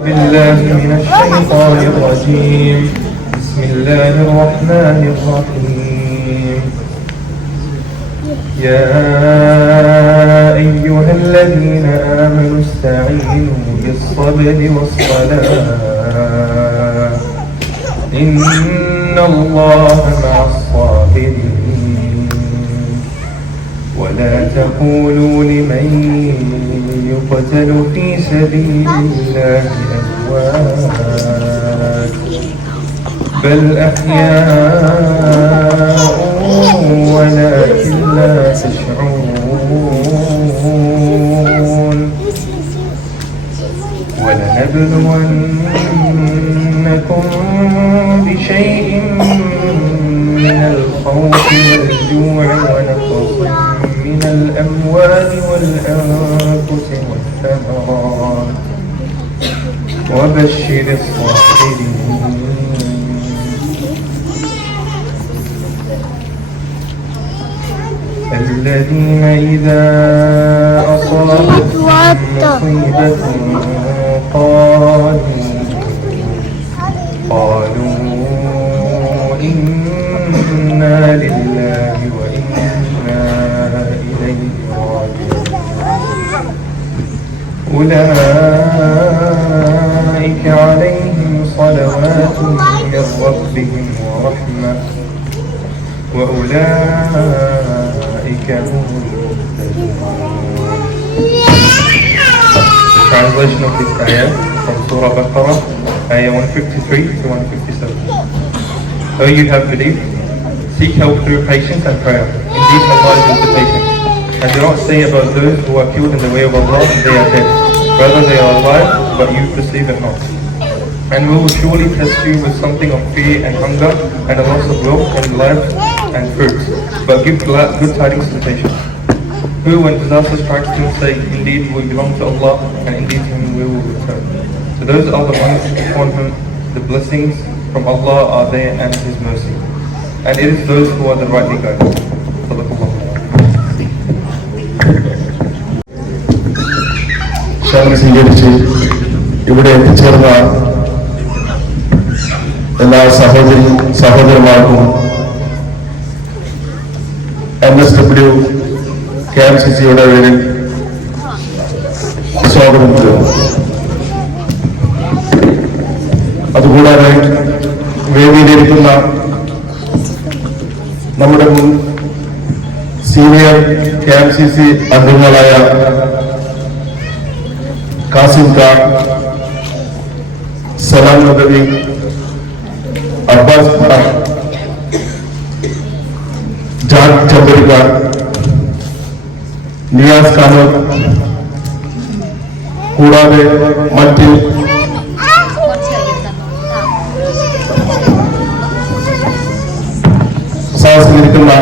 بالله من الشيطان الرجيم. بسم الله الرحمن الرحيم. يا أيها الذين آمنوا استعينوا بالصبر والصلاة إن الله مع الصابرين ولا تقولوا لمن يقتل في سبيل الله أموات بل أحياء ولكن لا تشعرون ولنبلونكم بشيء من الخوف والجوع ونقص من الأموال والأنفس والثمرات وبشر الصابرين. الذين إذا أصابتهم مصيبة قالوا إنا لله وإنا إليه راجعون أولئك عليهم صلوات من ربهم ورحمة وأولئك هم المهتدون. The translation of this ayah from Surah Baqarah, ayah 153 to 157. O you have believed, seek help through patience and prayer. Indeed, Allah is with the patient. And do not say about those who are killed in the way of Allah, they are dead. Rather, they are alive, but you perceive it not. And we will surely test you with something of fear and hunger, and a loss of wealth and life and fruits. But give good tidings to the patient. Who, when disaster strikes them, say, indeed we belong to Allah, and indeed to Him we will return. So those are the ones upon whom the blessings from Allah are there and His mercy. And it is those who are the rightly guided. ക്ഷണം സ്വീകരിച്ച് ഇവിടെ എത്തിച്ചേർന്ന എല്ലാ സഹോദരന്മാർക്കും MSW KMCCയുടെ പേരിൽ സ്വാഗതം ചെയ്യുന്നു. അതുകൂടാതെ വേദിയിലിരിക്കുന്ന നമ്മുടെ മുൻ സീനിയർ KMCC അംഗങ്ങളായ കാസിം ഖാൻ, സലാം നദവി, അബ്ബാസ് ഖാൻ, ജാൻ ചന്ദ്രിക, നിയാസ് ഖാനോ, കൂടാതെ മറ്റ് സഹകരിക്കുന്ന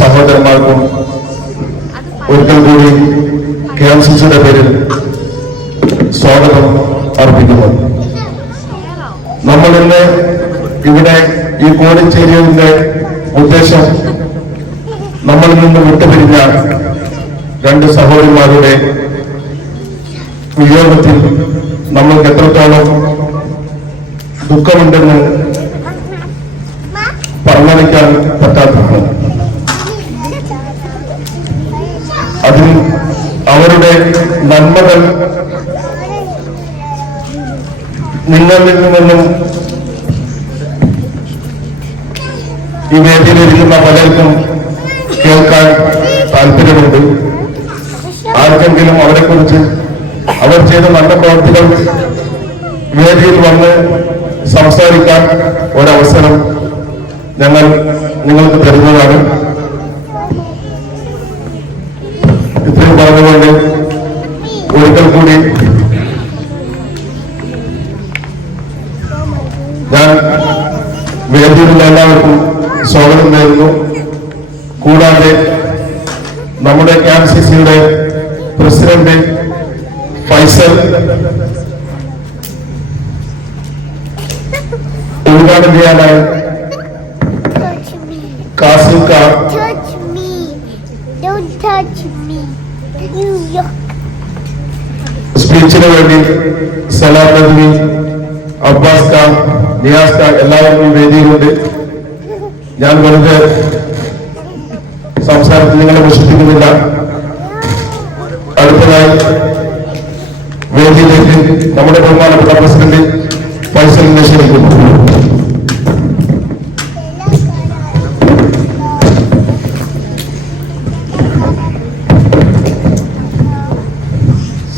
സഹോദരന്മാർക്കും ഒരിക്കൽ കൂടി KMCCയുടെ പേരിൽ സ്വാഗതം അർപ്പിക്കുന്നു. നമ്മളിന്ന് ഇവിടെ ഈ കൂടിച്ചേരിയതിന്റെ ഉദ്ദേശം നമ്മളിൽ നിന്ന് വിട്ടുപിരിഞ്ഞ രണ്ട് സഹോദരിമാരുടെ വിയോഗത്തിൽ നമ്മൾക്ക് എത്രത്തോളം ദുഃഖമുണ്ടെന്ന് പറഞ്ഞറിയിക്കാൻ പറ്റാത്തതാണ്. അതിൽ അവരുടെ നന്മകൾ നിങ്ങളിൽ നിന്നും ഈ വേദിയിലിരിക്കുന്ന പലർക്കും കേൾക്കാൻ താല്പര്യമുണ്ട്. ആർക്കെങ്കിലും അവരെക്കുറിച്ച് അവർ ചെയ്ത നല്ല പ്രവർത്തികൾ വേദിയിൽ വന്ന് സംസാരിക്കാൻ ഒരവസരം ഞങ്ങൾ നിങ്ങൾക്ക് തരുന്നതാണ്. ഇത്രയും പറഞ്ഞുകൊണ്ട് ഒരിക്കൽ കൂടി ഞാൻ വേദിയിലുള്ള എല്ലാവർക്കും സ്വാഗതം നേരുന്നു. കൂടാതെ നമ്മുടെ KMCCയുടെ പ്രസിഡന്റ് ഫൈസൽ, ഉദ്ഘാടനം ചെയ്യാനായി കാസിം ഖാൻ, സ്പീച്ചിന് വേണ്ടി സലാം നദ്വി, അബ്ബാസ് ഖാൻ, നിയാസ് ഖാൻ എല്ലാവരും വേദിയിലുണ്ട്. ഞാൻ വെറുതെ സംസാരത്തിൽ നിങ്ങളെ വിശ്വസിക്കുന്നില്ല. അടുത്തതായി വേദിയിലേക്ക് നമ്മുടെ ബഹുമാനപ്പെട്ട പ്രസിഡന്റ് ഫൈസലിനെ ക്ഷണിക്കുന്നു.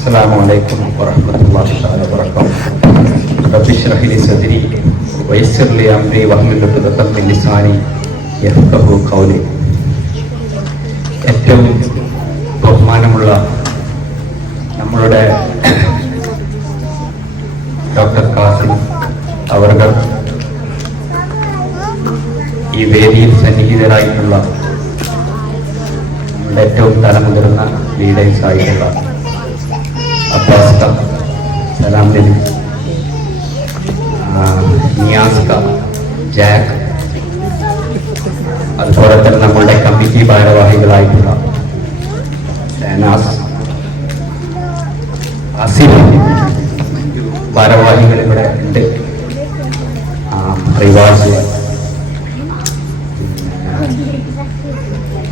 السلام عليكم ورحمة الله تعالى وبركاته. رب اشرح لي صدري ويسر لي أمري واحلل عقدة من لساني يفقهوا قولي. ഏറ്റവും ബഹുമാനമുള്ള നമ്മളുടെ ഡോക്ടർ കാസിം അവർകൾ, ഈ വേദിയിൽ സന്നിഹിതരായിട്ടുള്ള നമ്മുടെ ഏറ്റവും തലമുതിർന്ന ലീഡേഴ്സ് ആയിട്ടുള്ള അബ്ബാസ് ഖാൻ, സലാം നബി, നിയാസ് ഖാൻ, ജാക്ക്, അതുപോലെ തന്നെ നമ്മളുടെ കമ്മിറ്റി ഭാരവാഹികളായിട്ടുള്ള ഷഹനാസ്, ആസിഫ്, ഭാരവാഹികൾ ഇവിടെ ഉണ്ട്, റിവാസ്,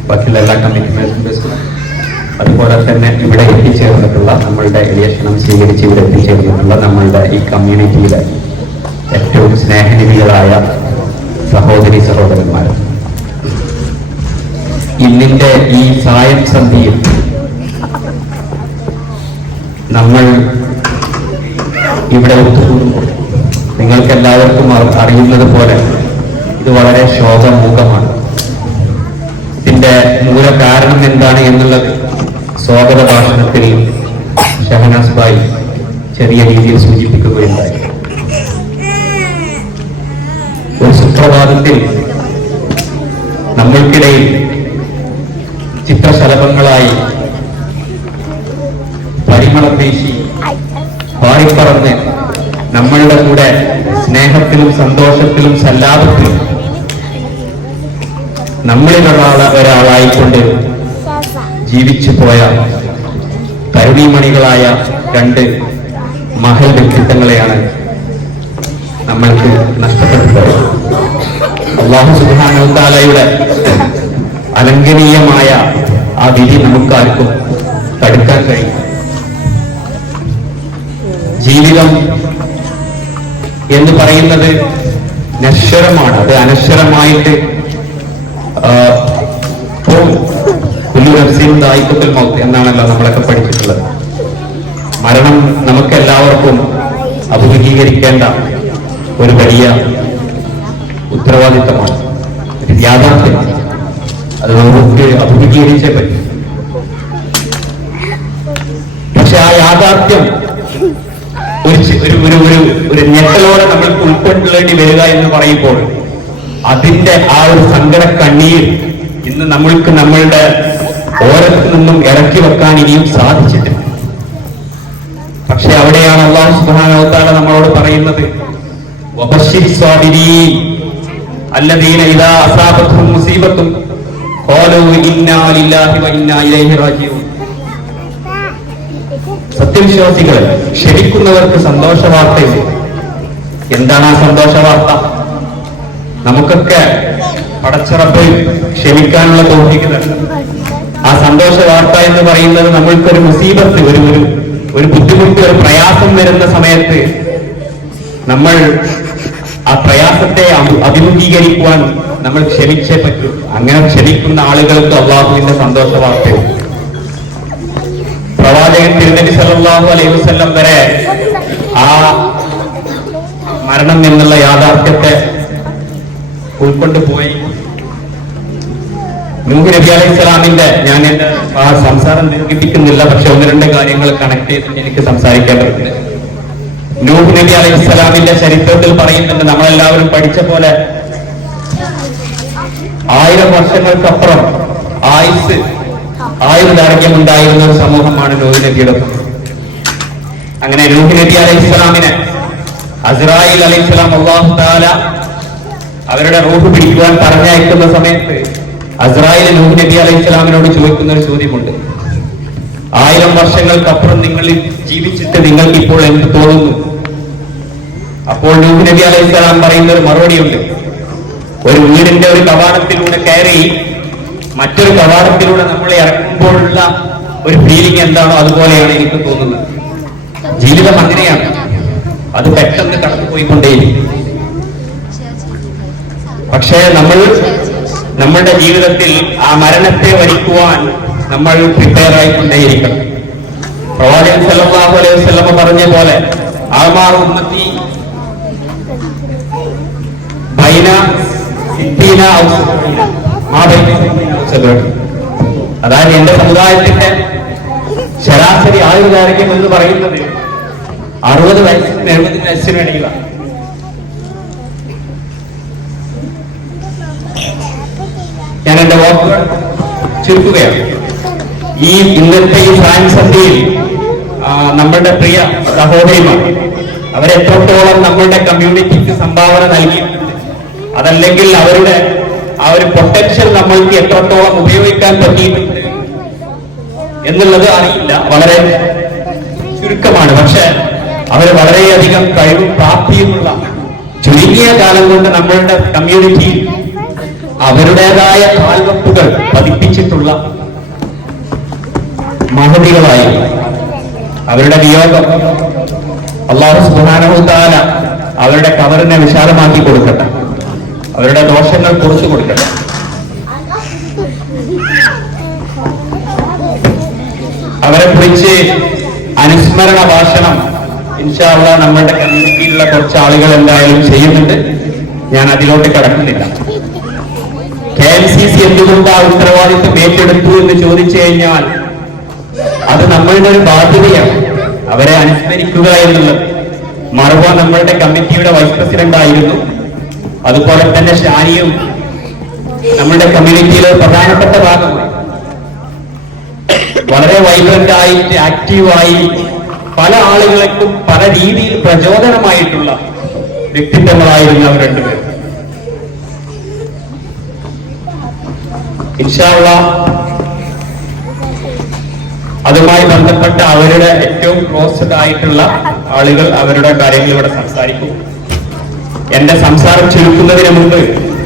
ബാക്കിയുള്ള എല്ലാ കമ്മിറ്റി മെമ്പേഴ്സും, അതുപോലെ തന്നെ ഇവിടെ എത്തിച്ചേർന്നിട്ടുള്ള നമ്മളുടെ എളിയ ക്ഷണം സ്വീകരിച്ച് ഇവിടെ എത്തിച്ചേർന്നിട്ടുള്ള നമ്മളുടെ ഈ കമ്മ്യൂണിറ്റിയിലെ ഏറ്റവും സ്നേഹനിധികളായ സഹോദരി സഹോദരന്മാർ, ഇന്നിന്റെ ഈ സായം സന്ധിയിൽ നമ്മൾ ഇവിടെ ഒത്തുകൂടുമ്പോൾ നിങ്ങൾക്ക് എല്ലാവർക്കും അറിയുന്നത് പോലെ ഇത് വളരെ ശോകമൂകമാണ്. ഇതിന്റെ മൂല കാരണം എന്താണ് എന്നുള്ളത് സ്വാഗത ഭാഷണത്തിൽ ഷഹനാസ് ഭായി ചെറിയ രീതിയിൽ സൂചിപ്പിക്കുകയുണ്ടായി. ഒരു സുപ്രഭാതത്തിൽ നമ്മൾക്കിടയിൽ ചിത്രശലഭങ്ങളായി പരിമളം വീശി പാറിപ്പറന്ന് നമ്മളുടെ കൂടെ സ്നേഹത്തിലും സന്തോഷത്തിലും സല്ലാപത്തിലും നമ്മളിൽ ഒരാളായിക്കൊണ്ട് ജീവിച്ചു പോയ തരുണീമണികളായ രണ്ട് മഹൽ വ്യക്തിത്വങ്ങളെയാണ് നമ്മൾക്ക് നഷ്ടപ്പെട്ടിട്ടുള്ളത്. അല്ലാഹു സുബ്ഹാനഹു വ തആലയുടെ അലംഘനീയമായ ആ വിധി നമുക്കാർക്കും തടുക്കാൻ കഴിയും. ജീവിതം എന്ന് പറയുന്നത് നശ്വരമാണ്, അത് അനശ്വരമായിട്ട് ദായിക്കത്തുൽ മൗത്ത് എന്നാണല്ലോ നമ്മളൊക്കെ പഠിച്ചിട്ടുള്ളത്. മരണം നമുക്കെല്ലാവർക്കും അഭിമുഖീകരിക്കേണ്ട ഒരു വലിയ ഉത്തരവാദിത്തമാണ്, ഒരു യാഥാർത്ഥ്യം. അത് നമുക്ക് അഭിമുഖീകരിച്ചേ പറ്റും. പക്ഷെ ആ യാഥാർത്ഥ്യം ഒരു ഞെട്ടലോടെ നമ്മൾക്ക് ഉൾക്കൊള്ളേണ്ടി വരിക എന്ന് പറയുമ്പോൾ അതിന്റെ ആ ഒരു സങ്കട കണ്ണീർ ഇന്ന് നമ്മൾക്ക് നമ്മളുടെ ഓരത്തിൽ നിന്നും ഇറക്കി വെക്കാൻ ഇനിയും സാധിച്ചിട്ടില്ല. പക്ഷെ അവിടെയാണ് അല്ലാഹു സുബ്ഹാനഹു വ തആല നമ്മളോട് പറയുന്നത്, വബശ്ശിരി സ്വാബിരീൻ അല്ലദീന ഇദാ അസാബത്തുഹും മുസീബത്തുൻ ഖാലൂ ഇന്നാ ലില്ലാഹി വ ഇന്നാ ഇലൈഹി റാജിഊൻ. സത്യവിശ്വാസികൾ ക്ഷമിക്കുന്നവർക്ക് സന്തോഷ വാർത്തയുണ്ട്. എന്താണ് ആ സന്തോഷ വാർത്ത? നമുക്കൊക്കെ പടച്ചറബ് ക്ഷമിക്കാനുള്ള തൗഫീഖ് തരണം. ആ സന്തോഷ വാർത്ത എന്ന് പറയുന്നത് നമ്മൾക്കൊരു മുസീബത്ത്, ഒരു ബുദ്ധിമുട്ട്, ഒരു പ്രയാസം വരുന്ന സമയത്ത് നമ്മൾ ആ പ്രയാസത്തെ അഭിമുഖീകരിക്കുവാൻ നമ്മൾ ക്ഷമിച്ചേ പറ്റൂ. അങ്ങനെ ക്ഷമിക്കുന്ന ആളുകൾക്ക് അള്ളാഹുവിന്റെ സന്തോഷ വാർത്തയുണ്ട്. പ്രവാചകൻ തിരുനബി സല്ലല്ലാഹു അലൈഹി വസല്ലം വരെ ആ മരണം എന്നുള്ള യാഥാർത്ഥ്യത്തെ ഉൾക്കൊണ്ട് പോയി. നൂഹ് നബി അലൈഹി സ്വലാമിന്റെ, ഞാൻ എന്റെ ആ സംസാരം ദീർഘിപ്പിക്കുന്നില്ല, പക്ഷെ ഒന്ന് രണ്ട് കാര്യങ്ങൾ കണക്ട് ചെയ്ത് എനിക്ക് സംസാരിക്കേണ്ടതുണ്ട്. നൂഹ് നബി അലൈഹി സ്വലാമിന്റെ ചരിത്രത്തിൽ പറയുന്നുണ്ട്, നമ്മളെല്ലാവരും പഠിച്ച പോലെ 1000 വർഷങ്ങൾക്കപ്പുറം ആയുർദൈർഘ്യം ഉണ്ടായിരുന്ന ഒരു സമൂഹമാണ് നൂഹ് നബിയുടെ. അങ്ങനെ നൂഹ് നബി അലൈഹി സ്വലാമിനെ അസ്രായീൽ അലൈഹി സ്വലാം അല്ലാഹു തആല അവരുടെ റൂഹ് പിടിക്കുവാൻ പറഞ്ഞയക്കുന്ന സമയത്ത് അസ്രായീൽ നൂഹ് നബി അലൈഹി സ്വലാമിനോട് ചോദിക്കുന്ന ഒരു ചോദ്യമുണ്ട്. 1000 വർഷങ്ങൾക്കപ്പുറം നിങ്ങൾ ജീവിച്ചിട്ട് നിങ്ങൾക്ക് ഇപ്പോൾ എന്ത് തോന്നുന്നു? അപ്പോൾ നൂഹ് നബി അലൈഹിസ്സലാം പറയുന്ന ഒരു മറുപടിയുണ്ട്. ഒരു വീടിന്റെ ഒരു കവാടത്തിലൂടെ കയറി മറ്റൊരു കവാടത്തിലൂടെ നമ്മൾ ഇറക്കുമ്പോഴുള്ള ഒരു ഫീലിംഗ് എന്താണോ അതുപോലെയാണ് എനിക്ക് തോന്നുന്നത്. ജീവിതം അങ്ങനെയാണ്, അത് പെട്ടെന്ന് കടന്നുപോയിക്കൊണ്ടേയിരിക്കും. പക്ഷേ നമ്മൾ നമ്മളുടെ ജീവിതത്തിൽ ആ മരണത്തെ വരിക്കുവാൻ നമ്മൾ പ്രിപ്പയർ ആയിക്കൊണ്ടേയിരിക്കണം. പ്രവാചകൻ സല്ലല്ലാഹു അലൈഹി വസല്ലം പറഞ്ഞ പോലെ ആമാർ ഉമ്മത്തി ബൈന സിദ്ദീന ഔ സബഈന മാ ബൈന സിദ്ദീന ഔ സബഈന. അതായത് എന്റെ സമുദായത്തിന്റെ ശരാശരി ആയുർദൈർഘ്യം എന്ന് പറയുന്നത് 60 വയസ്സിന് 70 വയസ്സിന് ഇടയിലാണ്. ഞാൻ എന്റെ വാക്കുകൾ ചുരുക്കുകയാണ്. ഈ ഇന്നത്തെ ഈ ഫ്രാൻസ് സന്ധ്യയിൽ നമ്മളുടെ പ്രിയ സഹോദരിമാർ അവരെത്രത്തോളം നമ്മളുടെ കമ്മ്യൂണിറ്റിക്ക് സംഭാവന നൽകിയിട്ടുണ്ട്, അതല്ലെങ്കിൽ അവരുടെ ആ ഒരു പൊട്ടൻഷ്യൽ നമ്മൾക്ക് എത്രത്തോളം ഉപയോഗിക്കാൻ പറ്റിയിട്ടുണ്ട് എന്നുള്ളത് അറിയില്ല, വളരെ ചുരുക്കമാണ്. പക്ഷെ അവർ വളരെയധികം കഴിവും പ്രാപ്തിയുമുള്ള ചുരുങ്ങിയ കാലം കൊണ്ട് നമ്മളുടെ കമ്മ്യൂണിറ്റിയിൽ അവരുടേതായ കാൽവെപ്പുകൾ പതിപ്പിച്ചിട്ടുള്ള മഹതികളായി. അവരുടെ വിയോഗം അല്ലാഹു സുബ്ഹാനഹു തആല അവരുടെ ഖബറിനെ വിശാലമാക്കി കൊടുക്കട്ടെ, അവരുടെ ദോഷങ്ങൾ കുറച്ചു കൊടുക്കട്ടെ. അവരെ കുറിച്ച് അനുസ്മരണ ഭാഷണം ഇൻഷാ അല്ലാഹ് നമ്മളുടെ കമ്മ്യൂണിറ്റിയിലുള്ള കുറച്ച് ആളുകൾ എന്തായാലും ചെയ്യുന്നുണ്ട്. ഞാൻ അതിലോട്ട് കടക്കുന്നില്ല. KMCC എന്തുകൊണ്ട് ആ ഉത്തരവാദിത്വം ഏറ്റെടുത്തു എന്ന് ചോദിച്ചു കഴിഞ്ഞാൽ അത് നമ്മളുടെ ഒരു ബാധ്യതയാണ്, അവരെ അനുസ്മരിക്കുക എന്നുള്ളത്. മറുപ നമ്മളുടെ കമ്മിറ്റിയുടെ വൈസ് പ്രസിഡന്റ് ആയിരുന്നു. അതുപോലെ തന്നെ ഷാനിയും നമ്മളുടെ കമ്മ്യൂണിറ്റിയിലെ പ്രധാനപ്പെട്ട ഭാഗമാണ്. വളരെ വൈബ്രന്റ് ആയിട്ട് ആക്റ്റീവായി പല ആളുകൾക്കും പല രീതിയിൽ പ്രചോദനമായിട്ടുള്ള വ്യക്തിത്വങ്ങളായിരുന്നു അവർ രണ്ടുപേരും. ഇൻഷാ അല്ലാഹ് അതുമായി ബന്ധപ്പെട്ട അവരുടെ ഏറ്റവും ക്ലോസ്ഡ് ആയിട്ടുള്ള ആളുകൾ അവരുടെ കാര്യങ്ങൾ ഇവിടെ സംസാരിക്കും. എന്റെ സംസാരം ചുരുക്കുന്നതിന് മുമ്പ്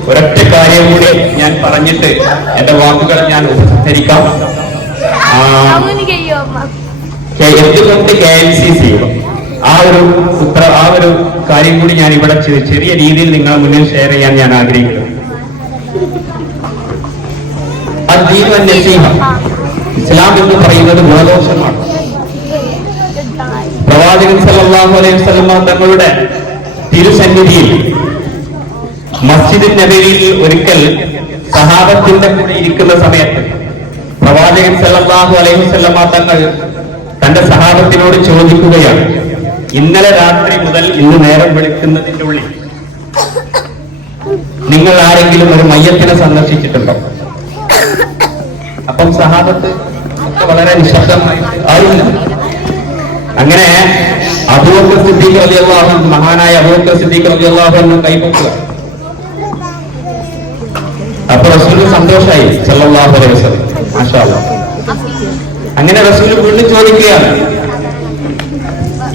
ഒരൊറ്റ കാര്യം കൂടി ഞാൻ പറഞ്ഞിട്ട് എന്റെ വാക്കുകൾ ഞാൻ ഉപസംഹരിക്കാം. എന്തുകൊണ്ട് KMCC ആ ഒരു കാര്യം കൂടി ഞാൻ ഇവിടെ ചെറിയ രീതിയിൽ നിങ്ങളുടെ മുന്നിൽ ഷെയർ ചെയ്യാൻ ഞാൻ ആഗ്രഹിക്കുന്നു. ഇസ്ലാം എന്ന് പറയുന്നത് ഗുണദോഷമാണ്. പ്രവാചകൻ സല്ലല്ലാഹു അലൈഹി വസല്ലം തങ്ങളുടെ തിരുസന്നിധിയിൽ മസ്ജിദ് നബവിയിൽ ഒരിക്കൽ സഹാബത്തിന്റെ കൂടെ ഇരിക്കുന്ന സമയത്ത് പ്രവാചകൻ സല്ലല്ലാഹു അലൈഹി വസല്ലം തങ്ങൾ തന്റെ സഹാബത്തിനോട് ചോദിക്കുകയാണ്, ഇന്നലെ രാത്രി മുതൽ ഇന്ന് നേരം വെളുക്കുന്നതിന്റെ ഉള്ളിൽ നിങ്ങൾ ആരെങ്കിലും ഒരു മയ്യത്തിനെ സന്ദർശിച്ചിട്ടുണ്ടോ? അപ്പം സഹാബത്ത് ഒക്കെ വളരെ നിശബ്ദമായിട്ട് ആയില്ല. അങ്ങനെ അബൂബക്കർ സിദ്ദീഖ് റളിയല്ലാഹു അൻഹു, മഹാനായ അബൂബക്കർ സിദ്ദീഖ് റളിയല്ലാഹു അൻഹു കൈപൊക്കുക. അപ്പൊ റസൂൽ സന്തോഷമായി സല്ലല്ലാഹു അലൈഹി വസല്ലം, മാഷാ അല്ലാഹ്. അങ്ങനെ റസൂൽ വീണ്ടും ചോദിക്കുകയാണ്,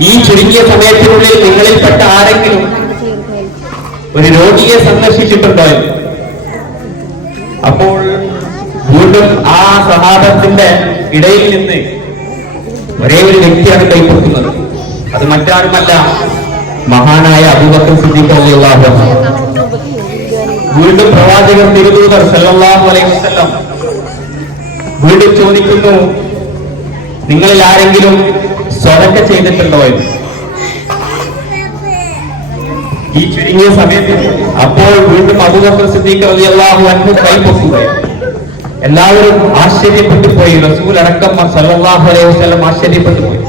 ഈ ചുരുങ്ങിയ സമയത്തിനുള്ളിൽ നിങ്ങളിൽപ്പെട്ട ആരെങ്കിലും ഒരു രോഗിയെ സന്ദർശിച്ചിട്ടുണ്ടോ എന്ന്? അപ്പോൾ വീണ്ടും ആ സഹാബത്തിന്റെ ഇടയിൽ നിന്ന് ഒരേ ഒരു വ്യക്തിയാണ് കൈപ്പൊക്കുന്നത്. അത് മറ്റാരുമല്ല, മഹാനായ അബൂബക്കർ സിദ്ദീഖ് റളിയല്ലാഹു അൻഹു. വീണ്ടും പ്രവാചകർ തിരുദൂതർ സല്ലല്ലാഹു അലൈഹി വസല്ലം വീണ്ടും ചോദിക്കുന്നു, നിങ്ങളിൽ ആരെങ്കിലും സ്വതക്ക ചെയ്തിട്ടുണ്ടോ എന്ന്? ഈ ചുരുങ്ങിയ സമയത്ത് അപ്പോൾ വീണ്ടും അബൂബക്കർ സിദ്ദീഖ് റളിയല്ലാഹു അൻഹു കൈപ്പൊക്കുകയാണ്. എല്ലാവരും ആശ്ചര്യപ്പെട്ടു പോയി. റസൂൽ അടക്കം സല്ലല്ലാഹു അലൈഹി വസല്ലം ആശ്ചര്യപ്പെട്ടു പോയി.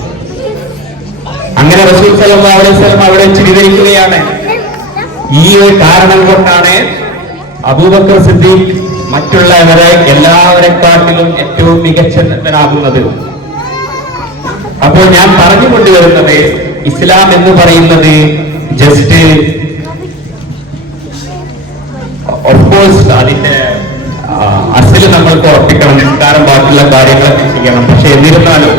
അങ്ങനെ റസൂൽ സല്ലല്ലാഹു അലൈഹി വസല്ലം അവിടെ വിവരിക്കുകയാണ്, ഈ ഒരു കാരണം കൊണ്ടാണ് അബൂബക്കർ സിദ്ദീഖ് മറ്റുള്ളവരെ എല്ലാവരെക്കാട്ടിലും ഏറ്റവും മികച്ചവനാകുന്നത്. അപ്പോൾ ഞാൻ പറഞ്ഞുകൊണ്ടുവരുന്നത്, ഇസ്ലാം എന്ന് പറയുന്നത് ജസ്റ്റ് ഓഫ്കോഴ്സ് അതിന്റെ അസല് നമ്മൾക്ക് ഉറപ്പിക്കണം, നിസ്കാരം ബാക്കിയുള്ള കാര്യങ്ങളൊക്കെ ചെയ്യണം. പക്ഷെ എന്നിരുന്നാലും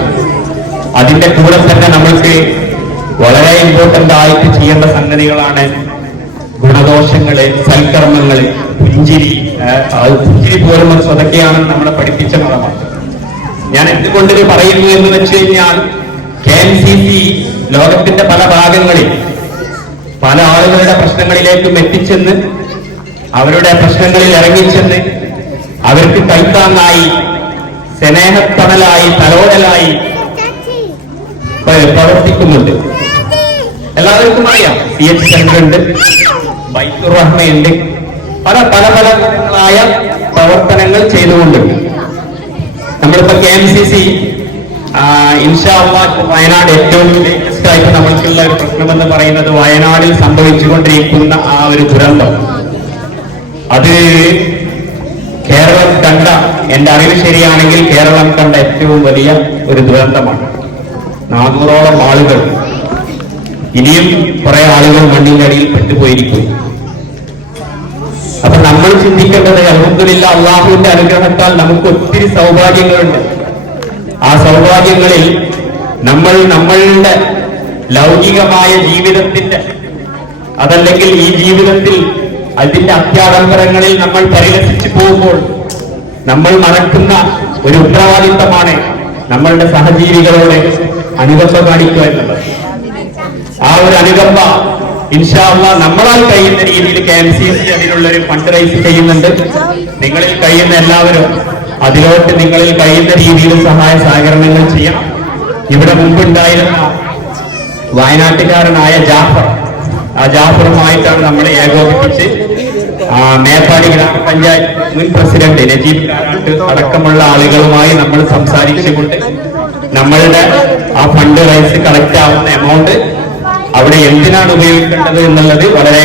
അതിന്റെ കൂടെ തന്നെ നമ്മൾക്ക് വളരെ ഇമ്പോർട്ടന്റ് ആയിട്ട് ചെയ്യേണ്ട സംഗതികളാണ് ഗുണദോഷങ്ങള്, സൽക്കർമ്മങ്ങള്, പുഞ്ചിരി. പുഞ്ചിരി പോലും സ്വതക്കെയാണെന്ന് നമ്മളെ പഠിപ്പിച്ച മതമാണ്. ഞാൻ എന്തുകൊണ്ടിത് പറയുന്നു എന്ന് വെച്ച് കഴിഞ്ഞാൽ KMCC ലോകത്തിന്റെ പല ഭാഗങ്ങളിൽ പല ആളുകളുടെ പ്രശ്നങ്ങളിലേക്കും എത്തിച്ചെന്ന്, അവരുടെ പ്രശ്നങ്ങളിൽ ഇറങ്ങിച്ചെന്ന്, അവർക്ക് കൈത്താങ്ങായി, സ്നേഹത്തണലായി, തലോടലായി പ്രവർത്തിക്കുന്നുണ്ട്. എല്ലാവർക്കും അറിയാം, CH സെന്റർ ഉണ്ട്, ബൈത്തുർ റഹ്മയുണ്ട്, പല പല പല വിധങ്ങളായ പ്രവർത്തനങ്ങൾ ചെയ്തുകൊണ്ടുണ്ട്. നമ്മളിപ്പോ KMCC ഇൻഷാ അല്ലാഹ് വയനാട് ഏറ്റവും ലേറ്റസ്റ്റ് ആയിട്ട് നമ്മൾക്കുള്ള ഒരു പ്രശ്നമെന്ന് പറയുന്നത് വയനാടിൽ സംഭവിച്ചുകൊണ്ടിരിക്കുന്ന ആ ഒരു ദുരന്തം. അത് കേരളം കണ്ട, എന്റെ അറിവ് ശരിയാണെങ്കിൽ കേരളം കണ്ട ഏറ്റവും വലിയ ഒരു ദുരന്തമാണ്. 400ഓളം ആളുകൾ, ഇനിയും കുറെ ആളുകൾ മണ്ണിന്റെ അടിയിൽ പെട്ടുപോയിരിക്കും. അപ്പൊ നമ്മൾ ചിന്തിക്കേണ്ടത്, അൽഹംദുലില്ലാഹ് അള്ളാഹുവിന്റെ അനുഗ്രഹത്താൽ നമുക്ക് ഒത്തിരി സൗഭാഗ്യങ്ങളുണ്ട്. ആ സൗഭാഗ്യങ്ങളിൽ നമ്മൾ നമ്മളുടെ ലൗകികമായ ജീവിതത്തിന്റെ, അതല്ലെങ്കിൽ ഈ ജീവിതത്തിൽ അതിന്റെ അത്യാഡംബരങ്ങളിൽ നമ്മൾ പരിലസിച്ചു പോകുമ്പോൾ നമ്മൾ മറക്കുന്ന ഒരു ഉത്തരവാദിത്തമാണ് നമ്മളുടെ സഹജീവികളോട് അനുകമ്പ കാണിക്കുക എന്നുള്ളത്. ആ ഒരു അനുകമ്പ ഇൻഷാ അല്ലാഹ് നമ്മളാൽ കഴിയുന്ന രീതിയിൽ KMCC അതിനുള്ള ഒരു ഫണ്ട് റൈസ് ചെയ്യുന്നുണ്ട്. നിങ്ങളിൽ കഴിയുന്ന എല്ലാവരും അതിലോട്ട് നിങ്ങളിൽ കഴിയുന്ന രീതിയിൽ സഹായ സഹകരണങ്ങൾ ചെയ്യണം. ഇവിടെ മുമ്പുണ്ടായിരുന്ന വയനാട്ടുകാരനായ ജാഫർ, ആ ജാഫറുമായിട്ടാണ് നമ്മൾ ഏകോപിപ്പിച്ച് മേപ്പാടി ഗ്രാമപഞ്ചായത്ത് മുൻ പ്രസിഡന്റ് നജീബ് കാരാട്ട് അടക്കമുള്ള ആളുകളുമായി നമ്മൾ സംസാരിച്ചുകൊണ്ട് നമ്മളുടെ ആ ഫണ്ട് റൈസ് കളക്ട് ആവുന്ന എമൗണ്ട് അവിടെ എന്തിനാണ് ഉപയോഗിക്കേണ്ടത് എന്നുള്ളത് വളരെ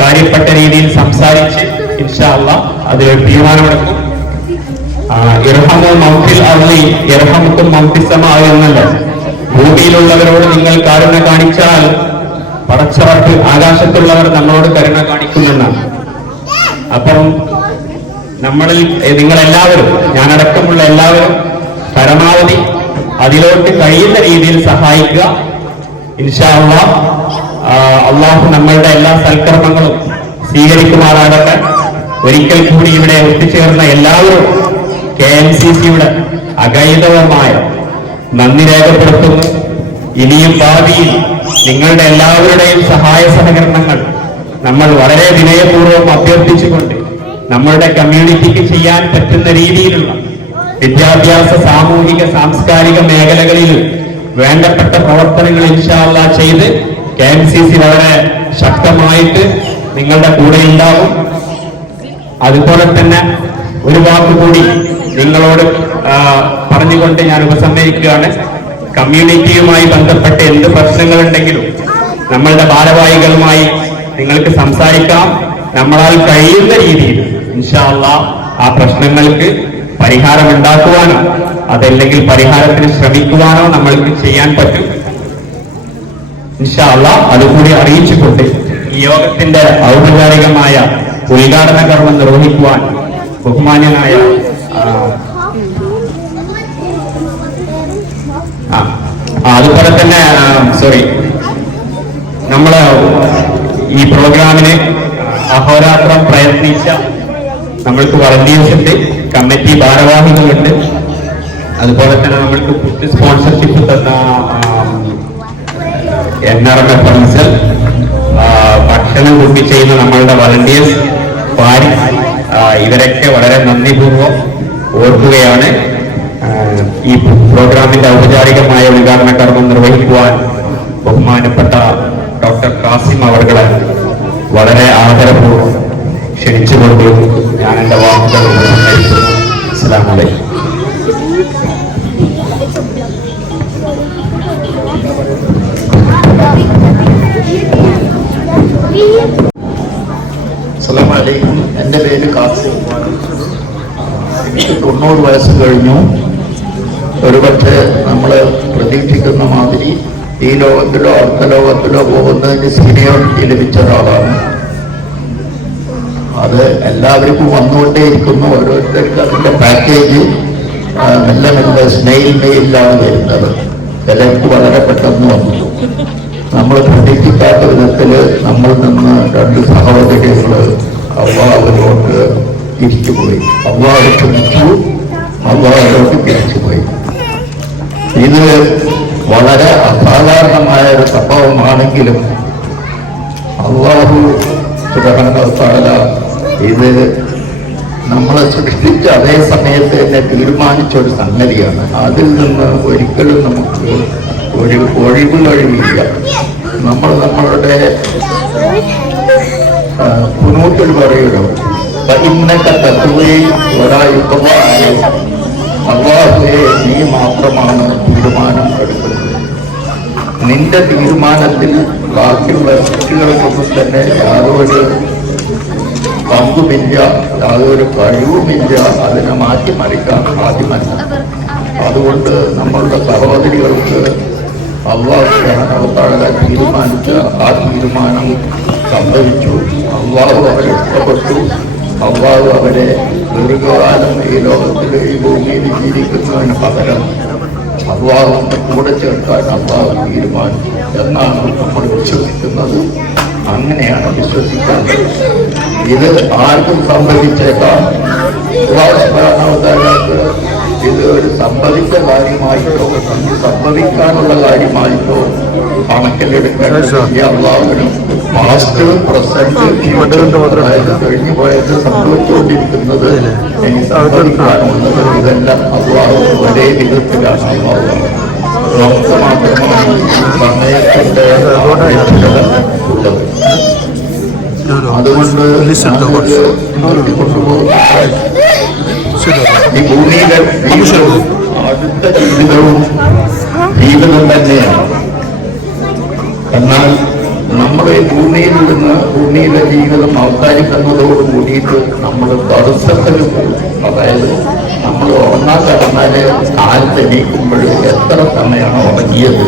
കാര്യപ്പെട്ട രീതിയിൽ സംസാരിച്ച് ഇൻഷാ അല്ലാഹ് അതിലൊരു തീരുമാനമെടുക്കും. ഇർഹമു മൗഫിൽ അർളി ഇർഹമുക്കും മൗഫിസ് സമാ എന്നല്ല, ഭൂമിയിലുള്ളവരോട് നിങ്ങൾ കരുണ കാണിച്ചാൽ പടച്ചവർക്ക് ആകാശത്തുള്ളവർ നമ്മളോട് കരുണ കാണിക്കുമെന്നാണ്. അപ്പം നമ്മളിൽ നിങ്ങളെല്ലാവരും, ഞാനടക്കമുള്ള എല്ലാവരും പരമാവധി അതിലോട്ട് കഴിയുന്ന രീതിയിൽ സഹായിക്കുക. ഇൻഷാ അല്ലാഹ് അള്ളാഹു നമ്മളുടെ എല്ലാ സൽക്കർമ്മങ്ങളും സ്വീകരിക്കുമാറാകട്ടെ. ഒരിക്കൽ കൂടി ഇവിടെ ഒത്തുചേർന്ന എല്ലാവരും KMCCയുടെ അഗൈതവമായ നന്ദി രേഖപ്പെടുത്തുന്നു. ഇനിയും ഭാവിയിൽ നിങ്ങളുടെ എല്ലാവരുടെയും സഹായ സഹകരണങ്ങൾ നമ്മൾ വളരെ വിനയപൂർവ്വം അഭ്യർത്ഥിച്ചുകൊണ്ട് നമ്മളുടെ കമ്മ്യൂണിറ്റിക്ക് ചെയ്യാൻ പറ്റുന്ന രീതിയിലുള്ള വിദ്യാഭ്യാസ, സാമൂഹിക, സാംസ്കാരിക മേഖലകളിൽ വേണ്ടപ്പെട്ട പ്രവർത്തനങ്ങൾ ഇൻഷാ അല്ലാഹ് ചെയ്ത് KMCC വളരെ ശക്തമായിട്ട് നിങ്ങളുടെ കൂടെ ഉണ്ടാവും. അതുപോലെ തന്നെ ഒരു വാക്കുകൂടി നിങ്ങളോട് പറഞ്ഞുകൊണ്ട് ഞാൻ ഉപസംഹരിക്കുകയാണ്. കമ്മ്യൂണിറ്റിയുമായി ബന്ധപ്പെട്ട് എന്ത് പ്രശ്നങ്ങളുണ്ടെങ്കിലും നമ്മളുടെ ഭാരവാഹികളുമായി നിങ്ങൾക്ക് സംസാരിക്കാം. നമ്മളാൽ കഴിയുന്ന രീതിയിൽ ഇൻഷാ അല്ലാഹ് ആ പ്രശ്നങ്ങൾക്ക് പരിഹാരം ഉണ്ടാക്കുവാനോ അതല്ലെങ്കിൽ പരിഹാരത്തിന് ശ്രമിക്കുവാനോ നമ്മൾക്ക് ചെയ്യാൻ പറ്റും. ഇൻഷാ അല്ലാഹ് അതുകൂടി അറിയിച്ചുകൊണ്ട് ഈ യോഗത്തിന്റെ ഔപചാരികമായ ഉദ്ഘാടന കർമ്മം നിർവഹിക്കുവാൻ ബഹുമാന്യനായ അതുപോലെ തന്നെ നമ്മള് ഈ പ്രോഗ്രാമിന് അഹോരാത്രം പ്രയത്നിച്ച നമ്മൾക്ക് വളണ്ടിയേഴ്സ് ഉണ്ട്, കമ്മിറ്റി ഭാരവാഹികളുണ്ട്. അതുപോലെ തന്നെ നമ്മൾക്ക് ഫുഡ് സ്പോൺസർഷിപ്പ് തന്ന NRMF ഫണ്ട്സ്, ഭക്ഷണം കുട്ടി ചെയ്യുന്ന നമ്മളുടെ വളണ്ടിയേഴ്സ്, ഇവരൊക്കെ വളരെ നന്ദിപൂർവ്വം ഓർക്കുകയാണ്. ഈ പ്രോഗ്രാമിന്റെ ഔപചാരികമായ ഉദ്ഘാടന കർമ്മം നിർവഹിക്കുവാൻ ബഹുമാനപ്പെട്ട ഡോക്ടർ കാസിം അവർകളെ വളരെ ആദരപൂർവ്വം ക്ഷണിച്ചുകൊണ്ട് ഞാൻ എന്റെ വാക്കുകൾ സമ്മതിക്കുന്നു. അസ്സലാമു അലൈക്കും. അസ്സലാമു അലൈക്കും. എൻ്റെ പേര് കാസിം. എനിക്ക് 90 വയസ്സ് കഴിഞ്ഞു. ഒരുപക്ഷെ നമ്മൾ പ്രതീക്ഷിക്കുന്ന മാതിരി ഈ ലോകത്തിലോ അടുത്ത ലോകത്തിലോ പോകുന്നതിന് സീനിയോറിറ്റി ലഭിച്ച ഒരാളാണ്. അത് എല്ലാവർക്കും വന്നുകൊണ്ടേയിരിക്കുന്നു. ഓരോരുത്തർക്ക് അതിൻ്റെ പാക്കേജ് മെല്ലെ മെല്ലെ സ്നെയിൽ മെയിലാണ് വരുന്നത്. ചിലർക്ക് വളരെ പെട്ടെന്ന് വന്നു. നമ്മൾ പ്രതീക്ഷിക്കാത്ത വിധത്തിൽ നമ്മൾ നിന്ന് രണ്ട് സഹോദരികൾ അവരോട്ട് തിരിച്ചുപോയി. അവരെ ക്ഷണിച്ചു, അവരോട്ട് തിരിച്ചുപോയി. ഇത് വളരെ അസാധാരണമായ ഒരു സംഭവമാണെങ്കിലും അല്ലാഹു സുബ്ഹാനഹു വ തആല ഇത് നമ്മളെ സൃഷ്ടിച്ച അതേ സമയത്ത് തന്നെ തീരുമാനിച്ച ഒരു സംഗതിയാണ്. അതിൽ നിന്ന് ഒരിക്കലും നമുക്ക് ഒരു ഒഴിവ് കഴിയില്ല. നമ്മൾ നമ്മളുടെ കുനൂത്തിൽ പറയുമല്ലോ, ഇന്നത്തെ തത്വയിൽ ഒരായുദ്ധമാണ് അല്ലാഹുവേ, നീ മാത്രമാണ് തീരുമാനം എടുക്കുന്നത്. നിന്റെ തീരുമാനത്തിൽ ബാക്കിയുള്ള സൃഷ്ടികൾക്കൊന്നും തന്നെ യാതൊരു പങ്കുമില്ല, യാതൊരു കഴിവുമില്ല അതിനെ മാറ്റിമറിക്കാൻ സാധ്യമല്ല. അതുകൊണ്ട് നമ്മളുടെ സഹോദരികൾക്ക് അല്ലാഹു സുബ്ഹാനഹു വ തആല തീരുമാനിച്ച ആ തീരുമാനം സംഭവിച്ചു. അല്ലാഹു അവരെ ഇഷ്ടപ്പെട്ടു. അല്ലാഹു അവരെ ദീർഘകാലം ഈ ലോകത്തിൽ ഈ ഭൂമിയിൽ ജീവിക്കുന്നതിന് പകരം അല്ലാഹുവിന്റെ കൂടെ ചേർക്കാൻ അല്ലാഹു തീരുമാനിച്ചു എന്നാണ് നമ്മൾ വിശ്വസിക്കുന്നത്. അങ്ങനെയാണ് വിശ്വസിക്കേണ്ടത്. ഇത് ആർക്കും സംഭവിച്ചേക്കാം. അല്ലാഹു സുബ്ഹാനഹു വ തആലക്ക് ഇത് ഒരു സംഭവിച്ച കാര്യമായിട്ടോ സംഭവിക്കാനുള്ള കാര്യമായിട്ടോ കണക്കിലെടുക്കേണ്ടത് അല്ലാഹുവിനും പാസ്റ്റ് പ്രസന്റ് അതായത് കഴിഞ്ഞു പോയത് സംഭവിച്ചുകൊണ്ടിരിക്കുന്നത് ഇനി സംഭവിക്കാനുള്ളത് ഇതെല്ലാം അല്ലാഹു ഒരേ വിധത്തിലാണ് അല്ലാഹു. നമുക്ക് മാത്രമാണ് സമയത്തിന്റെ ഉള്ളത്. അതുകൊണ്ട് ഈ ഭൂമിയിലെ അടുത്ത ജീവിതം തന്നെയാണ്. എന്നാൽ നമ്മുടെ ഭൂമിയിൽ നിന്ന് ഭൂമിയിലെ ജീവിതം അവസാനിക്കുന്നതോട് കൂടിയിട്ട് നമ്മൾ തടസ്സത്തിൽ പോകും. അതായത് നമ്മൾ ഉറങ്ങാൻ കിടന്നാല് കാലത്ത് എണീക്കുമ്പോൾ എത്ര സമയമാണ് ഉറങ്ങിയത്,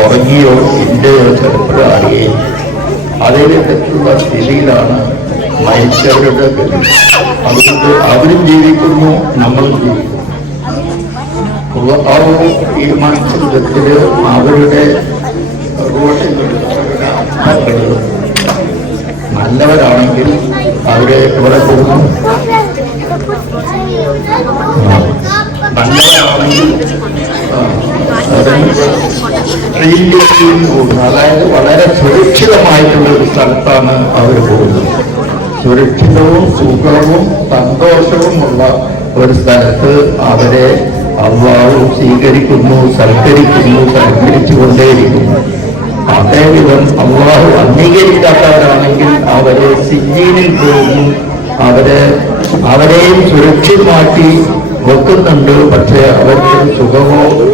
ഉറങ്ങിയോ ഇല്ലയോ ചിലപ്പോഴും അറിയുകയും അതേ തെറ്റുള്ള സ്ഥിതിയിലാണ് മരിച്ചവരുടെ ഗതി. അതുകൊണ്ട് അവരും ജീവിക്കുന്നു, നമ്മളും ജീവിക്കുന്നു. ആ ഒരു തീരുമാനിച്ച വിധത്തില് അവരുടെ നല്ലവരാണെങ്കിൽ അവരെ ഇവിടെ പോകുന്നു, നല്ലവരാണെങ്കിൽ അതായത് വളരെ സുരക്ഷിതമായിട്ടുള്ള ഒരു സ്ഥലത്താണ് അവർ പോകുന്നത്. സുരക്ഷിതവും സുഖവും സന്തോഷവുമുള്ള ഒരു സ്ഥലത്ത് അവരെ അല്ലാഹു സ്വീകരിക്കുന്നു, സൽക്കരിച്ചുകൊണ്ടേയിരിക്കുന്നു. അതേവിധം അല്ലാഹു അംഗീകരിക്കാത്തവരാണെങ്കിൽ അവരെ സിജ്ജീനിൽ പോകുന്നു, അവരെയും സുരക്ഷിതമാക്കി വെക്കുന്നുണ്ട്. പക്ഷേ അവർക്ക്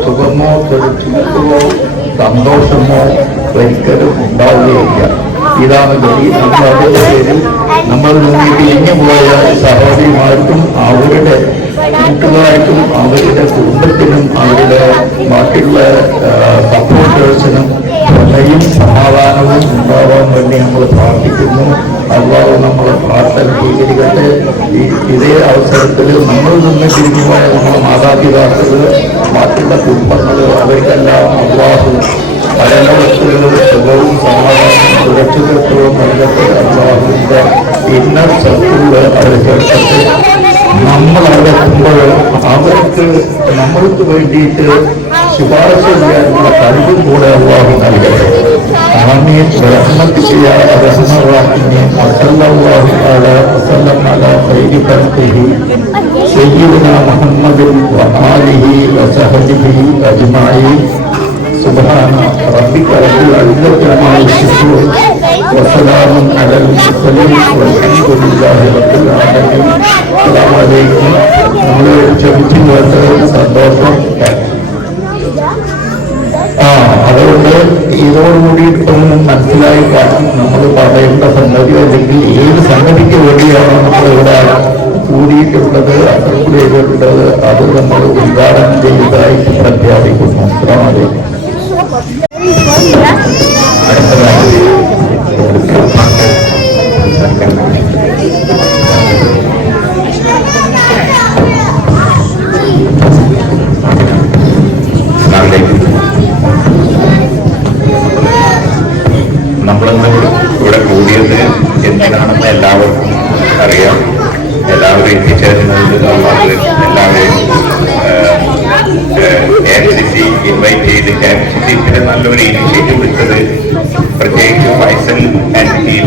സുഖമോ സുരക്ഷിതത്വമോ സന്തോഷമോ ഒരിക്കലും ഉണ്ടാവുകയില്ല. ഇതാണ് ഗതി. നമ്മൾ അതിന്റെ പേരിൽ നമ്മൾ നിന്ന് പിരിഞ്ഞു പോയ സഹോദരിമാർക്കും അവരുടെ കൂട്ടുകാർക്കും അവരുടെ കുടുംബത്തിനും അവരുടെ ബാക്കിയുള്ള സപ്പോർട്ടേഴ്സിനും ക്ഷമയും സമാധാനവും ഉണ്ടാവാൻ വേണ്ടി നമ്മൾ പ്രാർത്ഥിക്കുന്നു. അല്ലാഹു നമ്മളെ പ്രാർത്ഥന സ്വീകരിക്കട്ടെ. ഇതേ അവസരത്തിൽ നമ്മൾ നിന്ന് പിരിഞ്ഞുപോയ നമ്മുടെ മാതാപിതാക്കൾ, ബാക്കിയുള്ള കുടുംബങ്ങൾ, അവർക്കെല്ലാം അല്ലാഹു പരലോകത്തിലുള്ള സുഖവും സമാധാനവും സുരക്ഷിതത്വവും നൽകട്ടെ. അല്ലാഹുവിന്റെ ഇന്നർ സർക്കിളിൽ അവരെ ചേർക്കട്ടെ. നമ്മൾ അവിടെ എത്തുമ്പോൾ നമ്മൾക്ക് വേണ്ടിയിട്ട് ശുപാർശ ചെയ്യാനുള്ള കഴിവും കൂടെ അല്ലാഹു നൽകട്ടെ. ആമീൻ. റഹ്മത്തുക യാ അർഹമർ റഹീമീൻ. വസല്ലല്ലാഹു അലാ വസല്ലം അലാ ഖൈരി ഖൽഖിഹി സയ്യിദിനാ മുഹമ്മദിൻ വആലിഹി വസഹ്ബിഹി അജ്മഈൻ. സുബ്ഹാന റബ്ബിക റബ്ബിൽ ഇസ്സത്തി അമ്മാ യസിഫൂൻ വസലാമുൻ അലൽ മുർസലീൻ വൽഹംദുലില്ലാഹി റബ്ബിൽ ആലമീൻ. അസ്സലാമു അലൈക്കും. നമ്മൾ ക്ഷമിച്ചു പോയത് സന്തോഷം. അതുകൊണ്ട് ഇതോടുകൂടി ഇതൊന്നും മനസ്സിലായി കാണും നമ്മൾ പറയേണ്ട സംഗതി, അല്ലെങ്കിൽ ഏത് സംഗതിക്ക് വേണ്ടിയാണോ നമ്മളിവിടെ കൂടിയിട്ടുള്ളത്, അസംബ്ലി ചെയ്തിട്ടുള്ളത്, അത് നമ്മൾ ഉദ്ഘാടനം ചെയ്തതായിട്ട് പ്രഖ്യാപിക്കുന്നു. അസ്സലാമു അലൈക്കും. അടുത്തതായി ഇൻവൈറ്റ് ചെയ്ത് ഇത്ര നല്ലൊരു ഇനിഷ്യേറ്റീവ് എടുത്തത് പ്രത്യേകിച്ച് ഫൈസൽ ആൻഡ് ടീം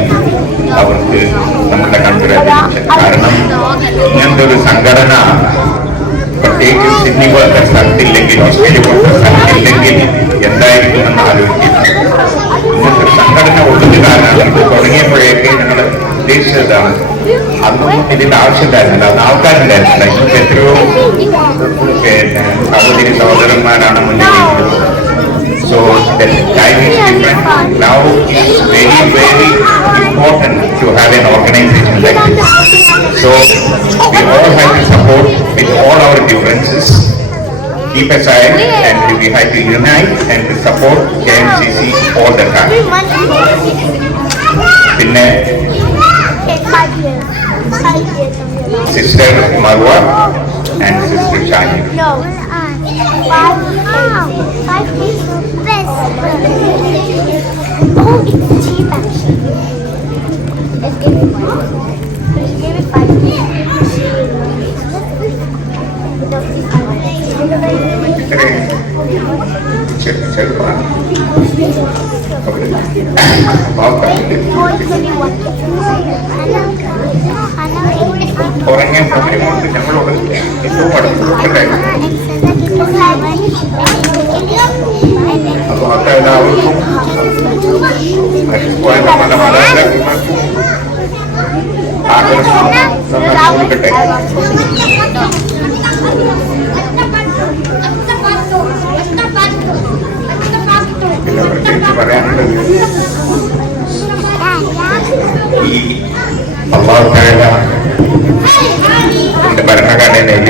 അവർക്ക് നമ്മുടെ കൺഗ്രാജുലേഷൻ. കാരണം ഇങ്ങനത്തെ ഒരു സംഘടന പ്രത്യേകിച്ച് സിഡ്നി പോലത്തെ സ്ഥലത്തില്ലെങ്കിൽ, ഓസ്ട്രേലിയ പോലത്തെ സ്ഥലത്തില്ലെങ്കിൽ എന്തായിരിക്കും എന്ന് ആലോചിക്കുന്നത്. ഇങ്ങനത്തെ ഒരു സംഘടന ഉള്ളത് കാരണമാണ് ഇത് തുടങ്ങിയപ്പോഴേക്ക് ഞങ്ങൾ ഉദ്ദേശിച്ചതാണ്. അന്നും ഇതിന്റെ ആവശ്യമില്ലായിരുന്നില്ല, അന്ന് ആൾക്കാരുണ്ടായിരുന്നില്ല. ഇന്നത്തെ എത്രയോ സഹോദരി സഹോദരന്മാരാണ് മുന്നിൽ. So the time is different. Now it's very, very important to have an organization like this. So we all have to support with all our differences, keep aside, and we have to unite and to support KMCC all the time. പിന്നെ Sister Marwa and Sister Shani. No. 5 is best. Oh, it's cheap actually. Let's give it 1. Let's give it 5. ചെറുപ്പാണ്. ഉറങ്ങിയ സമയമുണ്ട് ഞങ്ങളോട് ഏറ്റവും അടുത്തുണ്ടായിരുന്നു. അപ്പോൾ അതെല്ലാവർക്കും മരിച്ചുപോയ നമ്മുടെ മാതാപിതാക്കൾക്കും ആഗ്രഹം കൊടുക്കട്ടെ. പിന്നെ പ്രത്യേകിച്ച് പറയാനുള്ളത് ഈ അല്ലാഹു തആല ഭരണഘടനയിൽ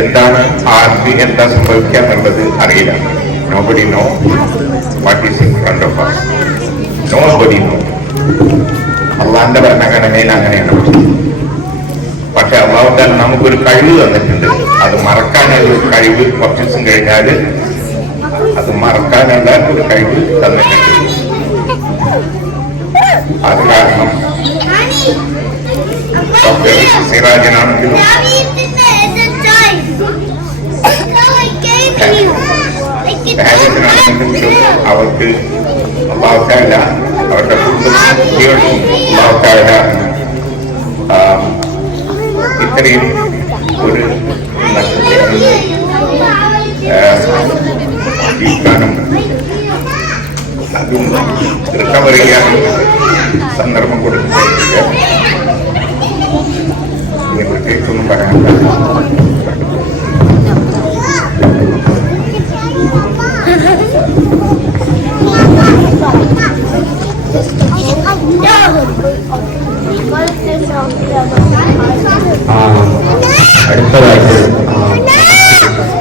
എന്താണ് ആർക്ക് എന്താ സംഭവിക്കാന്നുള്ളത് അറിയില്ല. Nobody know what is in front of us. Nobody know. അള്ളാന്റെ ഭരണഘടനയിൽ അങ്ങനെയാണ്. പക്ഷെ അള്ളാഹു തആല നമുക്കൊരു കഴിവ് തന്നിട്ടുണ്ട്. അത് മറക്കാനുള്ള ഒരു കഴിവ് കുറച്ച് ദിവസം കഴിഞ്ഞാൽ അത് മറക്കാനുള്ള ഒരു കഴിവ് തന്നിട്ടുണ്ട്. അത് കാരണം ഡോക്ടർ സിറാജിനാണെങ്കിലും ഹാരിസിനാണെങ്കിലും അവർക്ക് അല്ലാഹു തആല അവരുടെ കുടുംബത്തിനും അല്ലാഹു തആല ഇത്രയും ഒരു ജീവിക്കാനും അതും റിക്കവർ ചെയ്യാനും സന്ദർഭം കൊടുത്തിട്ടുണ്ട്. ഇനി പ്രത്യേകിച്ചൊന്നും പറയാനില്ല. അടുത്തതായിട്ട്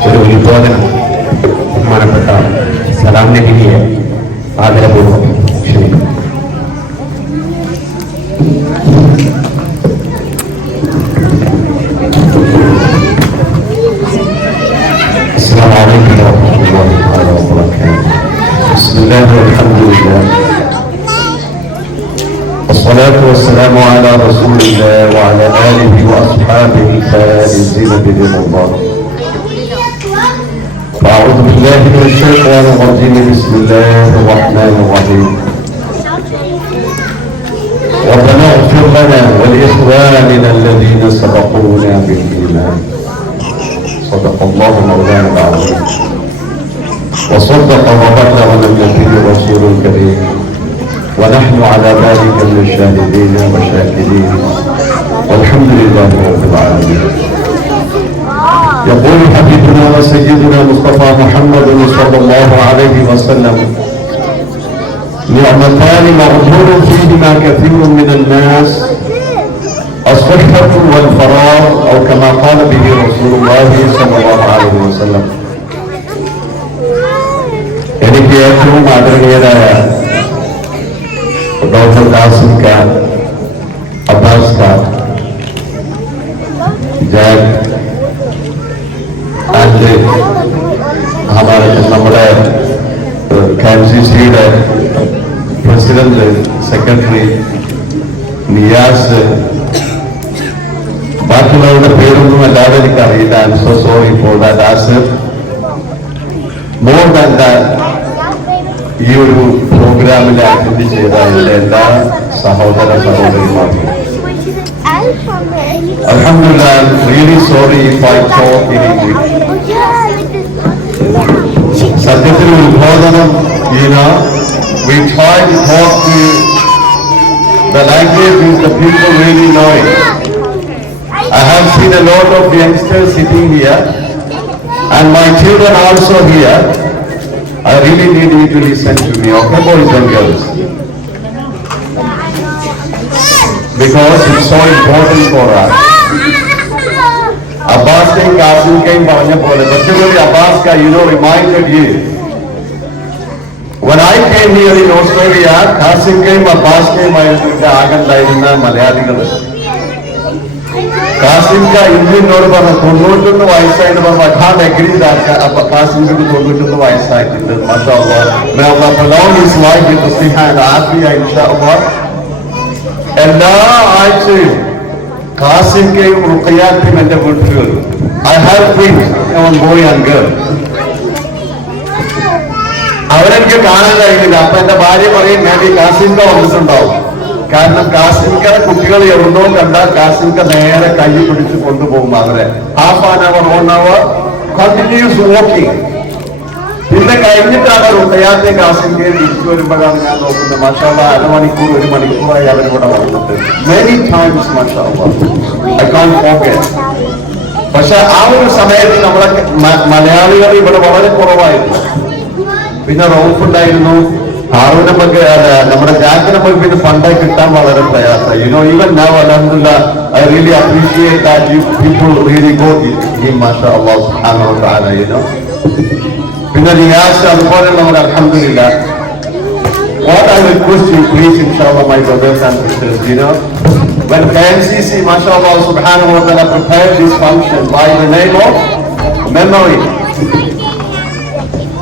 ഒരു ഉത്ബോധനം ബഹുമാനപ്പെട്ട സലാം നബിയെ ആദരപൂർവ്വം ക്ഷണിക്കുന്നു. السلام عليكم ورحمة الله تعالى وبركاته. بسم الله والحمد لله والصلاة والسلام على رسول الله وعلى آله وأصحابه الفائزين برضا الله. أعوذ بالله من الشيطان الرجيم. بسم الله الرحمن الرحيم. ربنا اغفر لنا ولإخواننا الذين سبقونا بالإيمان. صدق الله مولانا العظيم وصدق وبلغ النبي الرسول الكريم ونحن على ذلك من الشاهدين والشاكرين والحمد لله رب العالمين. يقول حبيبنا وسيدنا مصطفى محمد صلى الله عليه وسلم: نعمتان مغبون فيهما كثير من الناس، الصحة والفراغ، أو كما قال به رسول الله صلى الله عليه وسلم. എനിക്ക് ഏറ്റവും ആദരണീയരായ doctor Kasim Khan, Abbas Khan, Jack and നമ്മുടെ KMCCയുടെ പ്രസിഡന്റ്, സെക്രട്ടറി നിയാസ്, ബാക്കിയുള്ളവരുടെ പേരൊന്നും അല്ലാതെ എനിക്കറിയില്ല. I am so sorry for that. Asif more than that ഈ ഒരു പ്രോഗ്രാമിൽ അറ്റൻഡ് ചെയ്ത എൻ്റെ എല്ലാ സഹോദര സഹോദരിമാർക്കും Alhamdulillah, I'm really sorry if I talk in English. സത്യത്തിൽ ഉദ്ബോധനം, we try to talk to the language which the people really know it. I have seen a lot of youngsters sitting here and my children also here. I really need you to listen to me, okay, boys and girls? Because it's so important for us. Abbas and Qasim came particularly Abbas, reminded you. When I came here in Australia, Qasim came, Abbas came, I was in the Agan line in Malayaligal. Qasim ka Indian note for the eyesight, but I can't agree that Qasim could go to the eyesight. MashaAllah. May Allah prolong his life with the Siha and Afiya, inshaAllah. എല്ലാ ആഴ്ചയും കാസിംകയും റുഖിയാത്തും എന്റെ വീട്ടിൽ I have twins, boy and girl. അവരെനിക്ക് കാണാൻ കഴിയില്ല. അപ്പൊ എന്റെ ഭാര്യ പറയും ഞാൻ ഈ കാസിംക വന്നിട്ടുണ്ടാവും. കാരണം കാസിംകയുടെ കുട്ടികൾ എവിടുന്നോ കണ്ടാൽ കാസിംക നേരെ കൈ പിടിച്ച് കൊണ്ടുപോകും അവരെ. Half an hour 1 hour continuous walking. പിന്നെ കഴിഞ്ഞിട്ടാണ് റുഖിയാത്തെ കാസിംകയെ തിരിച്ചു വരുമ്പോഴാണ് ഞാൻ നോക്കുന്നത്. മാഷാഅല്ലാഹ് 1 മണിക്കൂറായി അവരിവിടെ വന്നിട്ട്. മെനി ടൈംസ് മാഷാഅല്ലാഹ് I can't forget. പക്ഷെ ആ ഒരു സമയത്ത് നമ്മളെ മലയാളികൾ ഇവിടെ വളരെ കുറവായിരുന്നു. പിന്നെ റൌഫ് ഉണ്ടായിരുന്നു, ഹാറൂനമ്മക്ക് നമ്മുടെ ജാക്കിനമ്മക്ക് പിന്നെ ഫണ്ടായി കിട്ടാൻ വളരെ പ്രയാസം. Even now, alhamdulillah, I really appreciate that you people really go him, mashallah, subhanahu wa ta'ala, പിന്നെ Riyas അതുപോലെയുള്ളവർ alhamdulillah. What I request you, please, inshallah, my brothers and sisters, when KMCC, mashallah, subhanahu wa ta'ala, prepared this function by the name of memory,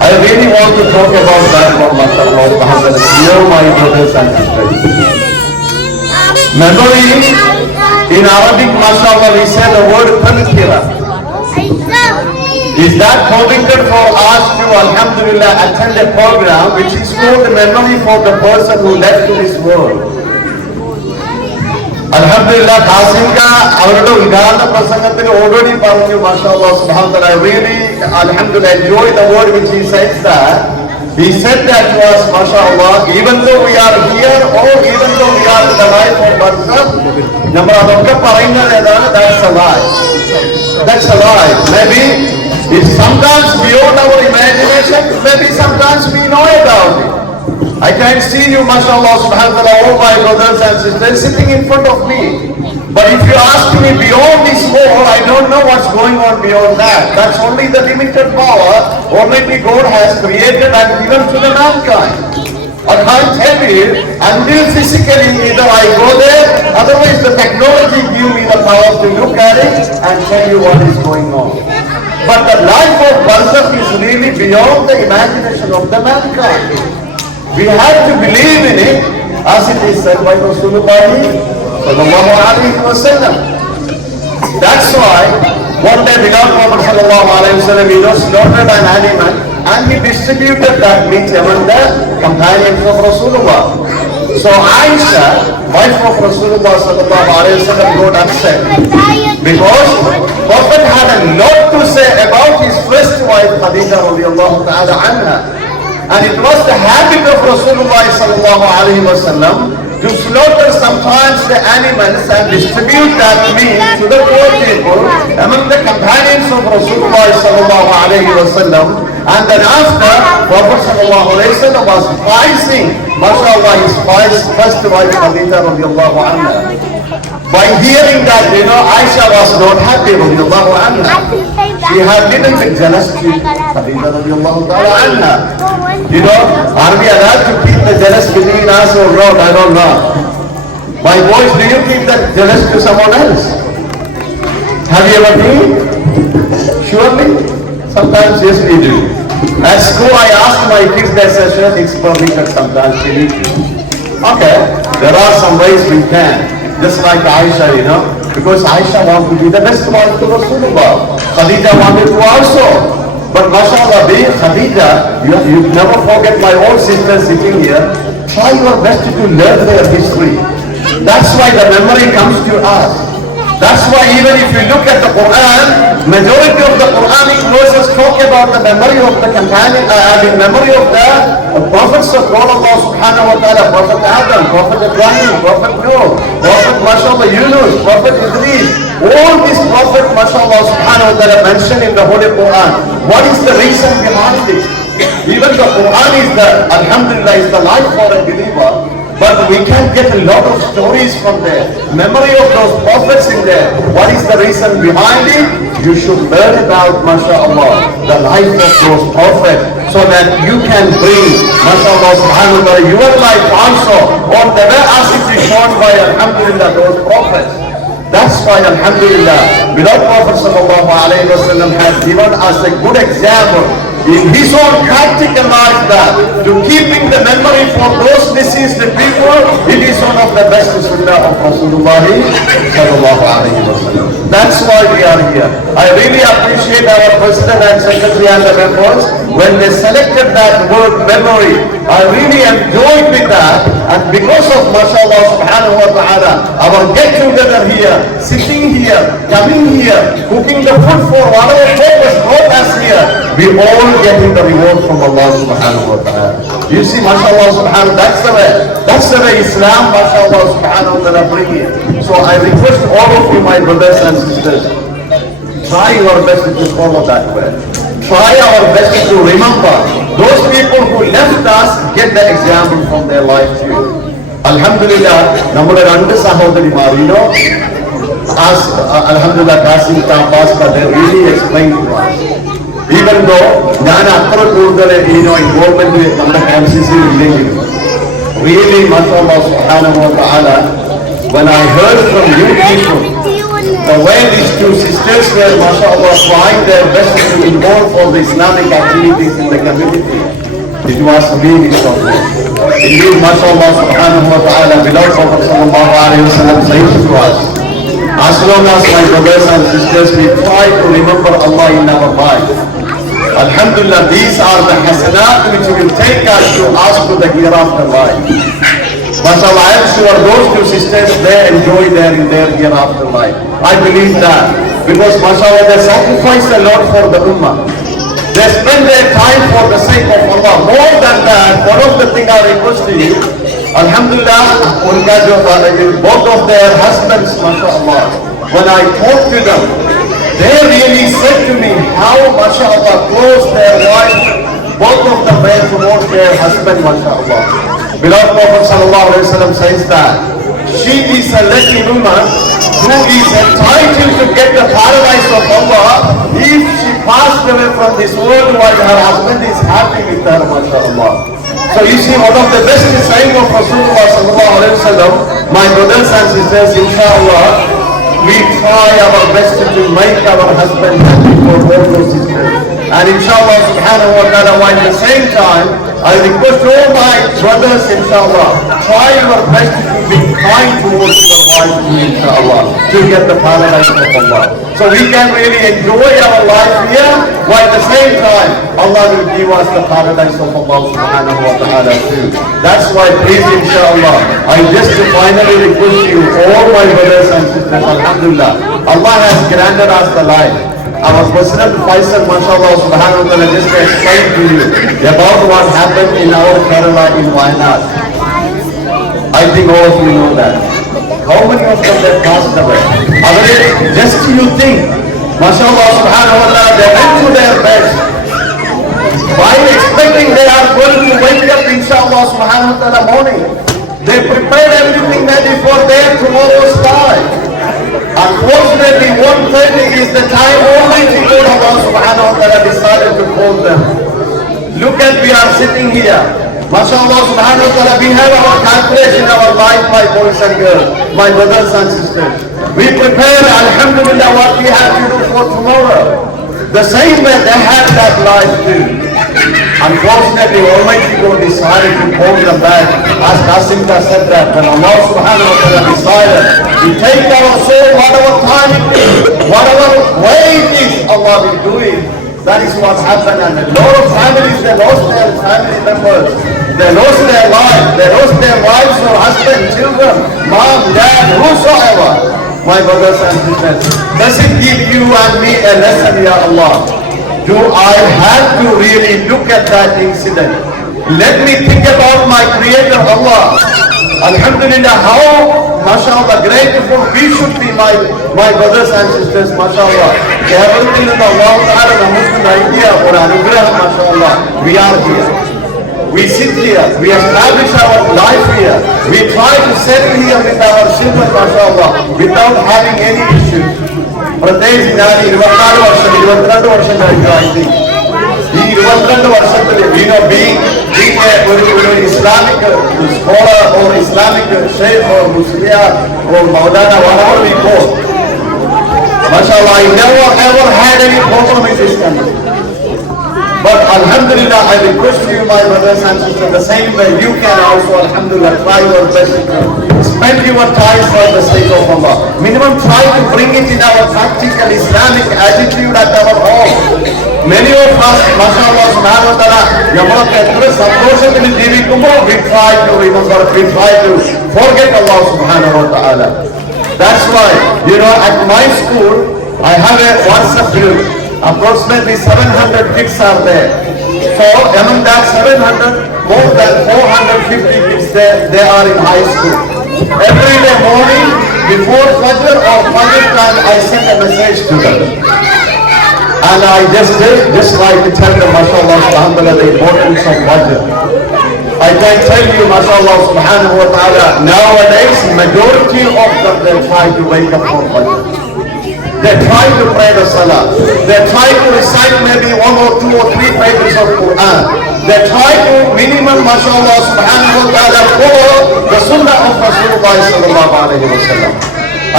I really want to talk about that one, mashallah, subhanahu wa ta'ala, my brothers and sisters. Memory, in Arabic, mashallah, we say the word tadhkira. Is that permitted for us to, alhamdulillah, attend a program which is called memory for the person who left this world? Alhamdulillah, Qasimka, അവരുടെ ഉദ്ഘാടന പ്രസംഗത്തിൽ already പറഞ്ഞു, mashallah, subhanahu wa ta'ala, I really, alhamdulillah, enjoy the word which he says that. He said that to us, mashallah, even though we are here or even though we are in the life of barzakh, നമ്മൾ അതൊക്കെ പറയുന്നത് ഏതാണ്? That's a lie. That's a lie. Maybe it's sometimes beyond our imagination, maybe sometimes we know about it. I can see you, mashallah, subhanahu wa ta'ala, all my brothers and sisters sitting in front of me. But if you ask me beyond this world, I don't know what's going on beyond that. That's only the limited power Almighty God has created and given to the mankind. I can't tell you until physically either I go there, otherwise the technology give me the power to look at it and tell you what is going on. But the life of barzakh is really beyond the imagination of the mankind. We have to believe in it as it is said by Rasulullah sallallahu alaihi wasallam. That's why one day beloved Prophet sallallahu alaihi wasallam, slaughtered an animal and he distributed that meat among the companions of Rasulullah. So Aisha, wife of Rasulullah sallallahu alaihi wasallam, got upset because Prophet had a lot to say about his first wife Khadija radiyallahu ta'ala anha. And it was the habit of Rasulullah sallallahu alaihi wasallam to slaughter sometimes the animals and distribute that meat to the poor people among the companions of Rasulullah sallallahu alaihi wasallam. And then after, Prophet sallallahu alaihi wasallam was pricing, mashallah, his first wife Khadija radiyallahu anha. By hearing that, Aisha was not happy radiyallahu anha. She had little bit jealousy, Khadija radiyallahu ta'ala anha. Are we allowed to keep the jealous between us or not? I don't know. My boys, do you keep that jealous to someone else? Have you ever been? Surely? Sometimes, yes, we do. At school, I asked my kids that session, it's permitted sometimes, we need to. Okay, there are some ways we can. Just like Aisha, because Aisha wanted to be the best wife to Rasulullah. Khadija wanted to also. But mashallah, being Khadija, you never forget my own sister sitting here. Try your best to learn their history. That's why the memory comes to us. That's why even if you look at the Quran, majority of the Quranic verses talk about the memory of the companion, memory of the prophets of God, Allah subhanahu wa ta'ala, Prophet Adam, Prophet Ibrahim, Prophet Noah, Prophet mashallah Yunus, Prophet Idris. All these prophets mashallah subhanahu wa ta'ala mentioned in the Holy Quran. What is the reason behind it? Even the Quran is the, alhamdulillah, is the life for a believer. But we can get a lot of stories from there. Memory of those prophets in there. What is the reason behind it? You should learn about, mashallah, the life of those prophets, so that you can bring, mashallah, subhanahu wa ta'ala, your life also on the way as it is shown by, alhamdulillah, those prophets. That's why, alhamdulillah, beloved Prophet sallallahu alayhi wa sallam has given us a good example in his own practical life that to keeping the memory for those deceased people, it is one of the best sunnah of Rasulullah sallallahu alayhi wa sallam. That's why we are here. I really appreciate our President and Secretary and the members when they selected that word memory. I really enjoyed with that, and because of mashallah subhanahu wa ta'ala, our get together here, sitting here, coming here, cooking the food for whatever purpose brought us here, we all getting the reward from Allah subhanahu wa ta'ala. You see, mashallah subhanahu, that's the way Islam, mashallah subhanahu wa ta'ala bring it. So I request all of you, my brothers and sisters, try your best to follow that way. Try our best to remember those people who left us, get the example from their life too. Alhamdulillah, നമ്മുടെ രണ്ട് സഹോദരിമാർ, you know, as alhamdulillah, Qasim Abbas, they really explained to us. Even though ഞാൻ അത്ര കൂടുതൽ involvement നമ്മുടെ MCC ഇല്ലെങ്കിലും, really, mashallah subhanahu wa ta'ala, when I heard from you people, the way these two sisters were, mashallah, trying their best to involve all the Islamic activities in the community, it was really so good. Indeed, mashallah subhanahu wa ta'ala, beloved Prophet sallallahu alayhi wa sallam says to us, as long as my brothers and sisters, we try to remember Allah in our life, alhamdulillah, these are the hasanat which will take us to ask to the hereafter life. Mashallah, I am sure those two sisters, they enjoy in their hereafter life. I believe that. Because mashallah, they sacrifice a lot for the ummah. They spend their time for the sake of Allah. More than that, one of the things I request to you, alhamdulillah, both of their husbands, mashallah, when I talked to them, they really said to me how, mashallah, close their wife, both of them were towards their husband, mashallah. Beloved Prophet sallallahu alayhi wa sallam says that she is a lucky woman who is entitled to get the paradise of Allah if she passed away from this world while her husband is happy with her, mashallah. So you see, one of the best saying of Rasulullah sallallahu alayhi wa sallam, my brothers and sisters, inshallah, we try our best to make our husband happy for all those sisters. And inshallah subhanahu wa ta'ala, while at the same time, I request all my brothers, inshallah, try your best to be kind towards your wife, inshallah, to get the paradise of Allah. So we can really enjoy our life here, while at the same time, Allah will give us the paradise of Allah subhanahu wa ta'ala too. That's why, please, inshallah, I just finally request you, all my brothers and sisters, alhamdulillah, Allah has granted us the life. Our President Faisal, mashallah subhanahu wa ta'ala, just explained to you about what happened in our Kerala in Wayanad. I think all of you know that. How many of them have passed away? Just you think, mashallah subhanahu wa ta'ala, they went to their beds while expecting they are going to wake up, inshallah subhanahu wa ta'ala, morning. They prepared everything ready for their tomorrow's life. Unfortunately, 1:30 is the time only before Allah subhanahu wa ta'ala decided to call them. Look at, we are sitting here. MashaAllah subhanahu wa ta'ala, we have our calculation, our life, my boys and girls, my brothers and sisters. We prepare, alhamdulillah, what we have to do for tomorrow. The same way they had that life too. Unfortunately, Almighty God decided to call them back. As Qasimta said that, when Allah subhanahu wa ta'ala decided to take our soul, whatever time it is, whatever way it is, Allah will do it. That is what happened, and a lot of families, they lost their family members. They lost their lives. They lost their wives or husband, children, mom, dad, whosoever. My brothers and sisters, does it give you and me a lesson, Ya Allah? Do I have to really look at that incident? Let me think about my Creator, Allah. Alhamdulillah, how, mashallah, grateful we should be, my brothers and sisters, mashallah. Everything in Allah Ta'ala, the Muslim idea for anugrah, mashallah, we are here. We sit here, we establish our life here, we try to settle here with our children, mashallah, without having any issues. പ്രത്യേകിച്ച് ഞാൻ 22 വർഷം കഴിഞ്ഞു. ഈ 22 വർഷത്തിൽ ഒരു Islamic scholar or Islamic sheikh or Musliya or Maulana, whatever we call, mashallah, I never ever had any problem in this country. But alhamdulillah, I request you, my brothers and sisters, the same way you can also, alhamdulillah, try your best to spend your time for the sake of Allah. Minimum try to bring it in our practical Islamic attitude at our home. Many of us, mashallah, subhanahu wa ta'ala, നമ്മളൊക്കെ എത്ര സന്തോഷത്തിൽ ജീവിക്കുമ്പോൾ we try to remember, we try to forget Allah subhanahu wa ta'ala. That's why, at my school, I have a WhatsApp group. Approximately 700 kids are there. So among that 700, more than 450 kids they are in high school. Every day morning before Fajr or Fajr time, I send a message to them. And I just like to tell them, mashallah, alhamdulillah, the importance of Fajr. I can tell you, mashallah, subhanahu wa ta'ala, nowadays majority of them, they try to wake up for Fajr. They try to pray the salah. They try to recite maybe 1 or 2 or 3 pages of Quran. They try to minimum, mashallah, subhanahu wa ta'ala, follow the sunnah of Rasulullah sallallahu alayhi wa sallam.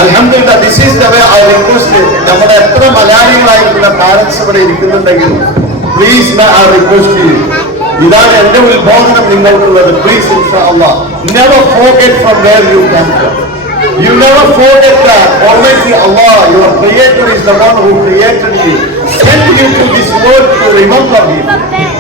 Alhamdulillah, this is the way I request it. നമ്മുടെ എത്ര മലയാളികളായിട്ടുള്ള parents ഇവിടെ ഇരിക്കുന്നുണ്ടെങ്കിലും please may I request you. ഇതാണ് എന്റെ ഉത്ബോധനം നിങ്ങൾക്കുള്ളത്. Please, inshallah, never forget from where you come from. You never forget that Almighty Allah, your Creator, is the one who created you, sent you to this world to remember Him.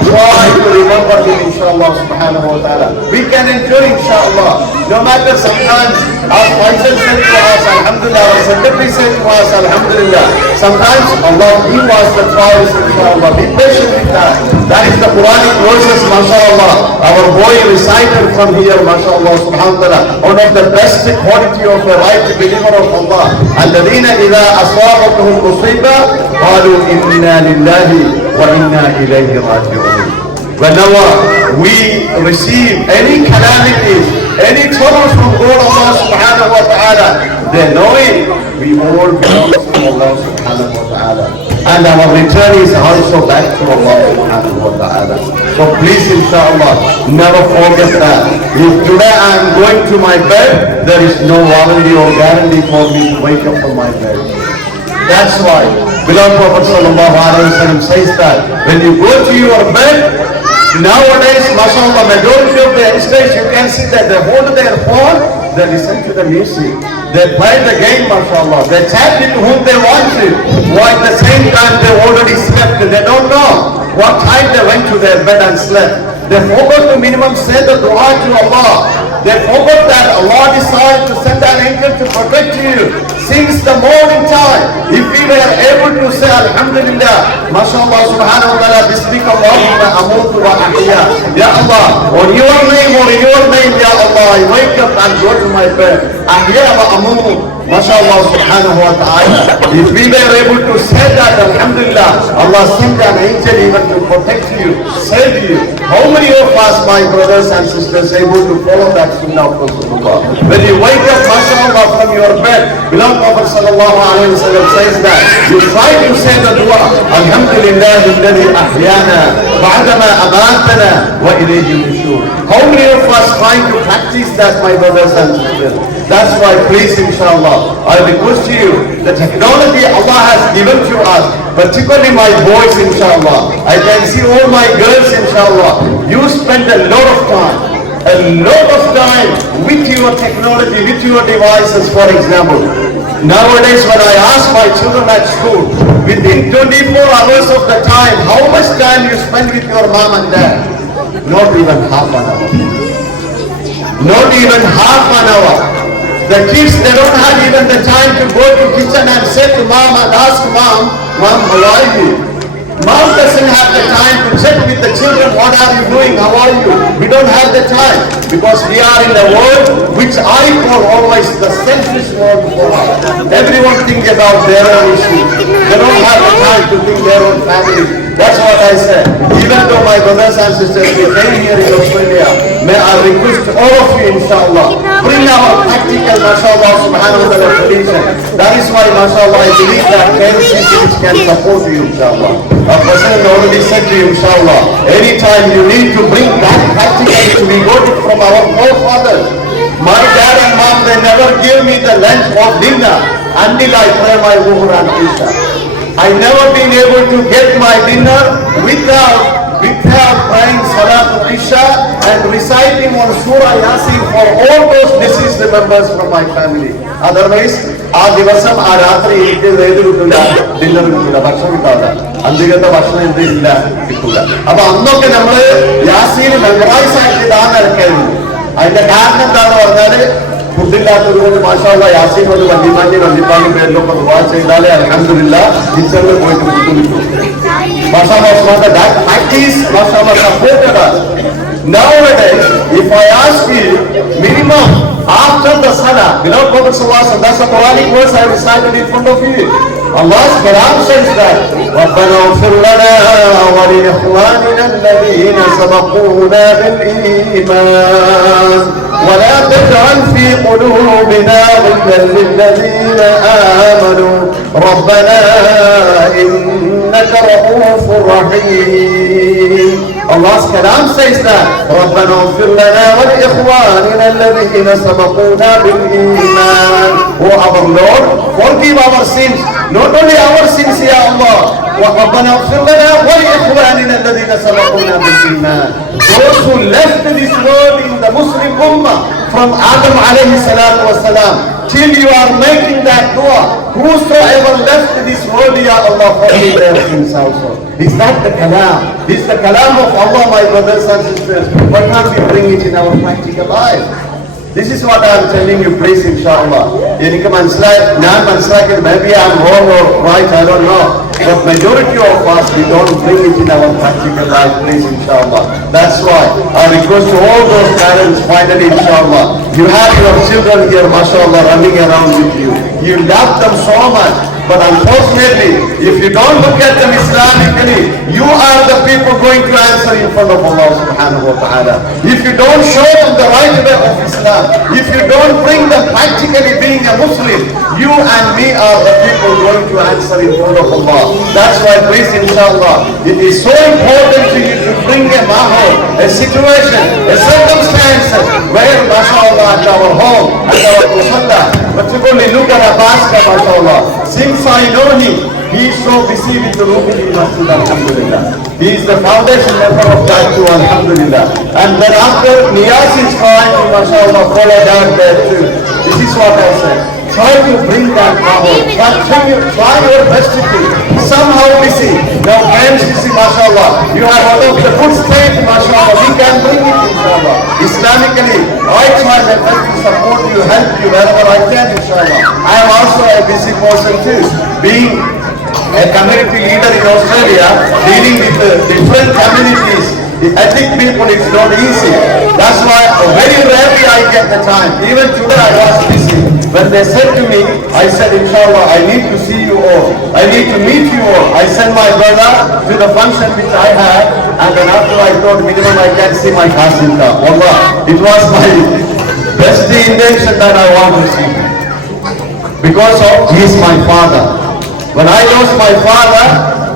Try to remember Him, inshallah, subhanahu wa ta'ala. We can enjoy, inshallah. No matter sometimes, as Faisal said to us, alhamdulillah, our secretary said to us, alhamdulillah, sometimes Allah give us the choice, inshallah. Be patient with that. That is the Quranic verses, mashallah. Our boy recited from here, mashallah, subhanahu wa ta'ala. One of the best quality of a right believer of Allah. الذين إذا أصابتهم مصيبة قالوا إنا لله وإنا إليه راجعون. Whenever we receive any calamities, any troubles from God, Allah subhanahu wa ta'ala, they know it. We all belong to Allah subhanahu wa ta'ala. And our return is also back to Allah subhanahu wa ta'ala. So please, inshallah, never forget that. If today I am going to my bed, there is no warranty or guarantee for me to wake up from my bed. That's why beloved Prophet sallallahu alaihi wasallam says that when you go to your bed, nowadays, mashallah, majority of the youngsters, you can see that they hold their phone, they listen to the music, they play the game, mashallah, they chat with whom they want to, while at the same time they already slept. They don't know what time they went to their bed and slept. They forgot to minimum say the dua to Allah. They forgot that Allah decided to send an angel to protect you since the morning time. If we were able to say alhamdulillah, mashallah, subhanahu wa ta'ala, bismika Allahumma amutu wa ahya, Ya Allah, on your name, Ya Allah, I wake up and go to my bed, ahya wa amutu, mashallah, subhanahu wa ta'ala. If we were able to say that, alhamdulillah, Allah sent an angel even to protect you, save you. How many of us, my brothers and sisters, able to follow that sunnah of Rasulullah? When you wake up, mashallah, from your bed, beloved Prophet sallallahu alayhi wa sallam says that you try to say the dua, alhamdulillah alladhi ahyana ba'dama amatana wa ilayhi nushur. How many of us trying to practice that, my brothers and sisters? That's why, please, inshallah, I request you, the technology Allah has given to us, particularly my boys, inshallah. I can see all my girls, inshallah. You spend a lot of time with your technology, with your devices, for example. Nowadays, when I ask my children at school, within 24 hours of the time, how much time you spend with your mom and dad? Not even half an hour. Not even half an hour. The kids, they don't have even the time to go to kitchen and say to mom and ask mom, "Mom, how are you?" Mom doesn't have the time to check with the children, "What are you doing? How are you?" We don't have the time because we are in a world which I call always the selfish world for us. Everyone think about their own issues. They don't have the time to think their own family. That's what I said. Even though my brothers and sisters, we came here in Australia, may I request all of you, inshallah, bring our practical, mashallah, subhanahu wa ta'ala, tradition. That is why, mashallah, I believe that KLCC which can support you, inshallah. Our President already said to you, inshallah, anytime you need to bring that practically, we got it from our forefathers. My dad and mom, they never give me the lunch or dinner until I pray my Dhuhr and Isha. I never been able to get my dinner without praying Salatul Isha and reciting on Surah Yasin for all those deceased members from my family. Otherwise, ആ ദിവസം ആ രാത്രി എനിക്ക് ഏത് കിട്ടില്ല, dinner കിട്ടില്ല, ഭക്ഷണം കിട്ടാതെ അന്തികത്തെ ഭക്ഷണം എന്ത് ഇല്ല, കിട്ടൂല. അപ്പൊ അന്നൊക്കെ നമ്മള് യാസീന് മെമ്മറൈസ് ആയിട്ട് ഇതാണ് ഇറക്കായിരുന്നു. അതിന്റെ കാരണം എന്താന്ന് പറഞ്ഞാല് ഫുഡില്ലാത്തത് കൊണ്ട് മാഷാഅല്ലാഹ് യാസീൻ കൊണ്ട് വല്യപ്പാന്റെ പേരിലൊക്കെ ദുആ ചെയ്താലേ അൽഹംദുലില്ലാഹ് കിച്ചണിൽ പോയിട്ട് ഫുഡ് കിട്ടും. മാഷാഅല്ലാഹ് that practice മാഷാഅല്ലാഹ് supported us. Nowadays, if I ask you, minimum after the salah, beloved Prophet sallallahu alaihi wasallam, that's the Quranic verse I recited in front of you. Allah's Quran says that رَبَّنَا اغْفِرْ لَنَا وَلِإِخْوَانِنَا الَّذِينَ سَبَقُونَا بِالْإِيمَانِ وَلَا تَجْعَلْ فِي قُلُوبِنَا غِلًّا لِلَّذِينَ آمَنُوا رَبَّنَا إِنَّكَ رَءُوفٌ رَحِيمٌ. Allah's Quran says that رَبَّنَا اغْفِرْ لَنَا وَلِإِخْوَانِنَا الَّذِينَ سَبَقُونَا بِالْإِيمَانِ. Oh our Lord, forgive our sins. Not only our sins, Ya Allah. رَبَّنَا اغْفِرْ لَنَا وَلِإِخْوَانِنَا الَّذِينَ سَبَقُونَا بِالْإِيمَانِ. Those who left this world in the Muslim Ummah from Adam alayhi salatu wasalam till you are making that dua, whosoever left this world, Ya Allah, forgive their sins also. Is that the kalam? Is the kalam of Allah, my brothers and sisters? Why can't we bring it in our practical life? This is what I am telling you, please, inshallah. എനിക്ക് മനസ്സിലാക്കി, maybe I am wrong or right, I don't know. But majority of us, we don't bring it in our practical life, please, inshallah. That's why I request to all those parents, finally, inshallah, you have your children here, mashallah, running around with you. You love them so much. But unfortunately, if you don't look at them Islamically, you are the people going to answer in front of Allah subhanahu wa ta'ala. If you don't show them the right way of Islam, if you don't bring them practically being a Muslim, you and me are the people going to answer in front of Allah. That's why, please, inshallah, it is so important to you to bring a mahal, a situation, a circumstance where, mashallah, at our home, at our musalla, particularly look at Abbasca, mashallah. Since I know him, he is so busy with the Ruhi Masjid, alhamdulillah. He is the foundation member of that too, alhamdulillah. And then after Niyaz is trying to, mashallah, follow that there too. This is what I said. Try to bring that power. Try your best to do. Somehow busy. Now friends, you see, mashallah, you have out of the good state, mashallah, we can bring it, inshallah. Islamically, I try my best to support you, help you wherever I can, inshallah. I am also a busy person too. Being a community leader in Australia, dealing with different communities, the ethnic people, it's not easy. That's why very rarely I get the time. Even today I was busy. When they said to me, I said, inshallah, I need to see you all. I need to meet you all. I sent my brother to the function which I had, and then after I thought minimum I can see my cousin. Wallah, it was my best intention that I want to see him. Because he is my father. When I lost my father,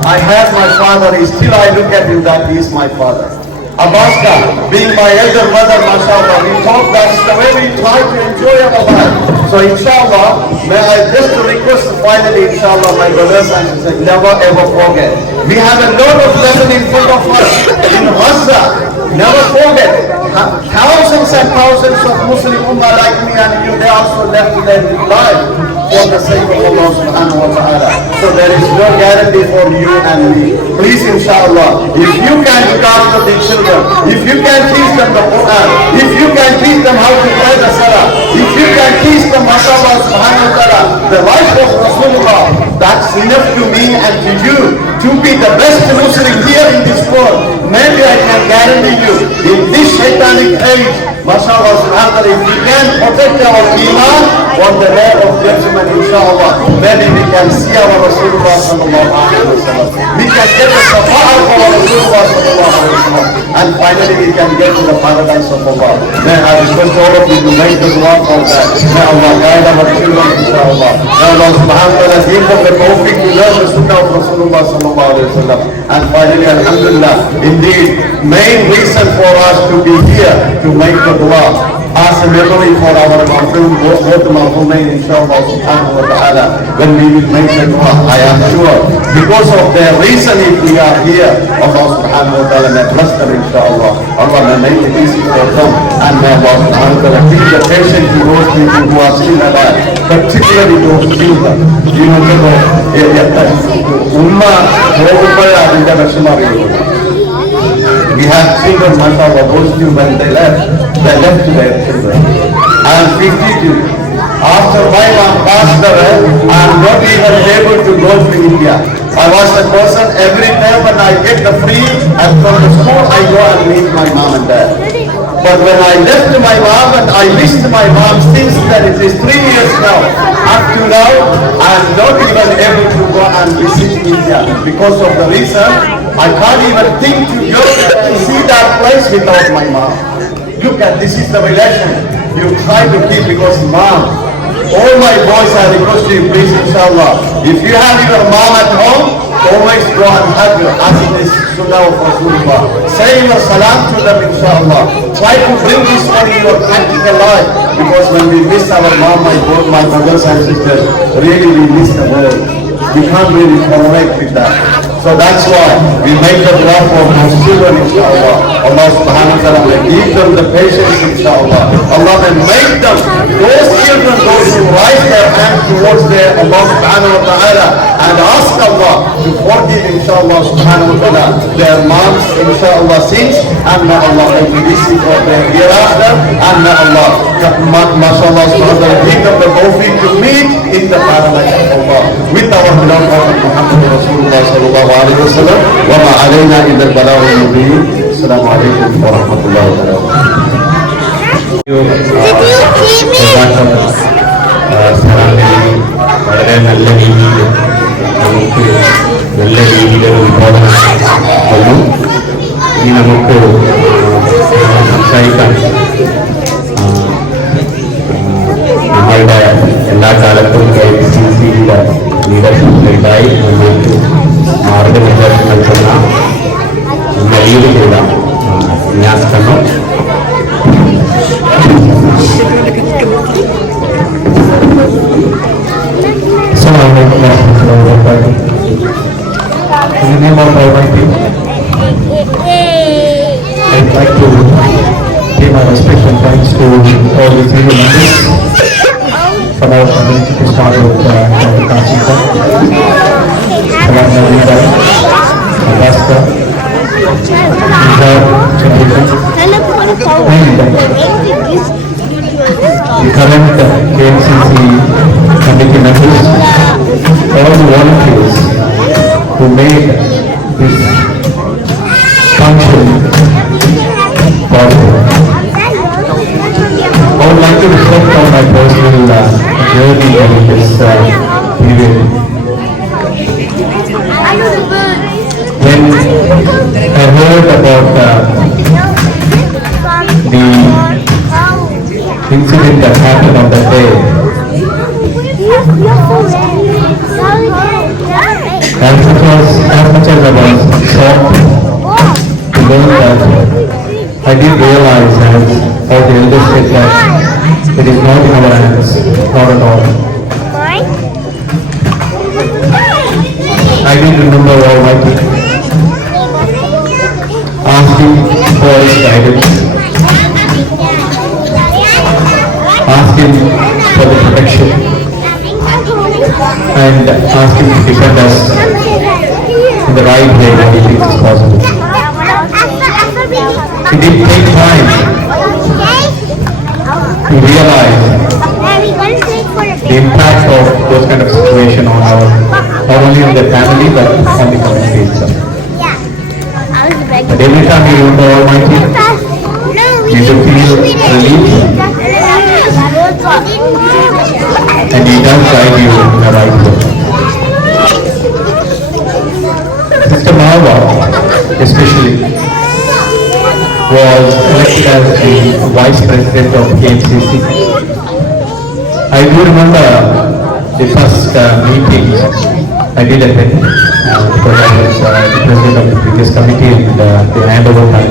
I had my father. Still I look at him that he is my father. Abbasca, being my elder mother, mashallah, we thought that's the way we try to enjoy our life. So inshallah, may I just request finally, inshallah, my brothers and sisters, never ever forget. We have a lot of lesson in front of us in Gaza. Never forget. Thousands and thousands of Muslim Ummah like me and you, they also left their life. for the sake of Allah subhanahu wa ta'ala. So there is no guarantee for you and me. Please, inshallah, if you can look after the children, if you can teach them the Quran, if you can teach them how to pray the salah, if you can teach them, mashallah subhanahu wa ta'ala, the life of Rasulullah, that's enough to me and to you to be the best Muslim here in this world. Maybe I can guarantee you, in this shaitanic age, mashallah subhanahu wa ta'ala, if we can protect our iman on the day of judgment, inshallah, maybe we can see our Rasulullah sallallahu alayhi wa sallam. We can get the shafa'ah for our Rasulullah sallallahu alayhi wa sallam. And finally we can get to the paradise of Allah. May I request all of you to make the dua for that. May Allah guide our children, inshallah. May Allah subhanahu wa ta'ala give them the tawfiq to learn the sunnah of Rasulullah sallallahu alayhi wa sallam. And finally, alhamdulillah, indeed, main reason for us to be here, to make the dua, as a memory for our marhum, both marhumain, inshallah subhanahu wa ta'ala, when we will make the dua, I am sure, because of their reason if we are here, Allah subhanahu wa ta'ala may bless them, inshallah. Allah may make it easy for them, and may Allah subhanahu wa ta'ala give the patient to those people who are still alive, particularly those children. You know, we have children, mashallah, those children, they left to their children. I am 52. After my mom passed away, I am not even able to go to India. I was the person every time when I get the free and from the school, I go and meet my mom and dad. But when I left my mom and I missed my mom since then, it is 3 years now. Up to now, I am not even able to go and visit India because of the reason I can't even think to go and see that place without my mom. Look at this is the relation you try to keep because mom. All my boys I request you please inshallah. If you have your mom at home, always go and hug her as it is sunnah of Rasulullah. Say your salam to them inshallah. Try to bring this one in your practical life because when we miss our mom, my brothers and sisters, really we miss the world. We can't really correlate with that. So that's why we make the dua for those children, inshallah. Allah subhanahu wa ta'ala may give them the patience, inshallah. Allah may make them, those children, those who raise their hands towards their Allah subhanahu wa ta'ala and ask Allah to forgive, inshallah subhanahu wa ta'ala, their moms, inshallah, sins, and may Allah make it easy for their hereafter, and may Allah, mashallah subhanahu wa ta'ala, give them the tawfiq to meet in the paradise of Allah with our beloved Prophet Muhammad Rasulullah sallallahu alayhi wa sallam. Wa ma alayna illa al-balagh al-mubin. Assalamu alaikum wa rahmatullahi wa barakatuh. വളരെ നല്ല രീതിയിൽ നമുക്ക് നല്ല രീതിയിൽ ഉദ്ബോധനം വന്നു. ഇനി നമുക്ക് സംസാരിക്കാൻ നമ്മളുടെ എല്ലാ കാലത്തും KPCCയുടെ ലീഡർഷിപ്പിലുണ്ടായി നമുക്ക് മാർഗനിർദ്ദേശം നൽകുന്ന ലീഡ് ചെയ്ത Niyas Kannur In the name of Almighty, I'd like to give my special thanks to all the senior members from our community to start with Dr. Qasim Khan, Salam Navida, Ambassador, the current KMCC committee members, all the volunteers who made this function possible. I would like to reflect on my personal journey in this period. When I heard about the incident that happened on that day, as much as I was shocked to learn that, I did realize, as all the elders said, that it is not in our hands, not at all. I did remember Almighty, asking for His guidance, asking for the protection, it is possible. It did take time to realize the impact of those kind of situation on our, not only on the family but on the community itself. But every time you remember Almighty, you should feel relief, and He does guide you in the right way. Sister Mahava, especially, was elected as the Vice President of KMCC. I do remember the first meeting I did attend because I was the president of the previous committee and the handover time.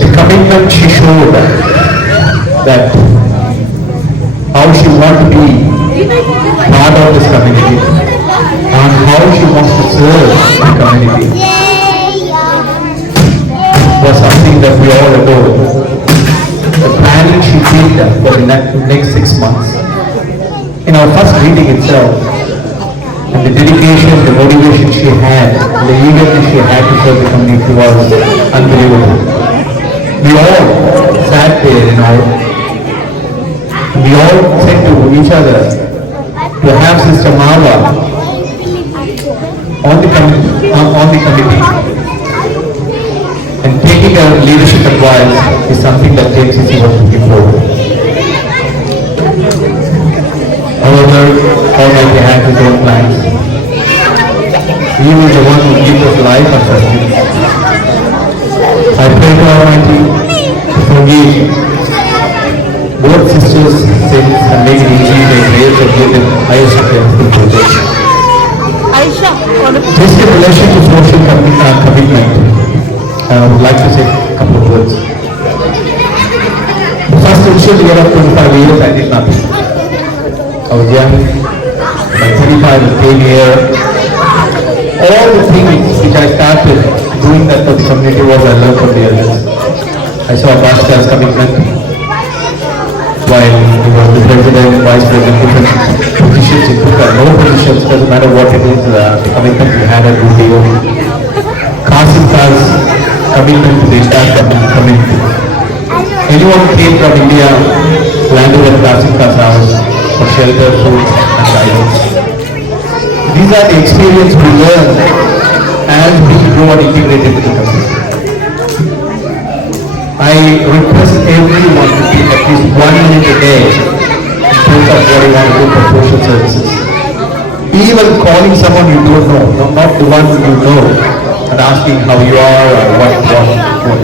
The commitment she showed that how she wants to be part of this community and how she wants to serve the community was something that we all adore. The planning she did for the next 6 months. In our first meeting itself, and the dedication, the motivation she had, the eagerness she had to serve the community was unbelievable. We all sat there, we all said to each other to have Sister Mahava on the committee. And taking her leadership advice is something that KMCC was looking forward. However, Almighty had His own plans. He was the one who gives us life and sustenance. I pray to Almighty to forgive both sisters' sins and make it easy by grace of give them highest successful protection. Just in relation to social commitment, I would like to say a couple of words. The first initial year of 25 years, I did nothing. I was young, by 35 came here. All the things which I started doing that for the community was I learned from the elders. I saw Bhaskara's commitment while he was the president, vice president, different positions he took, no positions, doesn't matter what it is, the commitment he had at UDO. Qasim Khan's commitment to the entire community. Anyone who came from India landed at Qasim Khan's house for shelter, food and guidance. These are the experiences we learn as we grow and integrate into the community. I request everyone to take at least 1 minute a day in terms of what you want to do for social services. Even calling someone you don't know, not the one you know, and asking how you are or what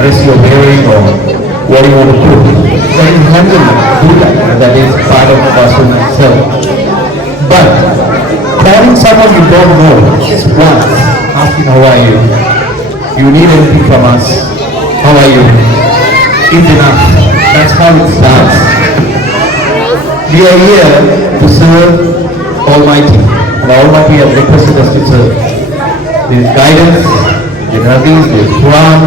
dress you're wearing or what you want to do. Then you handle it, do that. That is part of the person itself. But calling someone you don't know just once, asking how are you? You need anything from us? How are you? Is enough. That's how it starts. We are here to serve Almighty. And Almighty has requested us to serve. There is guidance, there are Hadith, there is Quran,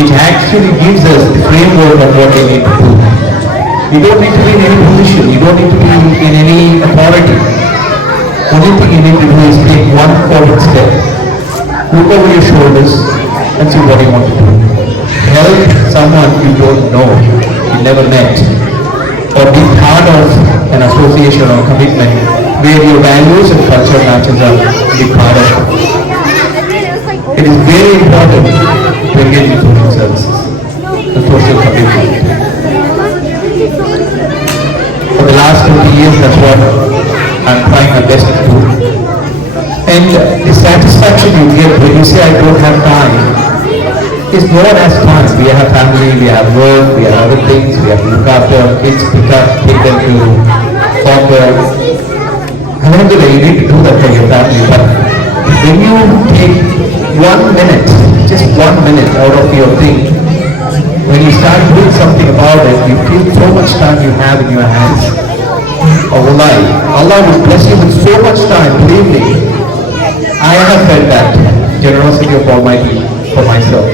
which actually gives us the framework of what we need to do. You don't need to be in any position, you don't need to be in any authority. Only thing you need to do is take one forward step. Look over your shoulders and see what you want to do. Help someone you don't know, you never met, or be part of an association or commitment where your values and culture matches up, be part of it. It is very important to engage in social services, the social commitment. For the last 20 years, that's what I'm trying my best to do. And the satisfaction you get when you say I don't have time is more as time. We have family, we have work, we have other things, we have to look after kids, pick up, take them to soccer. Alhamdulillah, you need to do that for your family. But when you take 1 minute, just 1 minute out of your thing, when you start doing something about it, you feel so much time you have in your hands. Allah will bless you with so much time, believe me. I have felt that generosity of Almighty for myself.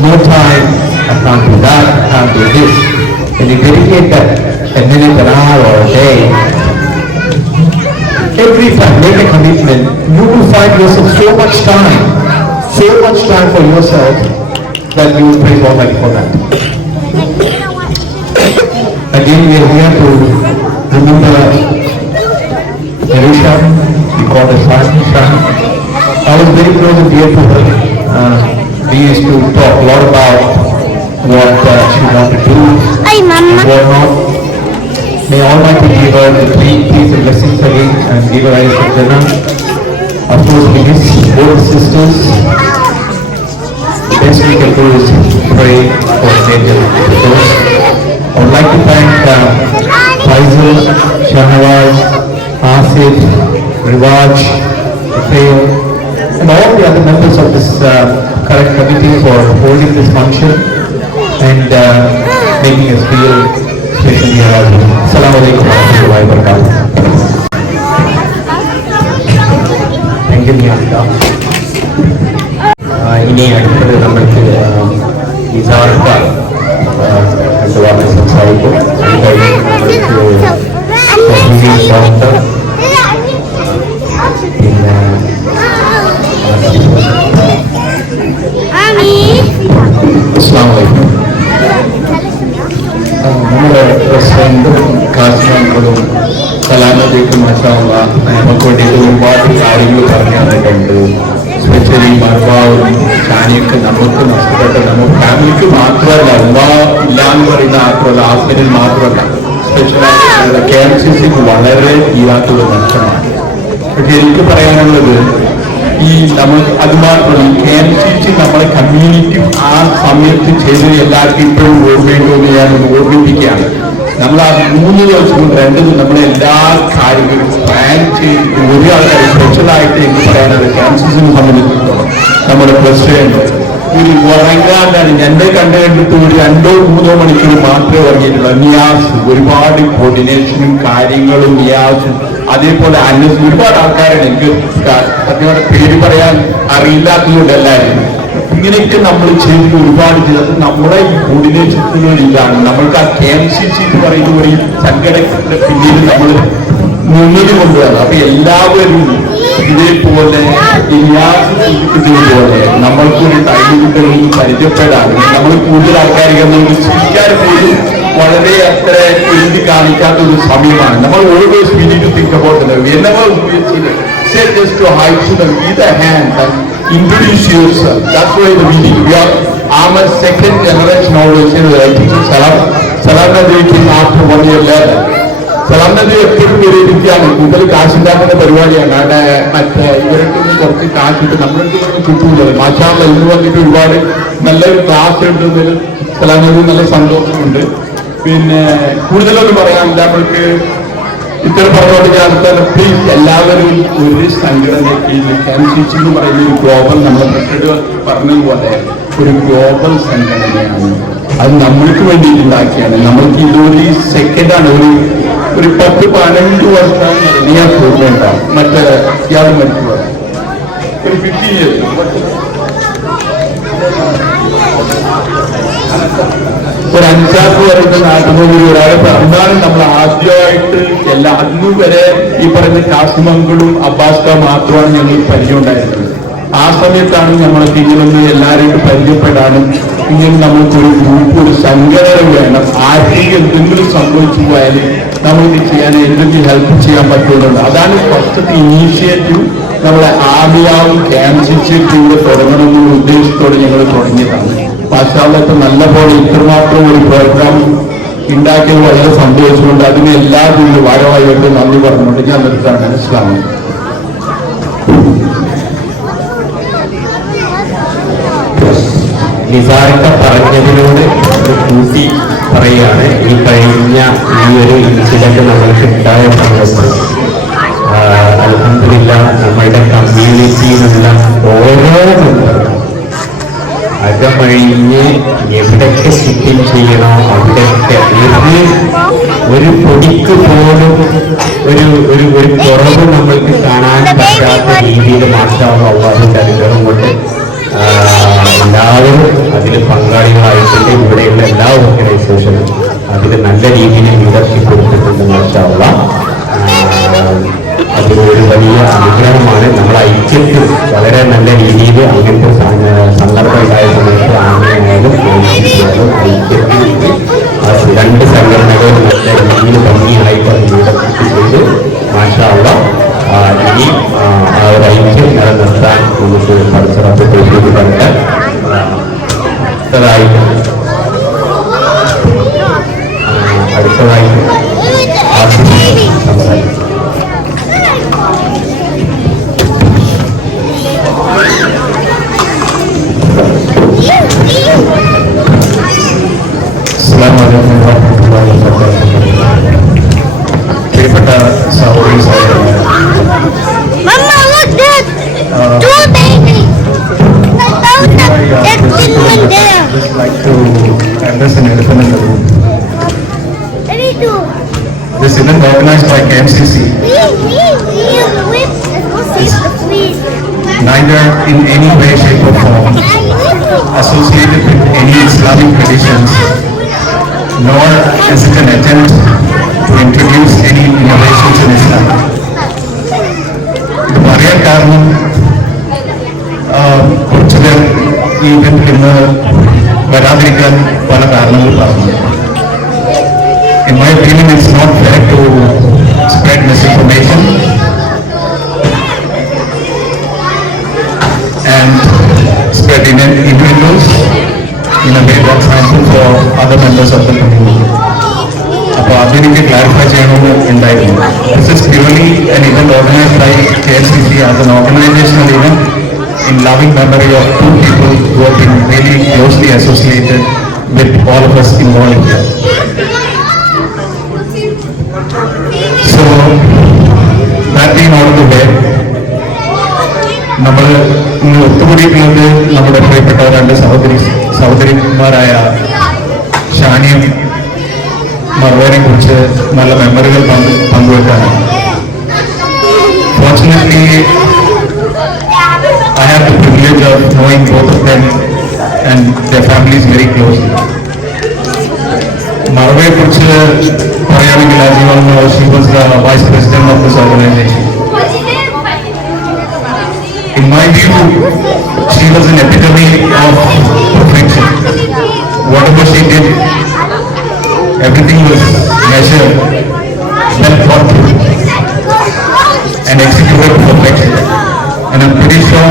No time, I can't do that, I can't do this. When you dedicate that a minute, an hour or a day, every time make a commitment. You will find yourself so much time for yourself that you will praise Almighty for that. Again, we are here to remember Elisha. We call her Shan. I was very close and dear to her. We used to talk a lot about what she wanted to do Ay, and Mama. what not. May Almighty give her the peace and blessings again and give her eyes of Jannah. Of course, we miss both sisters. The best we can do is pray for their those. I would like to thank Faisal, Shahnawaz, Asif, Rivaj, Rafael, and all the other members of this correct committee for holding this function and making us feel special here as well. Assalamu alaikum wa rahmatullahi wa barakatuh. Thank you, Niyanda. ഇനി അടുത്തത് നമ്മൾക്ക് നിസാർക്ക സംസാരിക്കും. Doctor പിന്നെ Assalamu alaikum. നമ്മുടെ പ്രസിഡന്റും കാസ്മാൻകളും സലാമത്തേക്കും മാഷാള്ള നമുക്ക് വേണ്ടി ഒരുപാട് കാര്യങ്ങൾ പറഞ്ഞു തന്നിട്ടുണ്ട്. സ്പെഷ്യലി മർവാവും ഷാനിയൊക്കെ നമുക്ക് നഷ്ടപ്പെട്ട നമ്മുടെ ഫാമിലിക്ക് മാത്രമല്ല ഇല്ലാന്ന് പറയുന്ന മാത്രമല്ല ആസ്പെറ്റിൽ മാത്രമല്ല സ്പെഷ്യലായിട്ട് KMCCക്ക് വളരെ തീരാത്തൊരു നഷ്ടമാണ്. പക്ഷെ എനിക്ക് പറയാനുള്ളത് ഈ നമ്മൾ അത് മാത്രമല്ല ഈ KMCC നമ്മുടെ കമ്മ്യൂണിറ്റി ആ സമയത്ത് ചെയ്ത് എല്ലാവർക്കും ഇപ്പോഴും ഓർമ്മയുണ്ടോ എന്ന് ഞാനൊന്ന് ഓർമ്മിപ്പിക്കുകയാണ്. നമ്മൾ ആ 3 ദിവസം കൊണ്ട് 2 ദിവസം നമ്മുടെ എല്ലാ കാര്യങ്ങളും പ്ലാൻ ചെയ്തിട്ട് ഒരു ആൾക്കാർ സ്പെഷ്യലായിട്ട് എനിക്ക് പറയാനുള്ളത് KMCCനെ സംബന്ധിച്ചിടത്തോളം നമ്മുടെ പ്രസിഡന്റ് ഒരു ഉറങ്ങാണ്ടാണ് എന്നെ കണ്ടിട്ട് ഒരു 2-3 മണിക്കൂർ മാത്രമേ ഉറങ്ങിയിട്ടുള്ളൂ. നിയാസ് ഒരുപാട് കോർഡിനേഷനും കാര്യങ്ങളും നിയാസും അതേപോലെ അന്വേഷണം ഒരുപാട് ആൾക്കാരാണ്. എനിക്ക് സത്യമായിട്ട് പേര് പറയാൻ അറിയില്ലാത്തതുകൊണ്ട് എല്ലാവരും ഇങ്ങനെയൊക്കെ നമ്മൾ ചെയ്തിട്ട് ഒരുപാട് ചെയ്തത് നമ്മുടെ ഈ കോർഡിനേഷനിലാണ് നമ്മൾക്ക് ആ KMCC എന്ന് പറയുന്ന ഒരു സംഘടനയുടെ പിന്നീട് നമ്മൾ മുന്നിൽ കൊണ്ടുവരണം. അപ്പൊ എല്ലാവരും ഇതേപോലെ ഇതുപോലെ നമ്മൾക്കൊരു ടൈം കിട്ടുന്നത് പരിചയപ്പെടാനും നമ്മൾ കൂടുതൽ ആൾക്കാർക്ക് നമുക്ക് ചിരിക്കാൻ പോലും വളരെ അത്ര എഴുതി കാണിക്കാത്ത ഒരു സമയമാണ്. നമ്മൾ always we need to think about it. Whenever we say just to hide to them, give a hand and introduce yourself. That's why the meeting. I'm a second generation always in the teaching Salam Nabi after 1 year later. Salam Nabi എപ്പോഴും ഒരു രീതിയാണ് കൂടുതൽ കാശുണ്ടാക്കുന്ന പരിപാടിയാണ്. അവിടെ മറ്റേ ഇവരൊക്കെ കുറച്ച് കാശിട്ട് നമ്മളൊക്കെ കിട്ടൂലത്. മാഷാള്ള ഇന്ന് വന്നിട്ട് ഒരുപാട് നല്ലൊരു ക്ലാസ് എടുക്കുന്നതിൽ സലാം നബി നല്ല സന്തോഷമുണ്ട്. പിന്നെ കൂടുതലൊന്നും പറയാനില്ല. നമ്മൾക്ക് ഇത്ര പറഞ്ഞോട്ട് ഞാൻ പ്ലീസ് എല്ലാവരും ഒരു സംഘടനയ്ക്ക് KMCC എന്ന് പറയുന്ന ഒരു ഗ്ലോബൽ നമ്മളെ പ്രസിഡന്റ് പറഞ്ഞതുപോലെ ഒരു ഗ്ലോബൽ സംഘടനയാണ്. അത് നമ്മൾക്ക് വേണ്ടിയിട്ട് ഉണ്ടാക്കിയാണ്. നമ്മൾക്ക് ഇതൊരു സെക്കൻഡാണ്. ഒരു 10-12 വർഷം ഞാൻ ഓർമ്മയുണ്ടാവും. മറ്റേ ഇയാൾ മരിക്കുക ഒരു 50 years ഒരു 5-6 വരുന്ന നാട്ടുപോയി ഒരാളെ പറഞ്ഞാലും നമ്മൾ ആദ്യമായിട്ട് അന്നും വരെ ഈ പറയുന്ന കാസിമംഗളും അബ്ബാസ്ക മാത്രമാണ് ഞങ്ങൾക്ക് പരിചയം ഉണ്ടായിരുന്നത്. ആ സമയത്താണ് നമ്മളൊക്കെ ഇങ്ങനൊന്ന് എല്ലാവരെയും പരിചയപ്പെടാനും ഇങ്ങനെ നമുക്കൊരു ഗ്രൂപ്പ് ഒരു സംഘടന വേണം. ആർക്കെങ്കിലും എന്തെങ്കിലും സംഭവിച്ചു പോയാലും നമ്മൾക്ക് ചെയ്യാൻ എന്തെങ്കിലും ഹെൽപ്പ് ചെയ്യാൻ പറ്റുന്നുണ്ട്. അതാണ് ഫസ്റ്റത്തെ ഇനീഷ്യേറ്റീവ്. നമ്മളെ ആമിയാവും KMCC കൂടെ തുടങ്ങണമെന്നുള്ള ഉദ്ദേശത്തോടെ ഞങ്ങൾ തുടങ്ങിയതാണ്. മാഷാഅല്ലാഹ് നല്ല പോലെ ഇത്രമാത്രം ഒരു പ്രോഗ്രാം ഉണ്ടാക്കിയത് വളരെ സന്തോഷമുണ്ട്. അതിന് എല്ലാവരും ഭാരവാഹികൾക്ക് നന്ദി പറഞ്ഞുകൊണ്ട് ഞാൻ നിർത്താൻ മനസ്സിലാവുന്നു. നിസാർക്ക പറഞ്ഞതിനോട് കൂട്ടി പറയുകയാണ്. ഈ കഴിഞ്ഞ ഈ ഒരു ഇൻസിഡന്റ് നമ്മൾക്ക് ഉണ്ടായ സമയത്ത് അൽഹംദുലില്ലാഹ് നമ്മളുടെ കമ്മ്യൂണിറ്റിയിലുള്ള ഓരോ മെമ്പറും അകമഴിഞ്ഞ് എവിടൊക്കെ സിറ്റിംഗ് ചെയ്യണോ അവിടെയൊക്കെ ഒരു പൊടിക്ക് പോലും ഒരു കുറവ് നമ്മൾക്ക് കാണാൻ പറ്റാത്ത രീതിയിൽ മാഷാഅല്ലാഹ് അല്ലാഹുവിന്റെ അനുഗ്രഹം കൊണ്ട് എല്ലാവരും അതിൽ പങ്കാളികളായിട്ടുണ്ട്. ഇവിടെയുള്ള എല്ലാ ഓർഗനൈസേഷനും അതിൽ നല്ല രീതിയിൽ ലീഡർഷിപ്പ് കൊടുത്തിട്ടുണ്ട് മാഷാഅല്ലാഹ്. അത് ഒരു വലിയ അനുഗ്രഹമാണ്. നമ്മൾ ഐക്യത്തിൽ വളരെ നല്ല രീതിയിൽ അങ്ങനത്തെ സന്ദർഭം ഉണ്ടായ സമയത്ത് ആണെങ്കിലും ഐക്യത്തിൽ രണ്ട് സംഘടനകളും നല്ല രീതിയിൽ ഭംഗിയായിട്ട് അത് ചെയ്ത് മാഷാ അല്ലാഹ് ഇനി ആ ഒരു ഐക്യം നിലനിർത്താൻ നമുക്ക് പരിസരത്ത് തേടിയിട്ടുണ്ട്. അടുത്തതായിട്ട് സംസാരിക്കും. പ്രിയപ്പെട്ട സഹോദരി സഹോദരന്മാരെ, Mama, look, Dad! Two babies! That thing went there. just like to address an elephant in the room. Let me do. This event organized by KMCC, Whip. Let's go see the fleas. neither in any way, shape or form associated with any Islamic traditions, nor is it an attempt to introduce any innovations in Islam. ഇത് പറയാൻ കാരണം കുറച്ചു പേർ ഈ event ഇന്ന് വരാതിരിക്കാൻ പല കാരണങ്ങൾ പറഞ്ഞു. In my opinion, it's not fair to spread misinformation and spread individuals in a way that's harmful for other members of the community. അപ്പോൾ അതെനിക്ക് ക്ലാരിഫൈ ചെയ്യണമെന്ന് ഉണ്ടായിരുന്നു. This is purely an event organized by KSCC as an organizational event in loving memory of two people who have been really closely associated with all of us involved here. So, that being out of the way, നമ്മൾ ഇന്ന് ഒത്തുകൂടിയിട്ടുള്ളത് നമ്മുടെ പ്രിയപ്പെട്ട രണ്ട് സഹോദരിമാരായ ഷാനിയും മറുവേനെ കുറിച്ച് നല്ല മെമ്മറികൾ പങ്കുവെക്കാനാണ്. Fortunately, I have the privilege of knowing both of them and their families very closely. മറുവയെ കുറിച്ച് പറയുകയാണെങ്കിൽ, as you all know, she was the vice president of this organization. In my view, she was an epitome of perfection. Whatever she did, everything was measured, well thought through, and executed to perfection. And I'm pretty sure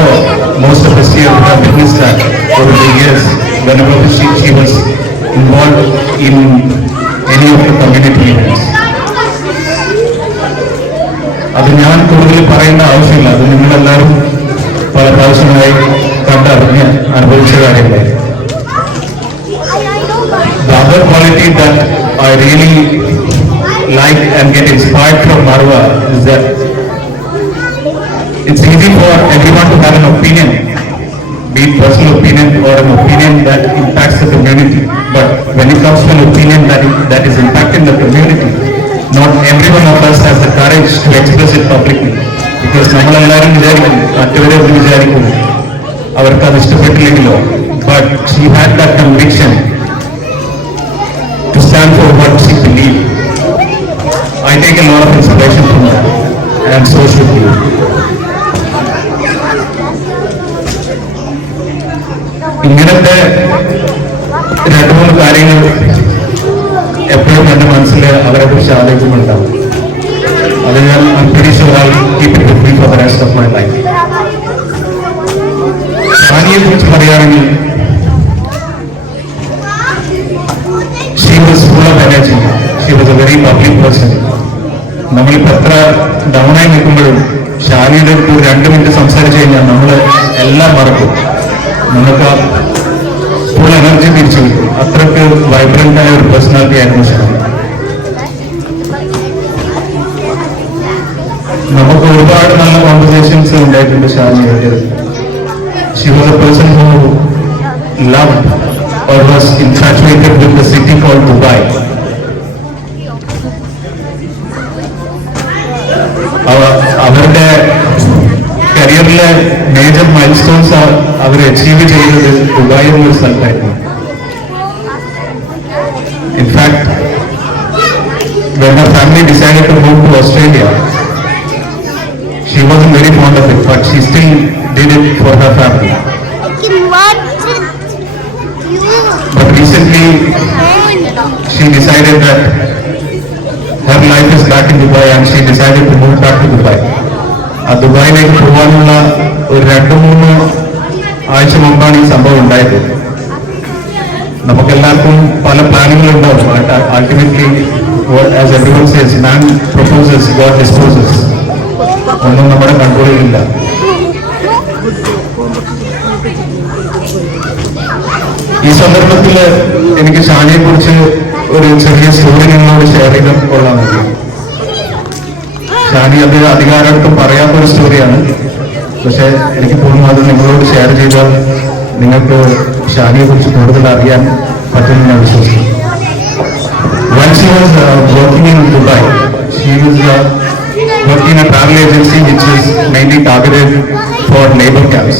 most of us here have witnessed that over the years, whenever she was involved in any of the community events. അത് ഞാൻ കൂടുതൽ പറയേണ്ട ആവശ്യമില്ല. അത് നിങ്ങളെല്ലാവരും പല പ്രാവശ്യമായി കണ്ടറിഞ്ഞ് അനുഭവിച്ച കാര്യങ്ങളെ. The other quality that I really like and get inspired from Marwa is that it's easy for everyone to have an opinion, be it personal opinion or an opinion that impacts the community. But when it comes to an opinion that is impacting the community, not everyone of us has the courage to express it publicly. Because നമ്മളെല്ലാവരും വിചാരിക്കും, മറ്റവരെ ഒന്ന് വിചാരിക്കും, അവർക്ക് അത് ഇഷ്ടപ്പെട്ടില്ലെങ്കിലോ. But she had that conviction to stand for what she believed. I take a lot of inspiration from that, and so should you. ഇങ്ങനത്തെ രണ്ടു മൂന്ന് കാര്യങ്ങൾ എപ്പോഴും എൻ്റെ മനസ്സിൽ അവരെ കുറിച്ച് ആലോചിക്കുന്നുണ്ടാവും. അത് ഞാൻ pretty sure I'll keep it with me for the rest of my life. ഷാനിയെ കുറിച്ച് പറയുകയാണെങ്കിൽ, she was full of energy. She was a very public person. നമ്മളിപ്പോൾ എത്ര ഡൗൺ ആയി നിൽക്കുമ്പോഴും ഷാനിയുടെ അടുത്ത് 2 മിനിറ്റ് സംസാരിച്ചു കഴിഞ്ഞാൽ നമ്മൾ എല്ലാം മറക്കും. നമുക്ക് ഫുൾ എനർജി തിരിച്ചു കിട്ടും. അത്രയ്ക്ക് വൈബ്രന്റ് ആയ ഒരു പേഴ്സണാലിറ്റി ആയിരുന്നു ഷാനി. നമുക്ക് ഒരുപാട് നല്ല കോൺവെർസേഷൻസ് ഉണ്ടായിട്ടുണ്ട് ഷാനിയുടെ. She was a person who loved or was infatuated with the city called Dubai. അവരുടെ കരിയറിലെ മേജർ മൈൽ സ്റ്റോൺസ് അവർ അച്ചീവ് ചെയ്തത് ദുബായ് എന്നൊരു സ്ഥലത്തായിരുന്നു. In fact when her family decided to move to Australia, she wasn't very fond of it, but she still did it for her family. I can watch it. But recently, she decided that her life is back in Dubai and she decided to move back to Dubai. ആ ദുബായിലേക്ക് പോകാനുള്ള ഒരു 2-3 ആഴ്ച മുമ്പാണ് ഈ സംഭവം ഉണ്ടായത്. നമുക്കെല്ലാവർക്കും പല പ്ലാനുകളുണ്ടാവും. അൾട്ടിമേറ്റ്ലി ആസ് എവരിവൺ സേസ്, മാൻ പ്രൊപ്പോസസ്, ഗോഡ് ഡിസ്പോസസ്. ഒന്നും നമ്മുടെ കൺട്രോളിലില്ല. ഈ സന്ദർഭത്തിൽ എനിക്ക് ഷാനിയെ കുറിച്ച് ഒരു ചെറിയ സ്റ്റോറി നിങ്ങളോട് ഷെയർ ചെയ്ത് കൊള്ളാൻ പറ്റും. ഷാനി അത് അധികാരത്തും പറയാത്തൊരു സ്റ്റോറിയാണ്. പക്ഷെ എനിക്ക് തോന്നുന്നു അത് നിങ്ങളോട് ഷെയർ ചെയ്താൽ നിങ്ങൾക്ക് ഷാനിയെ കുറിച്ച് കൂടുതൽ അറിയാൻ പറ്റുമെന്ന് ഞാൻ വിശ്വസിക്കുന്നു. When she was working in Dubai, she was working in a travel agency which is mainly targeted for labor camps.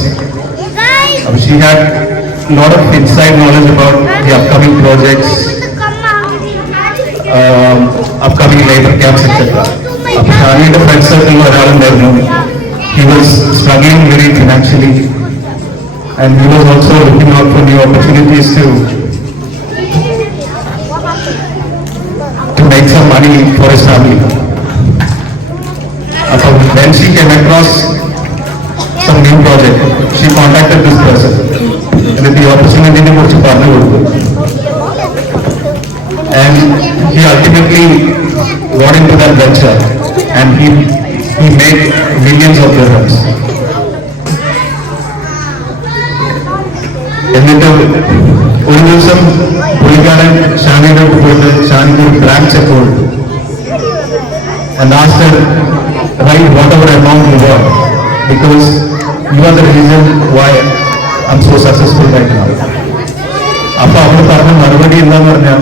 She had a lot of inside knowledge about the upcoming projects, upcoming labor camps, etc. അപ്പോൾ ഷാനിയുടെ front സർക്കിളിൽ ഒരാളുണ്ടായിരുന്നു. He was struggling very financially and he was also looking out for new opportunities to make some money for his family. So when she came across some new project, she contacted this person and the opportunity കുറിച്ച് പറഞ്ഞു കൊടുത്തു. And he ultimately got into that venture and he made millions of dirhams. എന്നിട്ട് ഒരു ദിവസം പുള്ളിക്കാരൻ ഷാനിയുടെ അടുത്ത് പോയിട്ട് ഷാനിക്ക് ഒരു ബ്ലാങ്ക് ചെക്ക് കൊടുത്തു. And asked her, write whatever amount you want because you are the reason why I'm so successful right now. അപ്പൊ അവർ പറഞ്ഞ മറുപടി എന്താന്ന് പറഞ്ഞാൽ,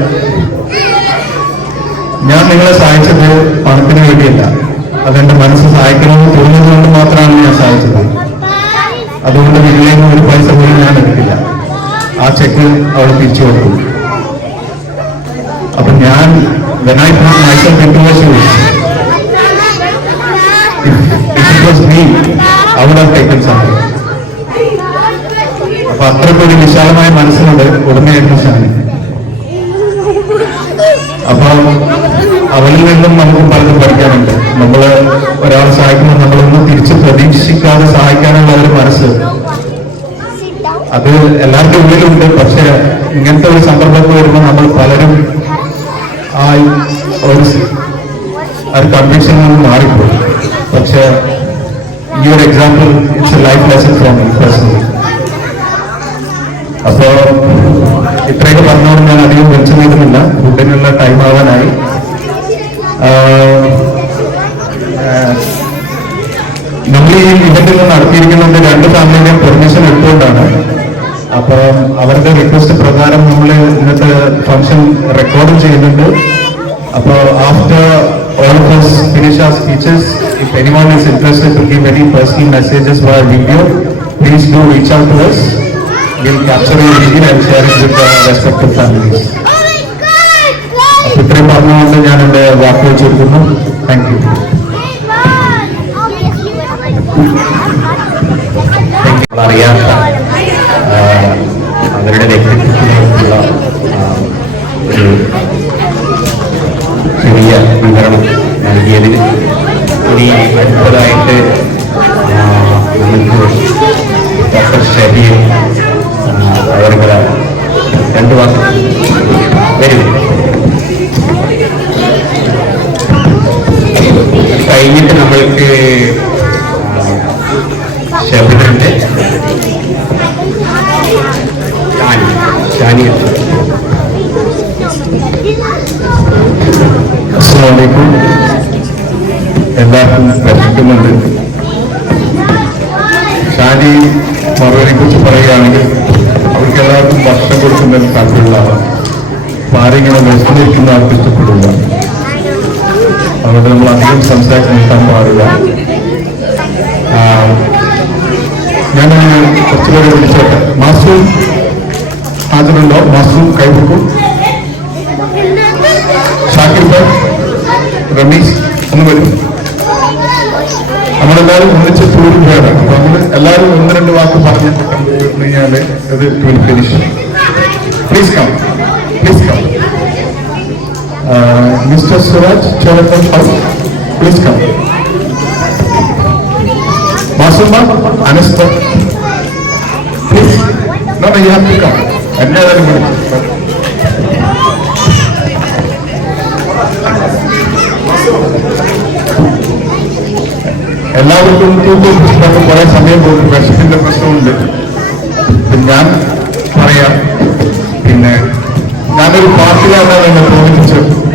ഞാൻ നിങ്ങളെ സഹായിച്ചത് പണത്തിന് വേണ്ടിയല്ല, അതെന്റെ മനസ്സ് സഹായിക്കണമെന്ന് തോന്നുന്നത് കൊണ്ട് മാത്രമാണ് ഞാൻ സഹായിച്ചത്. അതുകൊണ്ട് വീട്ടിൽ നിന്ന് ഒരു പൈസ പോലും ഞാൻ എടുക്കില്ല. ആ ചെക്ക് അവൾ തിരിച്ചു കൊടുത്തു. അപ്പൊ ഞാൻ when I put myself into her shoes, if it was me, I would have taken something. അപ്പൊ അത്രയ്ക്കൊരു വിശാലമായ മനസ്സിനോട് ഉടമയായിരുന്നു ഷാനി. അപ്പൊ അവളിൽ നിന്നും നമുക്ക് പലതും പഠിക്കാനുണ്ട്. നമ്മൾ ഒരാളെ സഹായിക്കുമ്പോൾ നമ്മളൊന്നും തിരിച്ച് പ്രതീക്ഷിക്കാതെ സഹായിക്കാനുള്ള ഒരു മനസ്സ് അത് എല്ലാവരുടെ ഉള്ളിലുണ്ട്. പക്ഷെ ഇങ്ങനത്തെ ഒരു സന്ദർഭത്തിൽ വരുമ്പോൾ നമ്മൾ പലരും ആ ഒരു കൺവിക്ഷനിൽ നിന്ന് മാറിപ്പോയി. പക്ഷെ ഈ ഒരു example it's A life lesson from me personally. അപ്പോ ഇത്രയൊക്കെ പറഞ്ഞുകൊണ്ട് ഞാൻ അധികം വെച്ചു നീട്ടുന്നില്ല. ഫുഡിനുള്ള ടൈം ആവാനായി. നമ്മൾ ഈ ഇവന്റിൽ നടത്തിയിരിക്കുന്നത് 2 ഫാമിലിയുടെയും പെർമിഷൻ എടുത്തുകൊണ്ടാണ്. അപ്പൊ അവരുടെ റിക്വസ്റ്റ് പ്രകാരം നമ്മൾ ഇന്നത്തെ ഫംഗ്ഷൻ റെക്കോർഡും ചെയ്യുന്നുണ്ട്. അപ്പൊ after all of us finish our speeches, if anyone is interested to give any personal messages via video, please do reach out to us. We'll capture your video and share it with the respective families. അപ്പൊ ഇത്രയും പറഞ്ഞുകൊണ്ട് ഞാൻ എൻ്റെ വാക്കുകൾ ചുരുക്കുന്നു. Thank you. അറിയാത്ത അവരുടെ വ്യക്തിത്വത്തിലേക്കുള്ള ഒരു ചെറിയ വിവരണം നൽകിയതിന് ഇനി അടുത്തതായിട്ട് നമുക്ക് ഡോക്ടർ ഷബീർ അവരുടെ 2 വാക്ക് വരും. കഴിഞ്ഞിട്ട് നമ്മൾക്ക് ഷബീറിന്റെ ഷാനി. അസ്സലാമലൈക്കും. എല്ലാവർക്കും പരിചിക്കുന്നുണ്ട്. ഷാനി മറുപടിയെ കുറിച്ച് പറയുകയാണെങ്കിൽ അവർക്ക് എല്ലാവർക്കും ഭക്ഷണം കൊടുക്കുന്നതിന് താല്പര്യമുള്ള ആളാണ്. അപ്പൊ ആരെങ്കിലും വിശന്നിരിക്കുന്ന ആൾക്ക് ഇഷ്ടപ്പെടില്ല. അതുകൊണ്ട് നമ്മൾ അധികം സംസാരിച്ച് നിൽക്കാൻ പാടില്ല. ഞാൻ കുറച്ചുപേരെ വിളിച്ചോട്ടെ. മാസൂം ഹാജറുണ്ടോ? മാസൂം കൈവക്കും. ഷാക്കിർ ഭായ്, റമീസ് ഒന്ന് വരും. നമ്മളെല്ലാവരും ഒന്നിച്ച് ടൂറിൽ പോയതാണ്. അപ്പൊ നമ്മൾ എല്ലാവരും ഒന്ന് രണ്ട് വാക്ക് പറഞ്ഞിട്ട് കഴിഞ്ഞാല് അത് will finish. Please come, please come. Mister Suraj Cholakkal house, please come. മാസുമ്മ, അനസ്ത, please. No, you have to come. എന്നെ ഏതായാലും വിളിക്കും. എല്ലാവർക്കും തൂക്കം പുസ്തകം കുറെ സമയം പോകും, വിഷത്തിന്റെ പ്രശ്നമുണ്ട്. ഞാൻ പറയാം, പിന്നെ ഞാനൊരു പാർട്ടിലാണ് എന്നെ തോന്നിപ്പിച്ച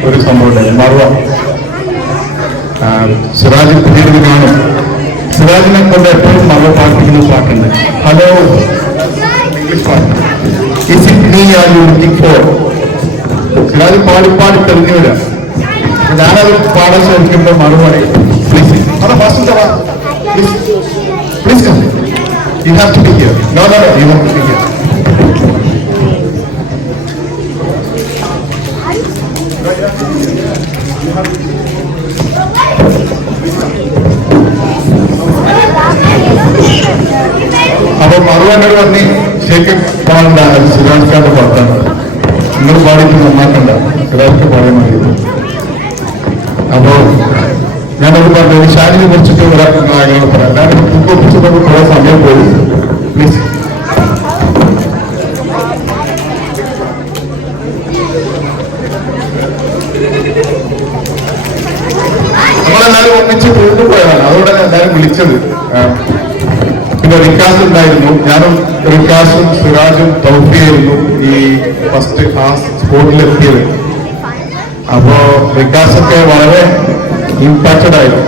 ഒരു സംഭവം ഉണ്ടായി. മറുവ സിറാജ് പിന്നീട് കാണും. സിറാജിനെ കൊണ്ട് എപ്പോഴും മറുവ പാർട്ടിക്കുന്ന പാട്ടുണ്ട്. ഹലോ, ഇംഗ്ലീഷ് പാട്ട്. Is it me are you looking for? Siraj പാടി പാടി തെളിഞ്ഞു വരാം. ഞാനത് പാടാൻ ശ്രമിക്കുമ്പോൾ മറുപടി please, please come. You have to be here. No no, you have to be here. അപ്പൊ മറു എന്നോട് പറഞ്ഞ് ശരിക്കും പാടണ്ട, അത് സിറാജ് ഖാന്റെ പാട്ടാണ്, നിങ്ങൾ പാടിയിട്ട് നന്നാക്കണ്ട, സിറാജ് പാടാൻ മതി. അപ്പോ ഞാനത് പറഞ്ഞു, ഷാനിനെ കുറിച്ചിട്ട് കാര്യങ്ങൾ പറയാം. ഞാൻ കുറിച്ച് കുറെ സമയം പോയി. പ്ലീസ്. നമ്മളെല്ലാവരും ഒന്നിച്ച് കൊണ്ടുപോയതാണ്, അതുകൊണ്ടാണ് എല്ലാവരും വിളിച്ചത്. പിന്നെ റിക്കാസ് ഉണ്ടായിരുന്നു, ഞാനും റിക്കാസും സിറാജും തൗഫിയായിരുന്നു ഈ ഫസ്റ്റ് ആ സ്പോട്ടിലെത്തിയത്. അപ്പോ റിക്കാസൊക്കെ വളരെ ഇമ്പാക്റ്റഡ് ആയിരുന്നു.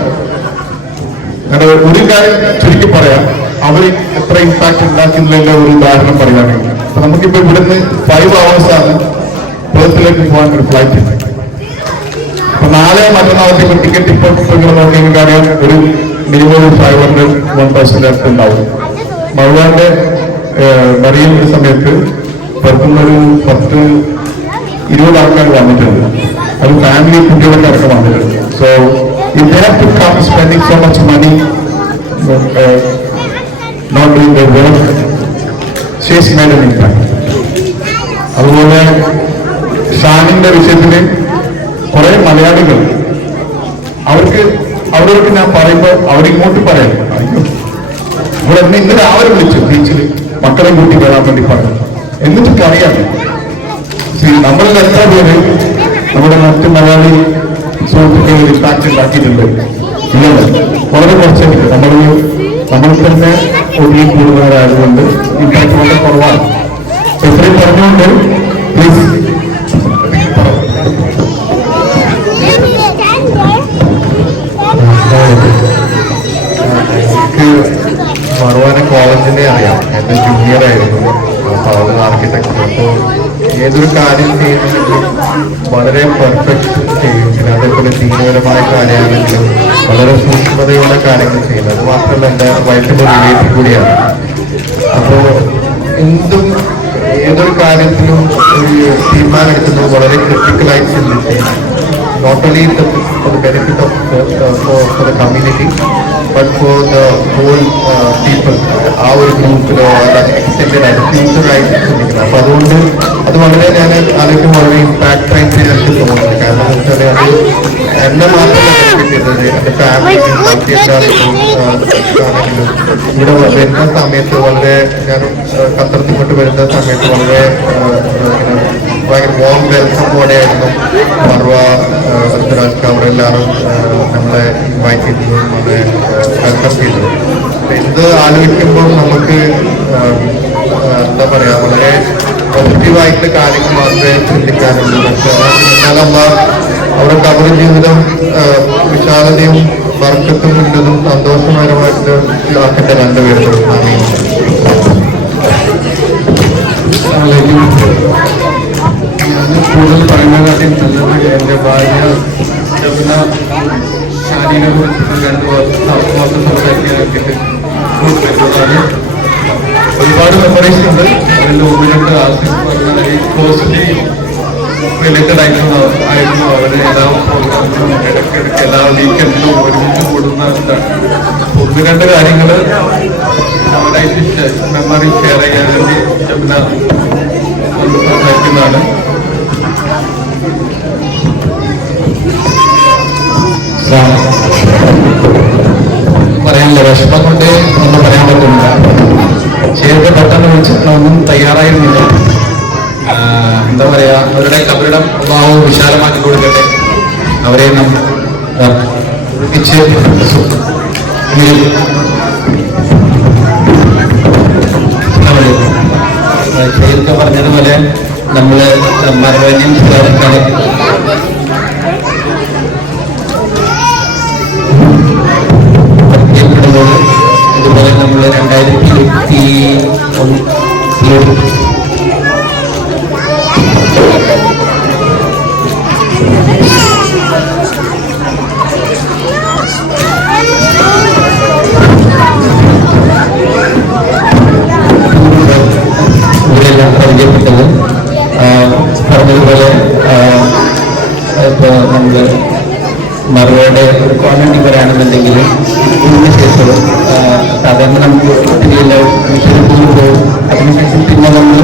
അങ്ങനെ ഒരു കാര്യം ചുരുക്കി പറയാം, അവർ എത്ര ഇമ്പാക്ട് ഉണ്ടാക്കുന്നതിന്റെ ഒരു ഉദാഹരണം പറയുകയാണെങ്കിൽ, അപ്പൊ നമുക്കിപ്പോ ഇവിടുന്ന് 5 hours ആണ് പേർത്തിലേക്ക് പോകാൻ ഒരു ഫ്ലൈറ്റ്. അപ്പൊ നാളെ മറ്റന്നാളത്തേക്ക് ടിക്കറ്റ് ഇപ്പോൾ നിങ്ങൾ നോക്കിയെങ്കിൽ അറിയാം, ഒരു മിനിമം 500-1000 അടുത്ത് ഉണ്ടാവും. മറുവാന്റെ മറിയുന്ന സമയത്ത് പുറത്തുനിന്നൊരു 10-20 ആൾക്കാർ വന്നിട്ടുണ്ട്. അത് ഫാമിലി കുട്ടികളൊക്കെ അടക്കം വന്നിട്ടുണ്ട്. So if they have to come spending so much money not doing their work, she has made an impact. അതുപോലെ ഷാനിന്റെ വിഷയത്തില് കുറെ മലയാളികൾ അവരോട് ഞാൻ പറയുമ്പോൾ അവരിങ്ങോട്ട് പറയാം, അയ്യോ ഇവിടെ ഇന്ന് രാവിലെ വിളിച്ചു ബീച്ചിൽ മക്കളെ കൂട്ടി വരാൻ വേണ്ടി പറഞ്ഞു. എന്നിട്ടൊക്കെ അറിയാം നമ്മളിൽ എത്ര പേര് നമ്മുടെ മറ്റ് മലയാളി സുഹൃത്തുക്കൾ ഇമ്പാക്ട് ഉണ്ടാക്കിയിട്ടുണ്ട്. ഇല്ലല്ലോ, വളരെ കുറച്ചുണ്ട്. നമ്മൾ തന്നെ ഒതുങ്ങി കൂടുന്നവരായതുകൊണ്ട് ഇമ്പാക്ട് വളരെ കുറവാണ്. എത്രയും പറഞ്ഞുകൊണ്ട് പ്ലീസ്. എനിക്ക് മറുവാനെ കോളേജിനെ അറിയാം, എന്റെ ജൂനിയർ ആയിരുന്നു. അപ്പോൾ അത് ആർക്കിടെക്ചർ. അപ്പോൾ ഏതൊരു കാര്യം ചെയ്യുന്നുണ്ടെങ്കിലും വളരെ പെർഫെക്റ്റ് ചെയ്യും. പിന്നെ അതേപോലെ ദീനപരമായ കാര്യമാണെങ്കിലും വളരെ സൂക്ഷ്മതയുള്ള കാര്യങ്ങൾ ചെയ്യുന്നത്. അത് മാത്രമല്ല എൻ്റെ വൈഫിൻ്റെ റിലേറ്റീവ് കൂടിയാണ്. അപ്പോൾ ഏതൊരു കാര്യത്തിലും ഒരു തീരുമാനം എടുക്കുന്നത് വളരെ ക്രിട്ടിക്കലായിട്ട് ചിന്തിച്ച്, not only for the benefit of for the community, but for the whole people. ആ ഒരു ഗ്രൂപ്പിലോ എക്സ്റ്റെൻഡ് ആയിട്ട് ഫ്യൂച്ചറായിട്ട് ചിന്തിക്കുന്നത്. അപ്പൊ അതുകൊണ്ട് അത് വളരെ ഞാൻ ആലോചിക്കും വളരെ ഇമ്പാക്ട് ആയിട്ട് എനിക്ക് തോന്നുന്നത്. കാരണം എന്താ വെച്ചാൽ അത് എന്നെ മാത്രമല്ല കിട്ടിയത്, എന്റെ ഫാമിലി ഇവിടെ വരുന്ന സമയത്ത് വളരെ ഞാൻ ഖത്തറിൽ വരുന്ന സമയത്ത് വളരെ ഭയങ്കര വോം വെൽക്കമോടെയായിരുന്നു മറുവ ഋതുരാജ് അവരെല്ലാവരും നമ്മളെ ഇൻവൈറ്റ് ചെയ്തതും നമ്മളെ വെൽക്കം ചെയ്തത്. ഇത് ആലോചിക്കുമ്പോൾ നമുക്ക് എന്താ പറയാ, വളരെ പോസിറ്റീവായിട്ടുള്ള കാര്യങ്ങൾ മാത്രമേ ചിന്തിക്കാനുള്ളൂ. പക്ഷെ എന്നാലമ്മ അവരുടെ അവരുടെ ജീവിതം വിശാലതയും വർക്കത്തും ഉള്ളതും സന്തോഷകരമായിട്ട് ആക്കേണ്ട രണ്ടുപേരും. കൂടുതൽ പറയുന്നതിനാട്ടി നല്ലത് എൻ്റെ ഭാര്യ ഷാനിനെ കുറിച്ച് 2 മാസം സംസാരിക്കാനായിട്ട് ഒരുപാട് മെമ്മറീസ് ഉണ്ട്. അതിൽ 1-2 ആർട്ടിസ്റ്റ് പറഞ്ഞാൽ ഈ കോസ്റ്റ്ലി റിലേറ്റഡ് ആയിരുന്നു അവർ എല്ലാ പ്രോഗ്രാമിലും ഇടയ്ക്കിടയ്ക്ക് എല്ലാ വീക്കെൻഡിലും ഒരുമിച്ച് കൂടുന്ന ഇതാണ്. ഒന്ന് രണ്ട് കാര്യങ്ങൾ അവരായിട്ട് മെമ്മറി ഷെയർ ചെയ്യാൻ വേണ്ടി ജമുന സംസാരിക്കുന്നതാണ്. പറയാനില്ല, വിഷമം കൊണ്ട് ഒന്നും പറയാൻ പറ്റുന്നില്ല. ചെയ്ത് പെട്ടെന്ന് വിളിച്ചിട്ടൊന്നും തയ്യാറായിരുന്നില്ല. എന്താ പറയാ, അവരുടെ കബറിടം അള്ളാഹു വിശാലമാക്കി കൊടുക്കട്ടെ. അവരെ ഒരുമിച്ച് ഷെയ്ഖ് പറഞ്ഞതുപോലെ നമ്മള് മരവന്യം പരിചയപ്പെടുന്നത് ഇതുപോലെ നമ്മൾ 2021 ഇവരെല്ലാം പരിചയപ്പെട്ടത്. പറഞ്ഞതുപോലെ ഇപ്പോൾ നമ്മൾ മറുപടിയുടെ ഒരു ക്വാണ്ടിറ്റി പറയുകയാണെന്നുണ്ടെങ്കിൽ ഇതിന് ശേഷവും സാധാരണ നമുക്ക് ഒത്തിരിയെല്ലാം മിഷനിൽ പോകും. അതിനുശേഷം പിന്നെ നമ്മൾ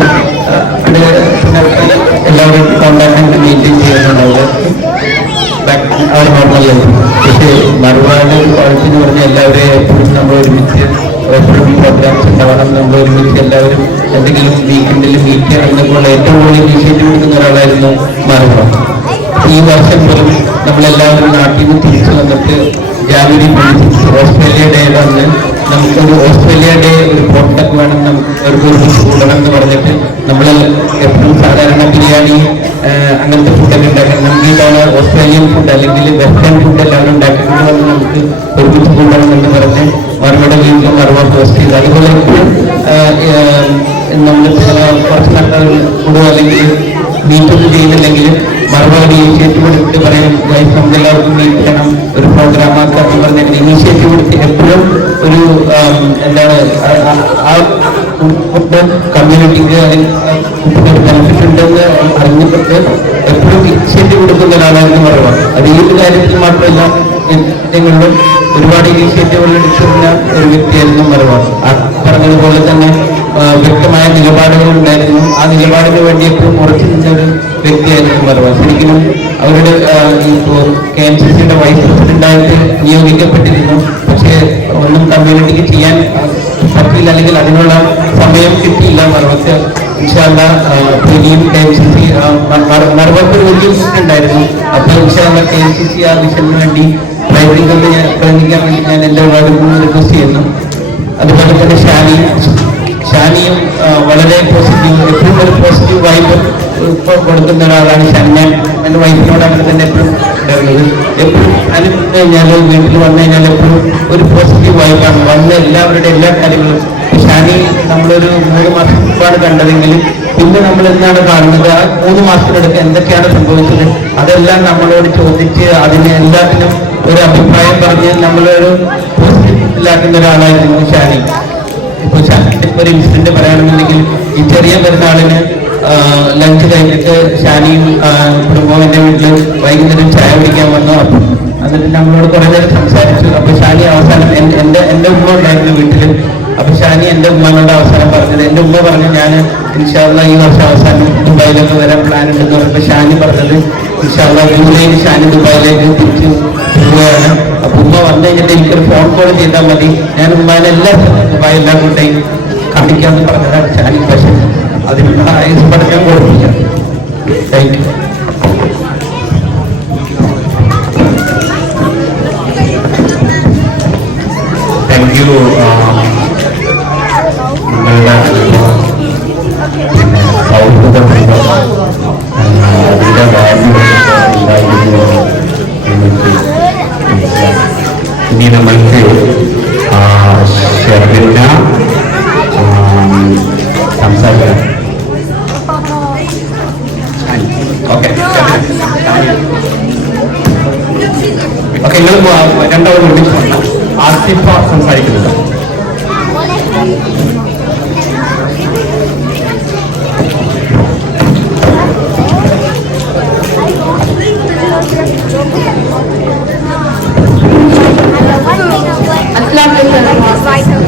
എല്ലാവരും കോണ്ടാക്ട് മെയിൻറ്റെയിൻ ചെയ്യുന്നുണ്ടാവുക അവർ നോർമലായിരുന്നു. പക്ഷേ മറുപാട് ക്വാളിറ്റി എന്ന് പറഞ്ഞാൽ എല്ലാവരെയും എപ്പോഴും നമ്മൾ ഒരുമിച്ച് എപ്പോഴും പ്രോഗ്രാംസ് ഉണ്ടാവണം. നമ്മൾ ഒരുമിച്ച് എല്ലാവരും എന്തെങ്കിലും വീക്കെൻഡിൽ മീറ്റ് ചെയ്യണം എന്നൊക്കെയുള്ള ഏറ്റവും കൂടുതൽ ഇനീഷ്യേറ്റീവ് എടുക്കുന്ന ഒരാളായിരുന്നു മറുപടം. ഈ വർഷം പോലും നമ്മളെല്ലാവരും നാട്ടിൽ നിന്ന് തിരിച്ചു വന്നിട്ട് ജാനുവരി 26 ഓസ്ട്രേലിയ ഡേ വന്ന് നമുക്കൊരു ഓസ്ട്രേലിയ ഡേ ഒരു പ്രോട്ടക്ട് വേണം, നമുക്ക് ഒരു കൂടണം എന്ന് പറഞ്ഞിട്ട് നമ്മൾ എപ്പോഴും സാധാരണ ബിരിയാണി അങ്ങനത്തെ ഫുഡൊക്കെ ഉണ്ടാക്കണം. നമുക്ക് ഈ തവണ ഓസ്ട്രേലിയൻ ഫുഡ് അല്ലെങ്കിൽ വെസ്റ്റേൺ ഫുഡ് എല്ലാവരും ഉണ്ടാക്കിക്കൊണ്ട് വന്ന് നമുക്ക് ഒരുമിച്ച് കൂടണം എന്ന് പറഞ്ഞ് മറുപടി വീട്ടിലും മറുപടി പോസ്റ്റ് ചെയ്ത് അതുപോലെ എപ്പോഴും നമ്മൾ കുറച്ച് നാട്ടുകൾ കൂടുക അല്ലെങ്കിൽ മീറ്റൊന്നും ചെയ്യുന്നില്ലെങ്കിൽ മറുപടി ഇനീഷ്യേറ്റീവ് എടുത്ത് പറയും നമുക്കെല്ലാവർക്കും മീറ്റ് ചെയ്യണം, ഒരു പ്രോഗ്രാം ആക്കാം എന്ന് പറഞ്ഞ ഇനീഷ്യേറ്റീവ് എടുത്ത് എപ്പോഴും ഒരു എന്താണ് ആ കമ്മ്യൂണിറ്റിക്ക് അല്ലെങ്കിൽ ബെനിഫിറ്റ് ഉണ്ടെന്ന് അറിഞ്ഞിട്ട് എപ്പോഴും ഇനീഷ്യേറ്റീവ് കൊടുക്കുന്ന ഒരാളായിരുന്നു പറയുക. അത് ഈ ഒരു കാര്യത്തിൽ മാത്രമല്ല നിങ്ങളിലും ഒരുപാട് ഇനീഷ്യേറ്റീവുകൾ എടുക്കുന്ന ഒരു വ്യക്തിയായിരുന്നു പറയുക. പറഞ്ഞതുപോലെ തന്നെ വ്യക്തമായ നിലപാടുകൾ ഉണ്ടായിരുന്നു. ആ നിലപാടിന് വേണ്ടി എപ്പോഴും ഉറച്ചു നിന്ന ഒരു വ്യക്തിയായിരുന്നു പറയുക. ശരിക്കും അവരുടെ ഇപ്പോൾ KMCC-യുടെ വൈസ് പ്രസിഡന്റായിട്ട് നിയോഗിക്കപ്പെട്ടിരുന്നു. പക്ഷേ ഒന്നും കമ്മ്യൂണിറ്റിക്ക് ചെയ്യാൻ പറ്റില്ല, അല്ലെങ്കിൽ അതിനുള്ള സമയം കിട്ടിയില്ല. മറുപടി ഇൻഷാല്ലാ ഇനിയും KMCC മറുപടി ഒരു വലിയ വിഷൻ ഉണ്ടായിരുന്നു. അപ്പോൾ ഇൻഷാല്ലാ KMCC ആ വിഷന് വേണ്ടി പ്രയത്നിക്കാൻ വേണ്ടി ഞാൻ എൻ്റെ വാർഡിൽ റിക്വസ്റ്റ് ചെയ്യുന്നു. അതുപോലെ തന്നെ ഷാനിയും വളരെ പോസിറ്റീവ്, എപ്പോഴും ഒരു പോസിറ്റീവ് വൈബ് കൊടുക്കുന്ന ഒരാളാണ് ഷാനി. ഞാൻ എൻ്റെ വൈഫിനോട് അങ്ങനെ തന്നെ എപ്പോഴും ഉണ്ടായിരുന്നത്. എപ്പോഴും അതിന് കഴിഞ്ഞാൽ വീട്ടിൽ വന്നു കഴിഞ്ഞാൽ എപ്പോഴും ഒരു പോസിറ്റീവ് വൈബാണ്. വന്ന എല്ലാവരുടെ എല്ലാ കാര്യങ്ങളും. ഷാനി നമ്മളൊരു 3 മാസം മുമ്പാണ് കണ്ടതെങ്കിൽ പിന്നെ നമ്മൾ എന്താണ് കാണുന്നത്, ആ 3 മാസത്തിനടുത്ത് എന്തൊക്കെയാണ് സംഭവിച്ചത് അതെല്ലാം നമ്മളോട് ചോദിച്ച് അതിന് എല്ലാത്തിനും ഒരു അഭിപ്രായം പറഞ്ഞ് നമ്മളൊരു പോസിറ്റീവിലാക്കുന്ന ഒരാളായിരുന്നു ഷാനി. ഇപ്പോൾ ഷാനിന്റെ ഒരു ഇൻസിഡന്റ് പറയുകയാണെന്നുണ്ടെങ്കിൽ ഈ ചെറിയ പെരുന്നാളിന് ലഞ്ച് കഴിഞ്ഞിട്ട് ഷാനിയും കുടുംബവും എൻ്റെ വീട്ടിൽ വൈകുന്നേരം ചായ കുടിക്കാൻ വന്നു. അപ്പം എന്നിട്ട് നമ്മളോട് കുറേ നേരം സംസാരിച്ചു. അപ്പൊ ഷാനി അവസാനം എൻ്റെ ഉമ്മ ഉണ്ടായിരുന്നു വീട്ടിൽ. അപ്പൊ ഷാനി എൻ്റെ ഉമ്മയോട് അവസാനം പറഞ്ഞത്, എൻ്റെ ഉമ്മ പറഞ്ഞു ഞാൻ ഇൻഷാല്ലാ ഈ വർഷം അവസാനം ദുബായിലൊക്കെ വരാൻ പ്ലാൻ ഉണ്ടെന്ന് പറഞ്ഞപ്പോൾ ഷാനി പറഞ്ഞത് ഇൻഷാല്ലാ ജൂലൈയിൽ ഷാനി ദുബായിലേക്ക് തിരിച്ചു പോവുകയാണ്. അപ്പൊ ഉമ്മ വന്നു കഴിഞ്ഞിട്ട് എനിക്കൊരു ഫോൺ കോൾ ചെയ്താൽ മതി, ഞാൻ ഉമ്മാനെ എല്ലാ ദുബായ് എല്ലാം കൊണ്ടേയും കാണിക്കാമെന്ന് പറഞ്ഞതാണ് ഷാനി. പക്ഷേ അതിനുള്ള ആയുസ് പഠിക്കാൻ കൊടുക്കില്ല. Thank you. Thank you. നിങ്ങളുടെ സൗഹൃദം അതിൻ്റെ വാല്യൂ ഉണ്ടായിരുന്നു എനിക്ക് മനസ്സിലായി. ഇനി നമ്മൾക്ക് ഷെർലിന സംസാരിക്കാം. ഓക്കെ ഓക്കെ, നിങ്ങൾ രണ്ടാളും ഒരുമിച്ച് വന്ന ആസിഫ സംസാരിക്കുന്നുണ്ട്. up because I'm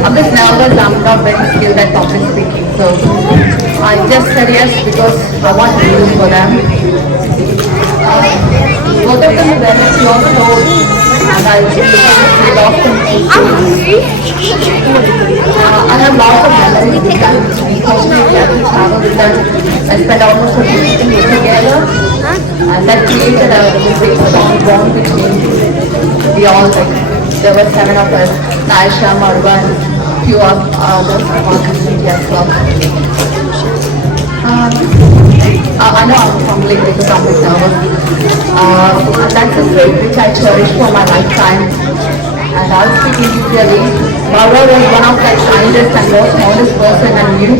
a bit nervous. I'm not very skilled at public speaking. So I just said yes because I want to do this for them. Both of them are very pure souls, and I lost them. I have lots of memories with them. Unfortunately, I didn't travel with them. I spent almost a week together, and that created a very strong bond between we all. Like, there were 7 of us: Naisha, Marwa, and few of others as well. I know I'm fumbling because I'm a bit nervous. That's a trait which I cherish for my lifetime. And I'll speak immediately. Marwa was one of the kindest and most honest person I knew.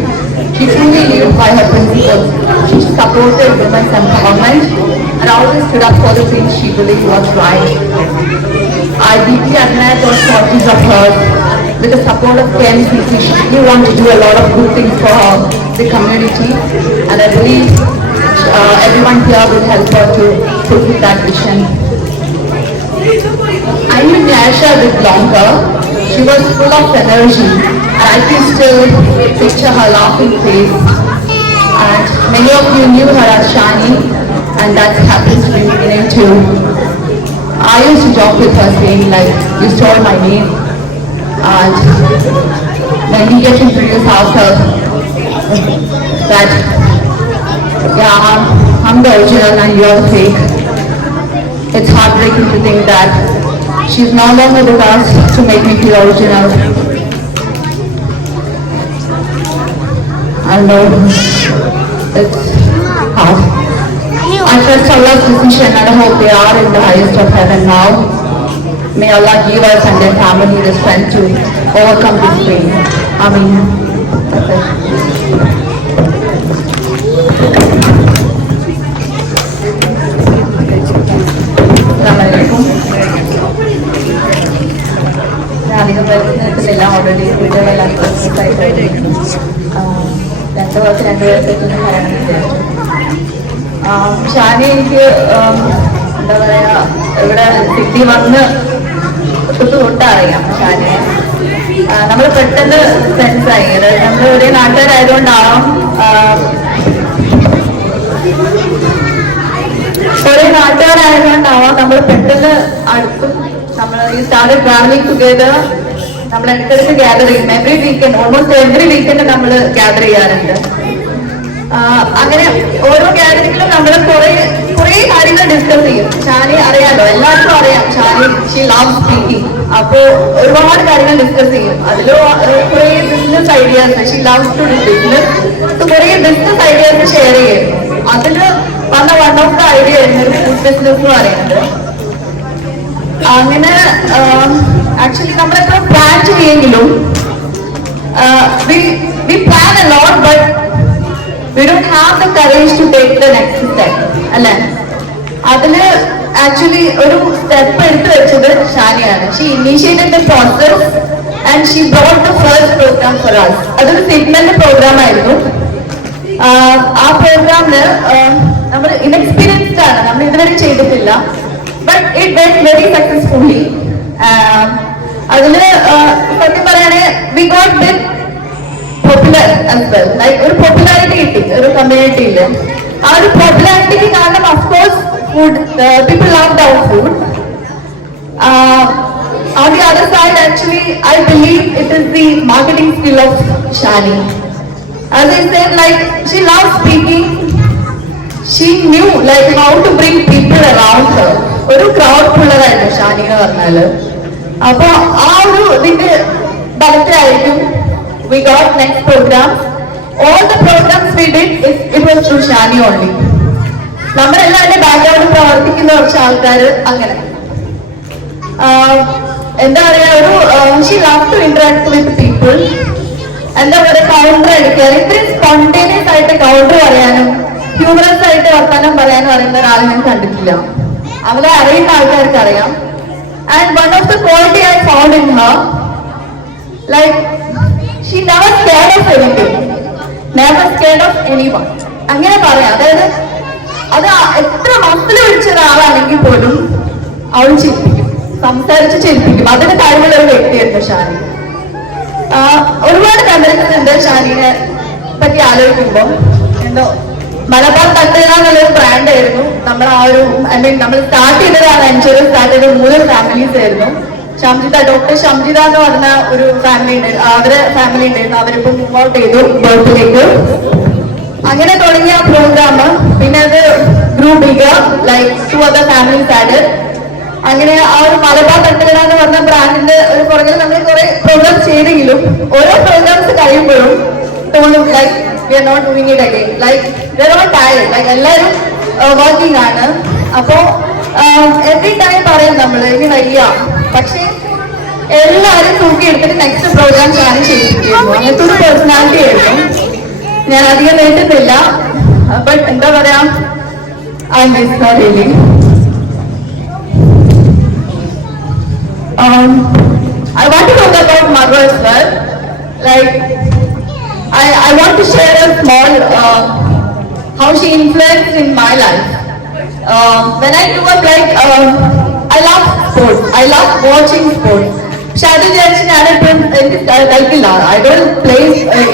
She truly lived by her principles. She supported women's empowerment and always stood up for the things she believed was right. I deeply admire those qualities of hers. With the support of KMCC, she really wanted to do a lot of good things for the community, and I believe everyone here will help her to fulfill that vision. I knew Naisha a bit longer. She was full of energy, and I can still picture her laughing face. And many of you knew her as Shani, and that happens to be beginning too. I used to joke with her saying like, you stole my name. And when we get to introduce ourselves, that yeah, I'm the original and you're the fake. It's heartbreaking to think that she's no longer with us to make me feel original. I know it's hard. I trust Allah's decision and I hope they are in the highest of heaven now. May Allah give us and their family the strength to overcome this pain. Ameen. That's it. Assalamualaikum. ഞാനിത് വരുന്നതില്ല already വീഡിയോകളെല്ലാം ആയിട്ട് 2 വർഷത്തേക്ക് പറയണം വിചാരിച്ചു. ഷാനി എനിക്ക് എന്താ പറയാ ഇവിടെ city വന്ന് തൊട്ടറിയാം ഷാനിയെ. നമ്മൾ പെട്ടെന്ന് സെൻസായി, നമ്മൾ ഒരേ നാട്ടുകാരായതുകൊണ്ടാവാം നമ്മൾ പെട്ടെന്ന് അടുത്തും. നമ്മൾ ഈ സ്റ്റാർട്ട് ട്രാവലിംഗ് ടുഗെദർ. നമ്മൾ ഇടയ്ക്കിടയ്ക്ക് ഗ്യാദർ ചെയ്യും. Every weekend, almost every weekend നമ്മൾ ഗ്യാദർ ചെയ്യാറുണ്ട്. അങ്ങനെ ഓരോ ഗ്യാദറിങ്ങിലും നമ്മൾ കുറെ കാര്യങ്ങൾ ഡിസ്കസ് ചെയ്യും. ഷാനി അറിയാലോ, എല്ലാവർക്കും അറിയാം ഷാനി ഷീ ലവ് സ്പീക്കിംഗ്. അപ്പോ ഒരുപാട് കാര്യങ്ങൾ ഡിസ്കസ് ചെയ്യും. അതിൽ കുറെ business ideas, she loves to do business. കുറെ ബിസിനസ് ഐഡിയാസ് ഷെയർ ചെയ്യും. അതില് വന്ന വൺ ഓഫ് ദ ഐഡിയ ആയിരുന്നു ഒരു ഫുഡ് ബിസിനസ് എന്ന് പറയുന്നത്. അങ്ങനെ ആക്ച്വലി നമ്മളെത്ര plan ചെയ്യുമെങ്കിലും we plan a lot but we don't have the courage to take the next step. അല്ലെ? അതില് ആക്ച്വലി ഒരു സ്റ്റെപ്പ് എടുത്തു വെച്ചത് ഷാനിയാണ്. She initiated the process and she brought the first programme for us. അതൊരു സിഗ്നലിന്റെ programme ആയിരുന്നു. ആ പ്രോഗ്രാമില് നമ്മൾ ഇൻഎക്സ്പീരിയൻസ്ഡ് ആണ്, നമ്മൾ ഇതുവരെ ചെയ്തിട്ടില്ല. But it went very successfully. അതില് സത്യം പറയണേ we got big popular as well. Like ഒരു പോപ്പുലാരിറ്റി കിട്ടി ഒരു കമ്മ്യൂണിറ്റിയില്. ആ ഒരു പോപ്പുലാരിറ്റിക്ക് കാരണം of course food, people loved our food. On the other side, actually, I believe it is the marketing skill of Shani. As I said, like, she loves speaking. She knew like how to bring people around her. ഒരു crowd പുള്ളറായിരുന്നു Shani എന്ന് പറഞ്ഞാല്. അപ്പൊ ആ ഒരു ഇതിന്റെ ഫലത്തിലായിരിക്കും we got next program. All the programs we did, it was through Shani only. നമ്മളെല്ലാം അതിന്റെ ബാക്ക്ഗ്രൗണ്ടിൽ പ്രവർത്തിക്കുന്ന കുറച്ച് ആൾക്കാര് അങ്ങനെ എന്താ പറയാ ഒരു she loves to interact with people. എന്താ പറയുക, കൗണ്ടർ അടിക്കാൻ ഇത്രയും സ്പോണ്ടേനിയസ് ആയിട്ട് കൗണ്ടർ പറയാനും ഹ്യൂമറസ് ആയിട്ട് വർത്താനം പറയാനും അറിയുന്ന ഒരാളെ ഞാൻ കണ്ടിട്ടില്ല. അവരെ അറിയുന്ന ആൾക്കാർക്ക് അറിയാം. And one of the quality I found in her, like she never scared of anything, never scared of anyone. അങ്ങനെ പറയാം. അതായത് അത് എത്ര മസിൽ പിടിച്ച ഒരാളാണെങ്കിൽ പോലും അവൾ ചിരിപ്പിക്കും. സംസാരിച്ച് ചിരിപ്പിക്കും. അതിന് കഴിവുള്ള ഒരു വ്യക്തിയായിരുന്നു ഷാനി. ഒരുപാട് മെമ്മറീസ് ഉണ്ട് ഷാനിനെ പറ്റി ആലോചിക്കുമ്പോൾ. എന്തോ മലബാർ തട്ടുകട എന്നുള്ളൊരു ബ്രാൻഡ് ആയിരുന്നു നമ്മൾ ആ ഒരു നമ്മൾ സ്റ്റാർട്ട് ചെയ്തതാണ്. എൻജോയ് സ്റ്റാർട്ട് ചെയ്തത് 3 ഫാമിലീസ് ആയിരുന്നു. ഷംജിത, ഡോക്ടർ ഷംജിത എന്ന് പറഞ്ഞ ഒരു ഫാമിലി ഉണ്ടായിരുന്നു, അവരെ ഫാമിലി ഉണ്ടായിരുന്നു. അവരിപ്പോ മൂവ് ഔട്ട് ചെയ്തു ബർത്തിലേക്ക്. അങ്ങനെ തുടങ്ങിയ പ്രോഗ്രാം പിന്നെ അത് grew bigger, like 2 other families add. അങ്ങനെ ആ ഒരു മലബാർ തട്ടുകട എന്ന് പറഞ്ഞ ബ്രാൻഡിന്റെ ഒരു പുറകിൽ നമ്മൾ കുറെ പ്രോഗ്രാം ചെയ്തെങ്കിലും ഓരോ പ്രോഗ്രാംസ് കഴിയുമ്പോഴും തോന്നും like we are not doing it again, like we are not tired, like എല്ലാവരും വർക്കിംഗ് ആണ്. അപ്പോ എവറി ടൈം പറയും നമ്മൾ ഇനി വയ്യ, പക്ഷെ എല്ലാവരും തൂക്കിയെടുത്തിട്ട് നെക്സ്റ്റ് പ്രോഗ്രാം ഷാനി ചെയ്യിപ്പിക്കുന്നു. അങ്ങനത്തെ ഒരു പേഴ്സണാലിറ്റി ആയിരുന്നു. ഞാൻ അധികം നേട്ടുന്നില്ല, ബട്ട് എന്താ പറയാ, I miss Har really. I want to talk about Marwa as well. Like, I want to share a small how she influenced in my life. When I grew up, like, I love sports. I love watching sports. Shadow Jackson I don't play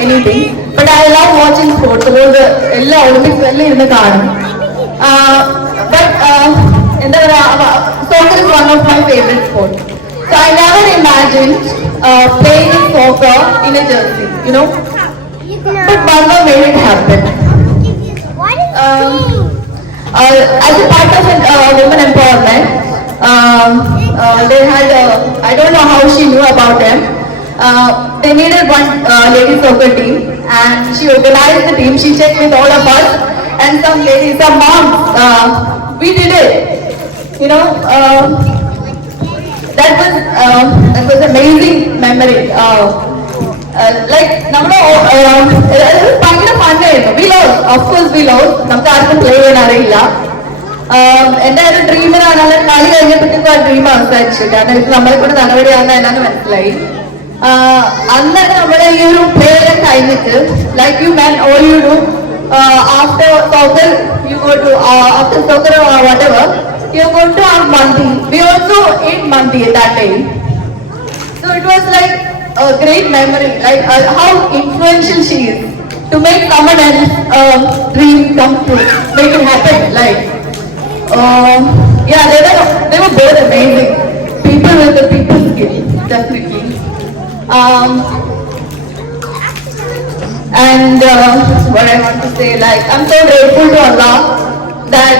anything, but I love watching sports. All Olympics in the garden. But soccer is one of my favorite sports. So I never imagined playing soccer in a jersey, you know. But Marwa made it happen. As a part of women empowerment, they had, I don't know how she knew about them. They needed one lady soccer team, and she organized the team. She checked with all of us, and some ladies, some moms, we did it. You know, that was amazing memory. Like, ഭയങ്കര ഫണ്ണായിരുന്നു. We lost, of course we lost. നമുക്ക് ആർക്കും play ചെയ്യാൻ അറിയില്ല. എന്റെ ഒരു ഡ്രീമിനാണ്, അല്ലെങ്കിൽ കളി കഴിഞ്ഞപ്പോഴത്തേക്കും ആ ഡ്രീം അവസാനിച്ചു. കാരണം ഇത് നമ്മളെ കൂടെ നടപടിയാണെന്ന് എന്നാണ് മനസ്സിലായി. അന്നാണ് നമ്മുടെ ഈ ഒരു പ്ലേ ചെയ്യാൻ കഴിഞ്ഞിട്ട്, like you man all you do after soccer, you go to after soccer or whatever, you're going to have mandi. We also ate mandi that day. So it was like a great memory, like how influential she is to make someone else's dream come true, make it happen. Like, yeah, they were both amazing people with the people skill, definitely. And what I want to say, like, I'm so grateful to Allah that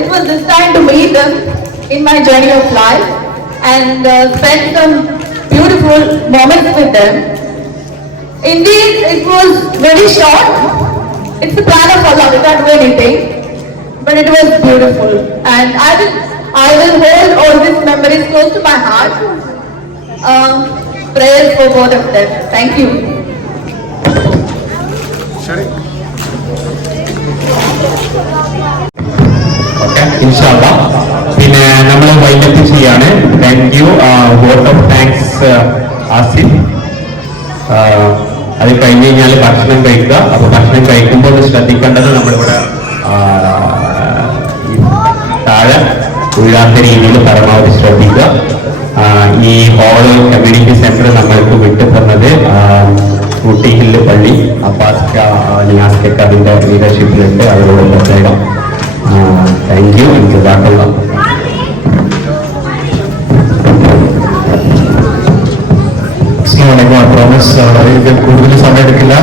it was this time to meet them in my journey of life and spend some beautiful moments with them. Indeed, it was very short. It's the plan of Allah, we can't do anything, but it was beautiful. And I will hold all these memories close to my heart. Prayers for both of them. Thank you. ഇൻഷാല്ലാ. പിന്നെ നമ്മൾ വൈകിട്ട് ചെയ്യാണ്. Thank you, vote of thanks Asif. അത് കഴിഞ്ഞ് കഴിഞ്ഞാൽ ഭക്ഷണം കഴിക്കുക. അപ്പൊ ഭക്ഷണം കഴിക്കുമ്പോൾ ശ്രദ്ധിക്കേണ്ടത് നമ്മളിവിടെ താഴെ വീഴാത്ത രീതിയിൽ പരമാവധി ശ്രദ്ധിക്കുക. ഈ ഹോള് കമ്മ്യൂണിറ്റി സെന്റർ നമ്മൾക്ക് വിട്ടുതന്നത് ഊട്ടി ഹില്ല് പള്ളി അബ്ബാസ് നിയാസ്കക്ക് അതിന്റെ ലീഡർഷിപ്പിലുണ്ട്. അവരോട് പ്രത്യേകം താങ്ക് യു. എനിക്ക് ബാക്കുള്ള പ്രോമിസ് ഇത് കൂടുതൽ സമയം എടുക്കില്ല.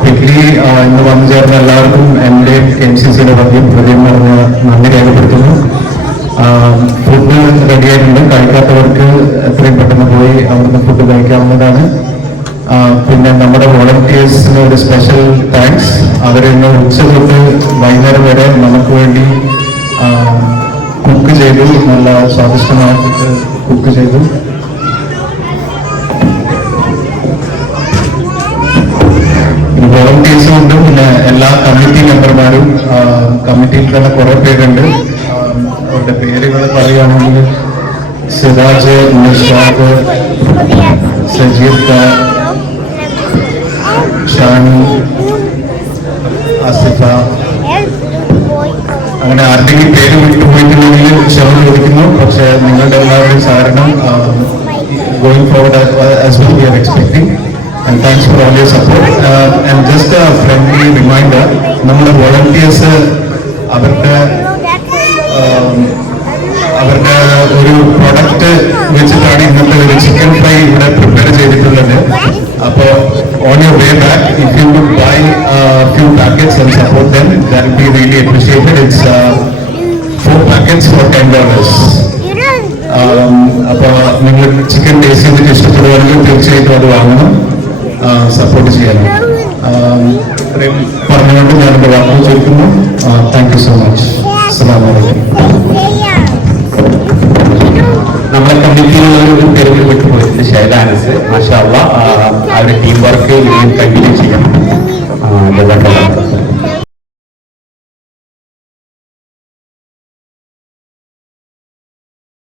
ക്വിക്ലി ഇന്ന് വന്നു ചേർന്ന എല്ലാവർക്കും എൻ്റെയും KMCCയുടെ വകയും ഹൃദയം നിറഞ്ഞ നന്ദി രേഖപ്പെടുത്തുന്നു. ഫുഡ് റെഡി ആയിട്ടുണ്ട്. കഴിക്കാത്തവർക്ക് എത്രയും പെട്ടെന്ന് പോയി അവിടുന്ന് ഫുഡ് കഴിക്കാവുന്നതാണ്. പിന്നെ നമ്മുടെ വോളണ്ടിയേഴ്സിന് ഒരു സ്പെഷ്യൽ താങ്ക്സ്. അവരിന്ന് ഉച്ച തൊട്ട് വൈകുന്നേരം വരെ നമുക്ക് വേണ്ടി കുക്ക് ചെയ്തു, നല്ല സ്വാദിഷ്ടമായിട്ട് കുക്ക് ചെയ്തു. വോളണ്ടിയേഴ്സും ഉണ്ട്, പിന്നെ എല്ലാ കമ്മിറ്റി മെമ്പർമാരും. കമ്മിറ്റിയിൽ തന്നെ കുറെ പേരുണ്ട്. അവരുടെ പേരുകൾ പറയുകയാണെങ്കിൽ സിറാജ്, നിഷാദ്, സജീദ്, ഷാനി, ആസിഫ, അങ്ങനെ ആരുടെയും പേര് വിട്ടുപോയിട്ടുണ്ടെങ്കിൽ ക്ഷമ ചോദിക്കുന്നു. പ്രതീക്ഷിക്കുന്നു. പക്ഷേ നിങ്ങളുടെ എല്ലാവരുടെയും സഹകരണം going forward as well V are expecting. And thanks for all your support. And just a friendly reminder, നമ്മുടെ വോളണ്ടിയേഴ്സ് അവരുടെ ഒരു പ്രൊഡക്റ്റ് വെച്ചിട്ടാണ് ഇന്നത്തെ ഒരു ചിക്കൻ ഫ്രൈ ഇവിടെ പ്രിപ്പയർ ചെയ്തിട്ടുള്ളത്. അപ്പോൾ on your way back if you would buy few packets and support them that will be really appreciated. It's 4 packets for $10. അപ്പോൾ നിങ്ങൾ ചിക്കൻ ടേസ്റ്റ് ചെയ്തിട്ട് ഇഷ്ടപ്പെടുവാണെങ്കിൽ തീർച്ചയായിട്ടും അത് വാങ്ങണം, സപ്പോർട്ട് ചെയ്യണം. ഇത്രയും പറഞ്ഞുകൊണ്ട് ഞാനെൻ്റെ വാക്കുകൾ ചോദിക്കുന്നു. Thank you so much. അസ്സലാമു അലൈക്കും. നമ്മളെ കമ്മിറ്റിയിലുള്ള ഒരു പേര് വിട്ടുപോയിട്ടുണ്ട്, ഷൈലാനസ്. മാഷാ അല്ലാഹ്, അവരുടെ ടീം വർക്ക് ഇനിയും കണ്ടിന്യൂ ചെയ്യണം.